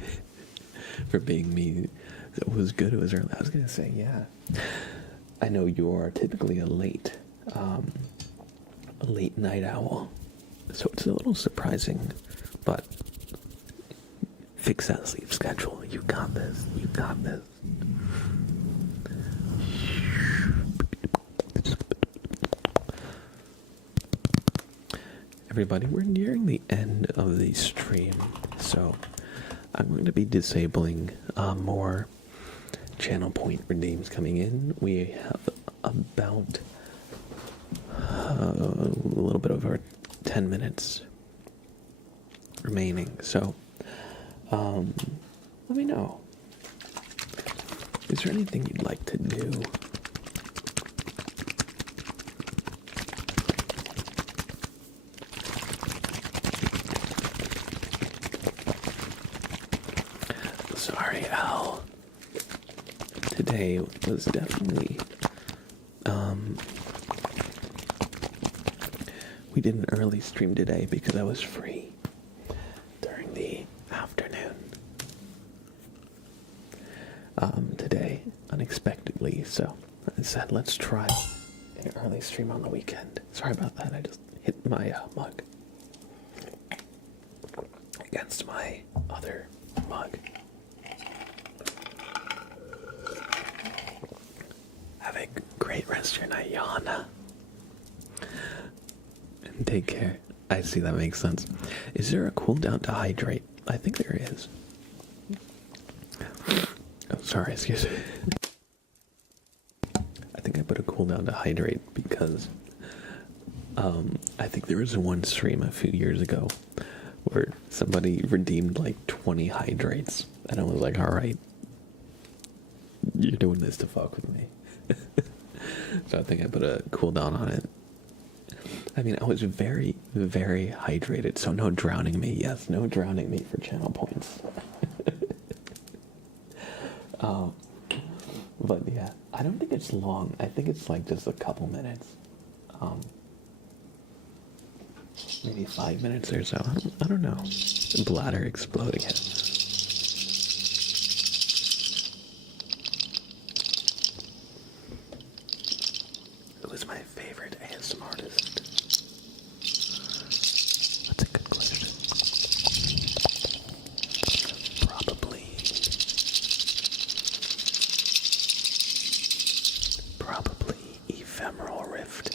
for being me. It was good. It was early. I was gonna say, yeah. I know you are typically a late night owl, so it's a little surprising, but fix that sleep schedule. You got this. You got this. Everybody, we're nearing the end of the stream, so I'm going to be disabling more channel point redeems coming in. We have about a little bit over 10 minutes remaining, so let me know. Is there anything you'd like to do? Sorry, Al. Today was definitely, we did an early stream today because I was free during the afternoon. Today, unexpectedly, so I said, let's try an early stream on the weekend. Sorry about that, I just hit my mug against my other mug. Have a great rest of your night, Yana. And take care. I see, that makes sense. Is there a cooldown to hydrate? I think there is. Oh, sorry, excuse me. I think I put a cooldown to hydrate because I think there was one stream a few years ago where somebody redeemed like 20 hydrates, and I was like, alright, you're doing this to fuck with me. So I think I put a cooldown on it. I mean, I was very, very hydrated, so no drowning me. Yes, no drowning me for channel points. But yeah, I don't think it's long. I think it's like just a couple minutes. Maybe 5 minutes or so. I don't know. Bladder exploding. It was my favorite ASMR artist. That's a good question. Probably Ephemeral Rift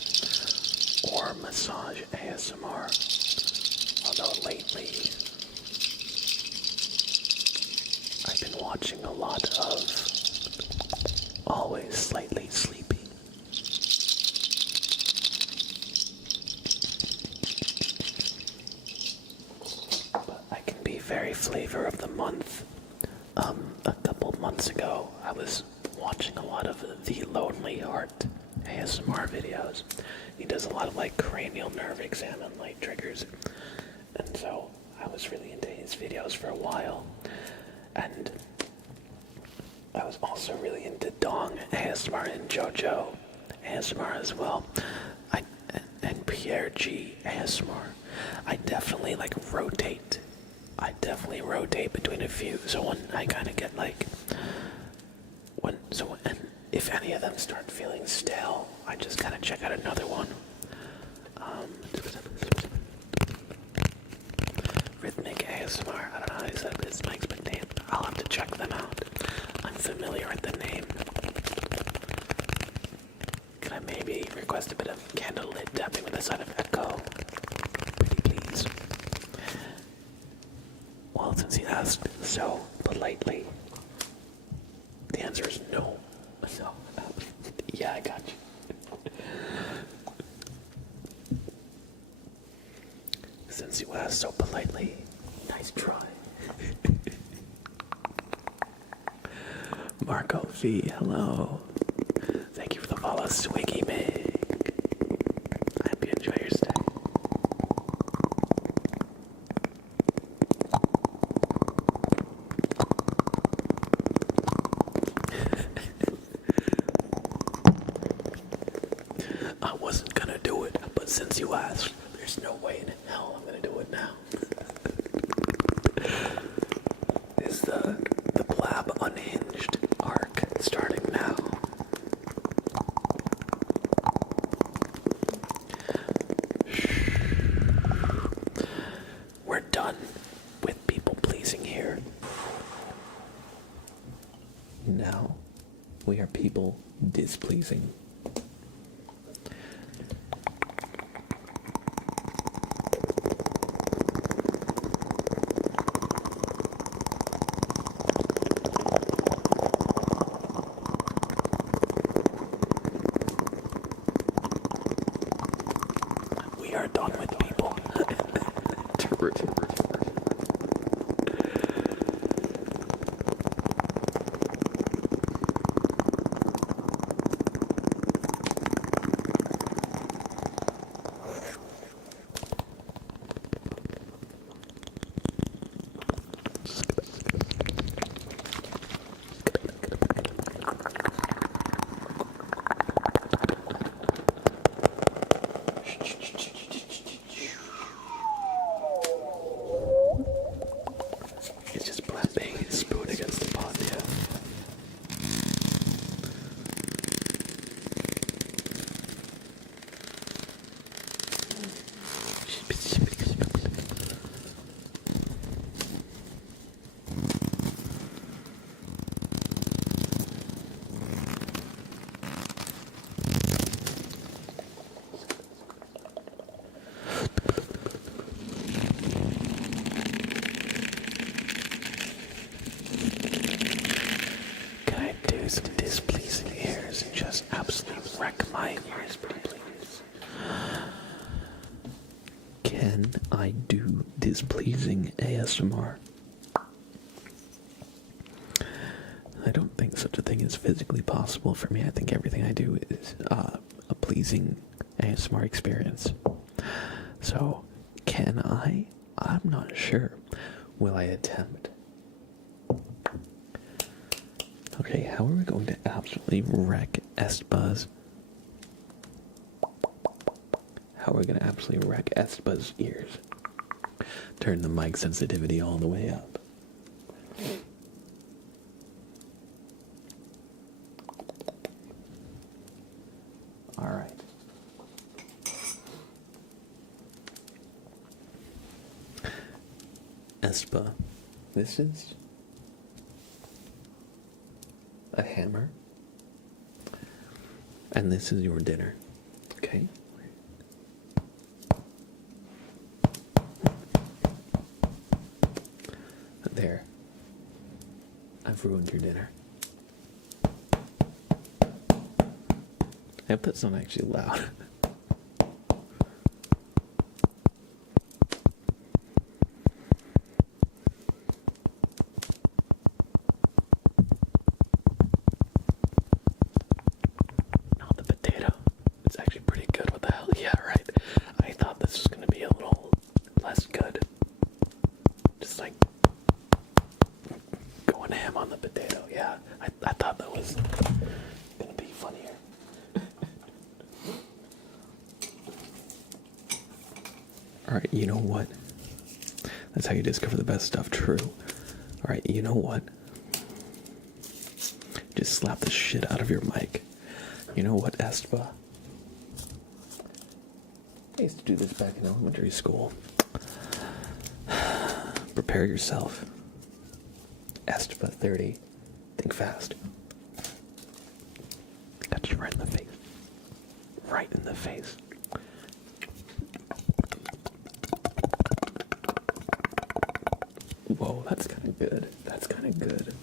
or Massage ASMR. Although lately I've been watching a lot of Always Slightly Sleepy. But I can be very flavor of the month. A couple months ago, I was watching a lot of the Lonely Heart ASMR videos. He does a lot of like cranial nerve exam and light triggers. And so I was really into his videos for a while. And I was also really into Dong ASMR and JoJo ASMR as well. And Pierre G ASMR. I definitely rotate. I definitely rotate between a few. So when I kind of get like, and if any of them start feeling stale, I just kind of check out another one. Rhythmic ASMR. I don't know how you said this, Mike's been named. I'll have to check them out. I'm familiar with the name. Can I maybe request a bit of candlelit tapping with a side of echo? Pretty please. Well, since you asked so politely, the answer is no. So, yeah, I got you. Since you asked so politely, nice try. Marco V, hello. Thank you for the follow, Swiggy Mig. I hope you enjoy your stay. I wasn't gonna do it, but since you asked, there's no way in hell I'm gonna do it now. the Blab Unhinged arc starting now. We're done with people pleasing here. Now we are people displeasing. We are done with people. True. It's just banging his spoon against the pot, yeah. Can I do some displeasing ears and just absolutely wreck my ears, please? Can I do displeasing ASMR? I don't think such a thing is physically possible for me. I think everything I do is a pleasing ASMR experience. So, can I? I'm not sure. Will I attempt? Okay, how are we going to absolutely wreck Esteba's? How are we going to absolutely wreck Esteba's ears? Turn the mic sensitivity all the way up. Alright. Espa, this is a hammer, and this is your dinner, okay? There. I've ruined your dinner. I hope that's not actually loud. Not the potato. It's actually pretty good. What the hell? Yeah, right. I thought this was gonna be a little less good. Just like going ham on the potato. Yeah, I thought that was gonna be funnier. Alright, you know what? That's how you discover the best stuff, true. Alright, you know what? Just slap the shit out of your mic. You know what, Esteba? I used to do this back in elementary school. Prepare yourself. Esteba 30. Think fast. Got you right in the face. Right in the face. Whoa, that's kind of good. That's kind of good.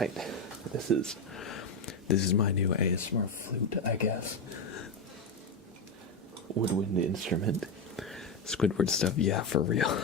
right. This is my new ASMR flute, I guess. Woodwind instrument. Squidward stuff, yeah, for real.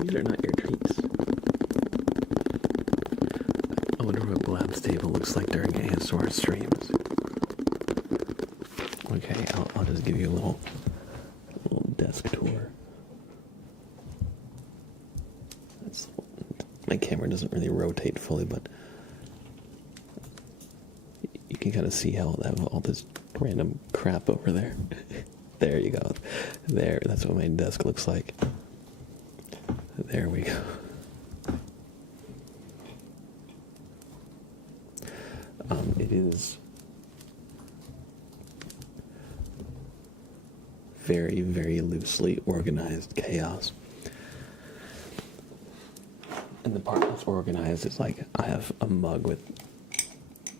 These are not your treats. I wonder what Blab's table looks like during ASMR streams. Okay, I'll just give you a little desk tour. My camera doesn't really rotate fully, but you can kind of see how I have all this random crap over there. There you go. There, that's what my desk looks like. There we go. It is very, very loosely organized chaos. And the part that's organized is like I have a mug with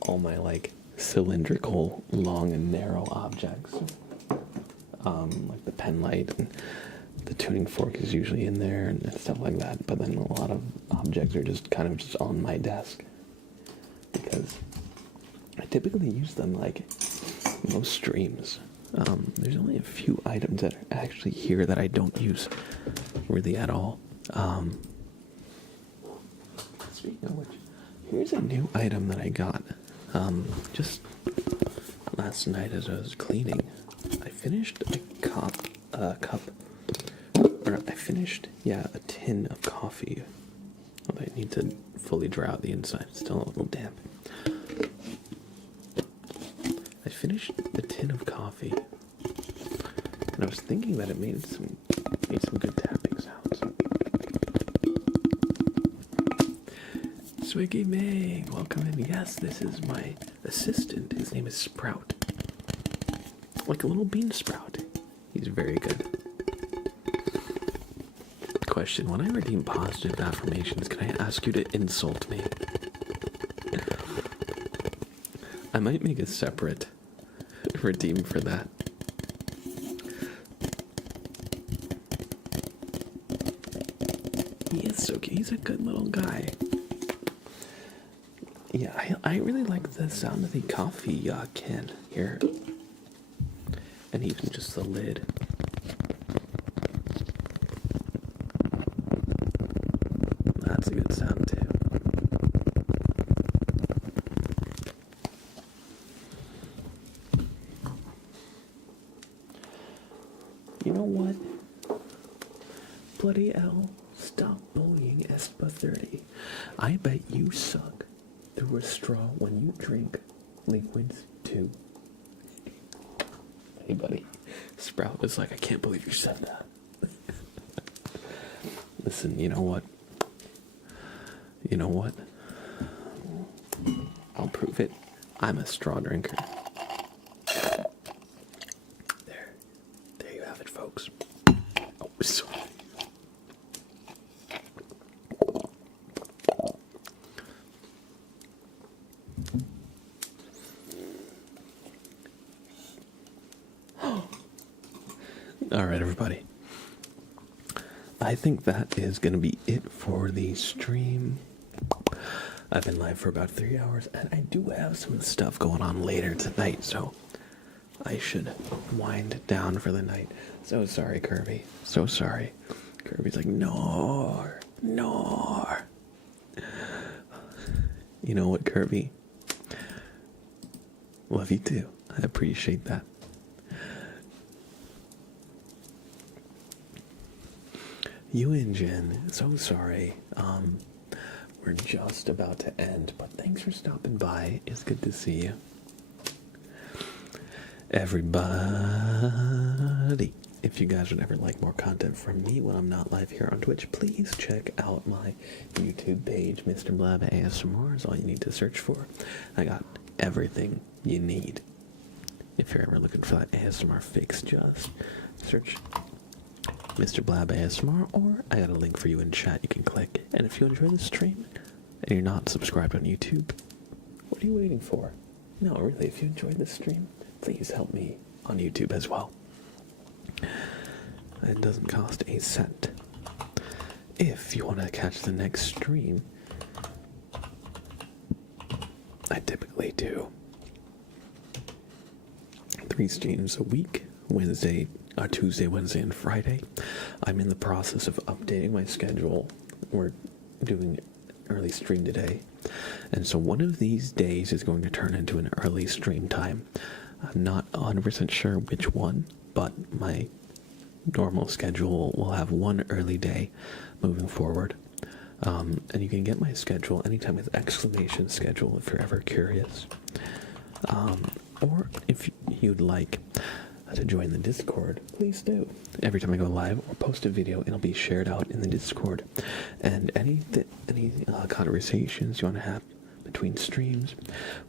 all my like cylindrical, long and narrow objects. Like the pen light and the tuning fork is usually in there and stuff like that. But then a lot of objects are just kind of just on my desk because I typically use them like most streams. There's only a few items that are actually here that I don't use really at all. Speaking of which, here's a new item that I got just last night as I was cleaning. I finished a tin of coffee. Although I need to fully dry out the inside. It's still a little damp. I finished the tin of coffee, and I was thinking that it made some good tapping sounds. Swiggy Meg, welcome in. Yes, this is my assistant. His name is Sprout. Like a little bean sprout. He's very good. Question: when I redeem positive affirmations, can I ask you to insult me? I might make a separate redeem for that. He is so cute. He's a good little guy. Yeah, I really like the sound of the coffee can here. And even just the lid. That's a good sound too. You know what? Bloody hell, stop bullying Espa30. I bet you suck through a straw when you drink liquids too. Hey buddy, Sprout was like, I can't believe you said that. Listen, you know what? I'll prove it. I'm a straw drinker. There you have it, folks. Oh, sorry. Alright, everybody. I think that is going to be it for the stream. I've been live for about 3 hours, and I do have some stuff going on later tonight, so I should wind down for the night. So sorry, Kirby. So sorry. Kirby's like, no. You know what, Kirby? Love you too. I appreciate that. You and Jen, so sorry. We're just about to end, but thanks for stopping by. It's good to see you. Everybody, if you guys would ever like more content from me when I'm not live here on Twitch, please check out my YouTube page. Mr. Blab ASMR is all you need to search for. I got everything you need. If you're ever looking for that ASMR fix, just search Mr. Blab ASMR, or I got a link for you in chat you can click. And if you enjoy the stream and you're not subscribed on YouTube, what are you waiting for? No, really, if you enjoyed this stream, please help me on YouTube as well. It doesn't cost a cent. If you want to catch the next stream, I typically do 3 streams a week, Tuesday, Wednesday, and Friday. I'm in the process of updating my schedule. We're doing early stream today, and so one of these days is going to turn into an early stream time. I'm not 100% sure which one, but my normal schedule will have one early day moving forward. And you can get my schedule anytime with exclamation schedule if you're ever curious. Or if you'd like to join the Discord, please do. Every time I go live or post a video, it'll be shared out in the Discord. And any conversations you want to have between streams,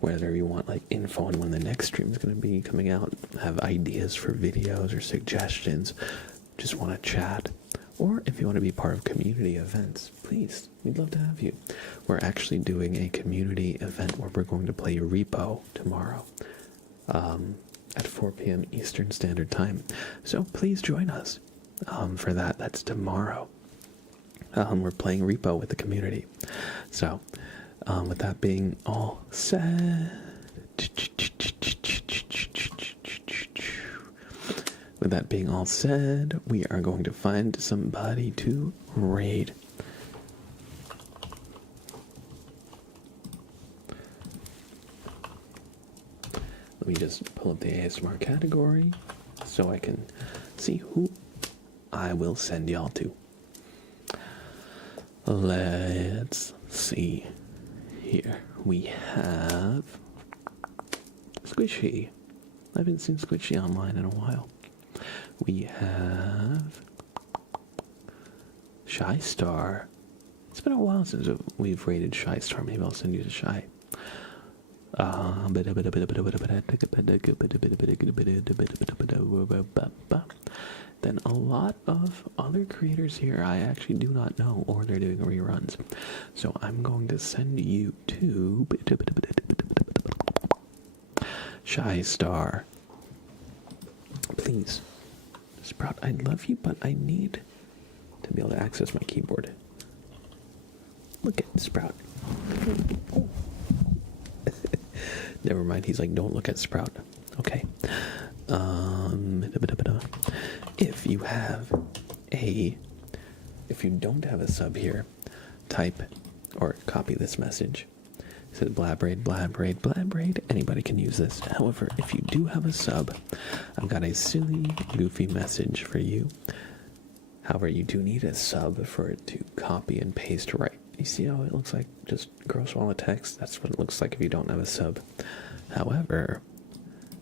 whether you want like info on when the next stream is going to be coming out, have ideas for videos or suggestions, just want to chat, or if you want to be part of community events, please, we'd love to have you. We're actually doing a community event where we're going to play Repo tomorrow at 4 p.m. Eastern Standard Time. So please join us for that. That's tomorrow. We're playing Repo with the community. So with that being all said, we are going to find somebody to raid. Let me just pull up the ASMR category so I can see who I will send y'all to. Let's see. Here we have Squishy. I haven't seen Squishy online in a while. We have Shy Star. It's been a while since we've rated Shy Star. Maybe I'll send you to Shy. Then a lot of other creators here I actually do not know, or they're doing reruns. So I'm going to send you to Shy Star. Please, Sprout, I love you, but I need to be able to access my keyboard. Look at Sprout. Oh. Never mind, he's like, don't look at Sprout. Okay. If you don't have a sub here, type or copy this message. It says blabraid, blabraid, blabraid. Anybody can use this. However, if you do have a sub, I've got a silly, goofy message for you. However, you do need a sub for it to copy and paste right. You see how it looks like just gross wall of text? That's what it looks like if you don't have a sub. However,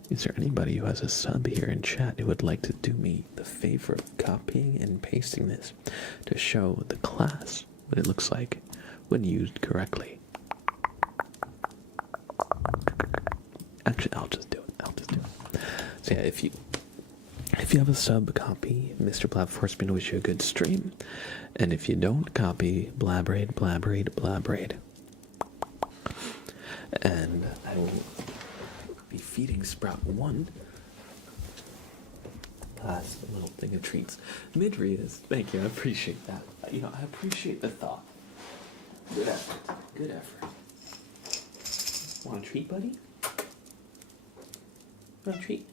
is there anybody who has a sub here in chat who would like to do me the favor of copying and pasting this to show the class what it looks like when used correctly? Actually, I'll just do it. So yeah, if you have a sub, copy Mr. Blab forced me to wish you a good stream. And if you don't, copy blabraid, blabraid, blabraid. And I will be feeding Sprout one last little thing of treats. Mid-readers, thank you, I appreciate that. You know, I appreciate the thought. Good effort, good effort. Want a treat, buddy? Want a treat?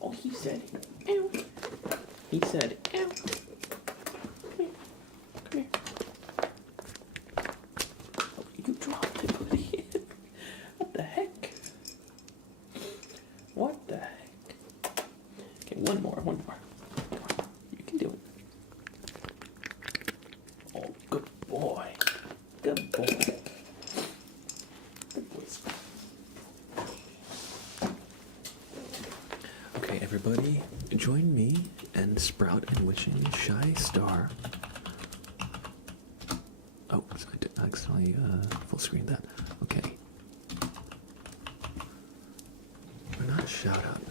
Oh, he said, ow. He said, ow. Come here. Come here. Oh, you dropped it, buddy. What the heck? What the heck? Okay, one more. Come on. You can do it. Oh, good boy. Good boy. Good boys. Okay, everybody, join me and Sprout in wishing Shy Star. Oh, I did accidentally full screen that. Okay. Or not shout out.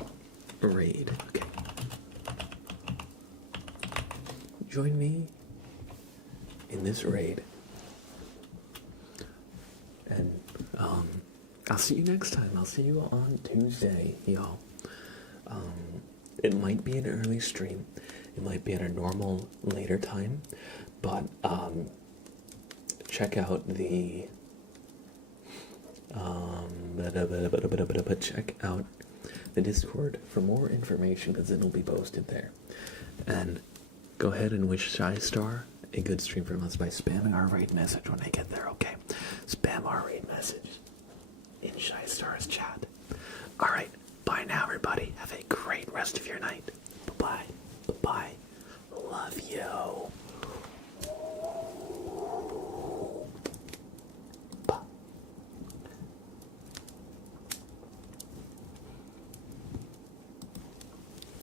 Raid. Okay. Join me in this raid. And I'll see you next time. I'll see you on Tuesday, y'all. It might be an early stream. It might be at a normal later time, but check out the check out the Discord for more information, because it'll be posted there. And go ahead and wish Shy Star a good stream from us by spamming our raid message when I get there, okay? Spam our raid message in Shy Star's chat. Alright, bye now, everybody.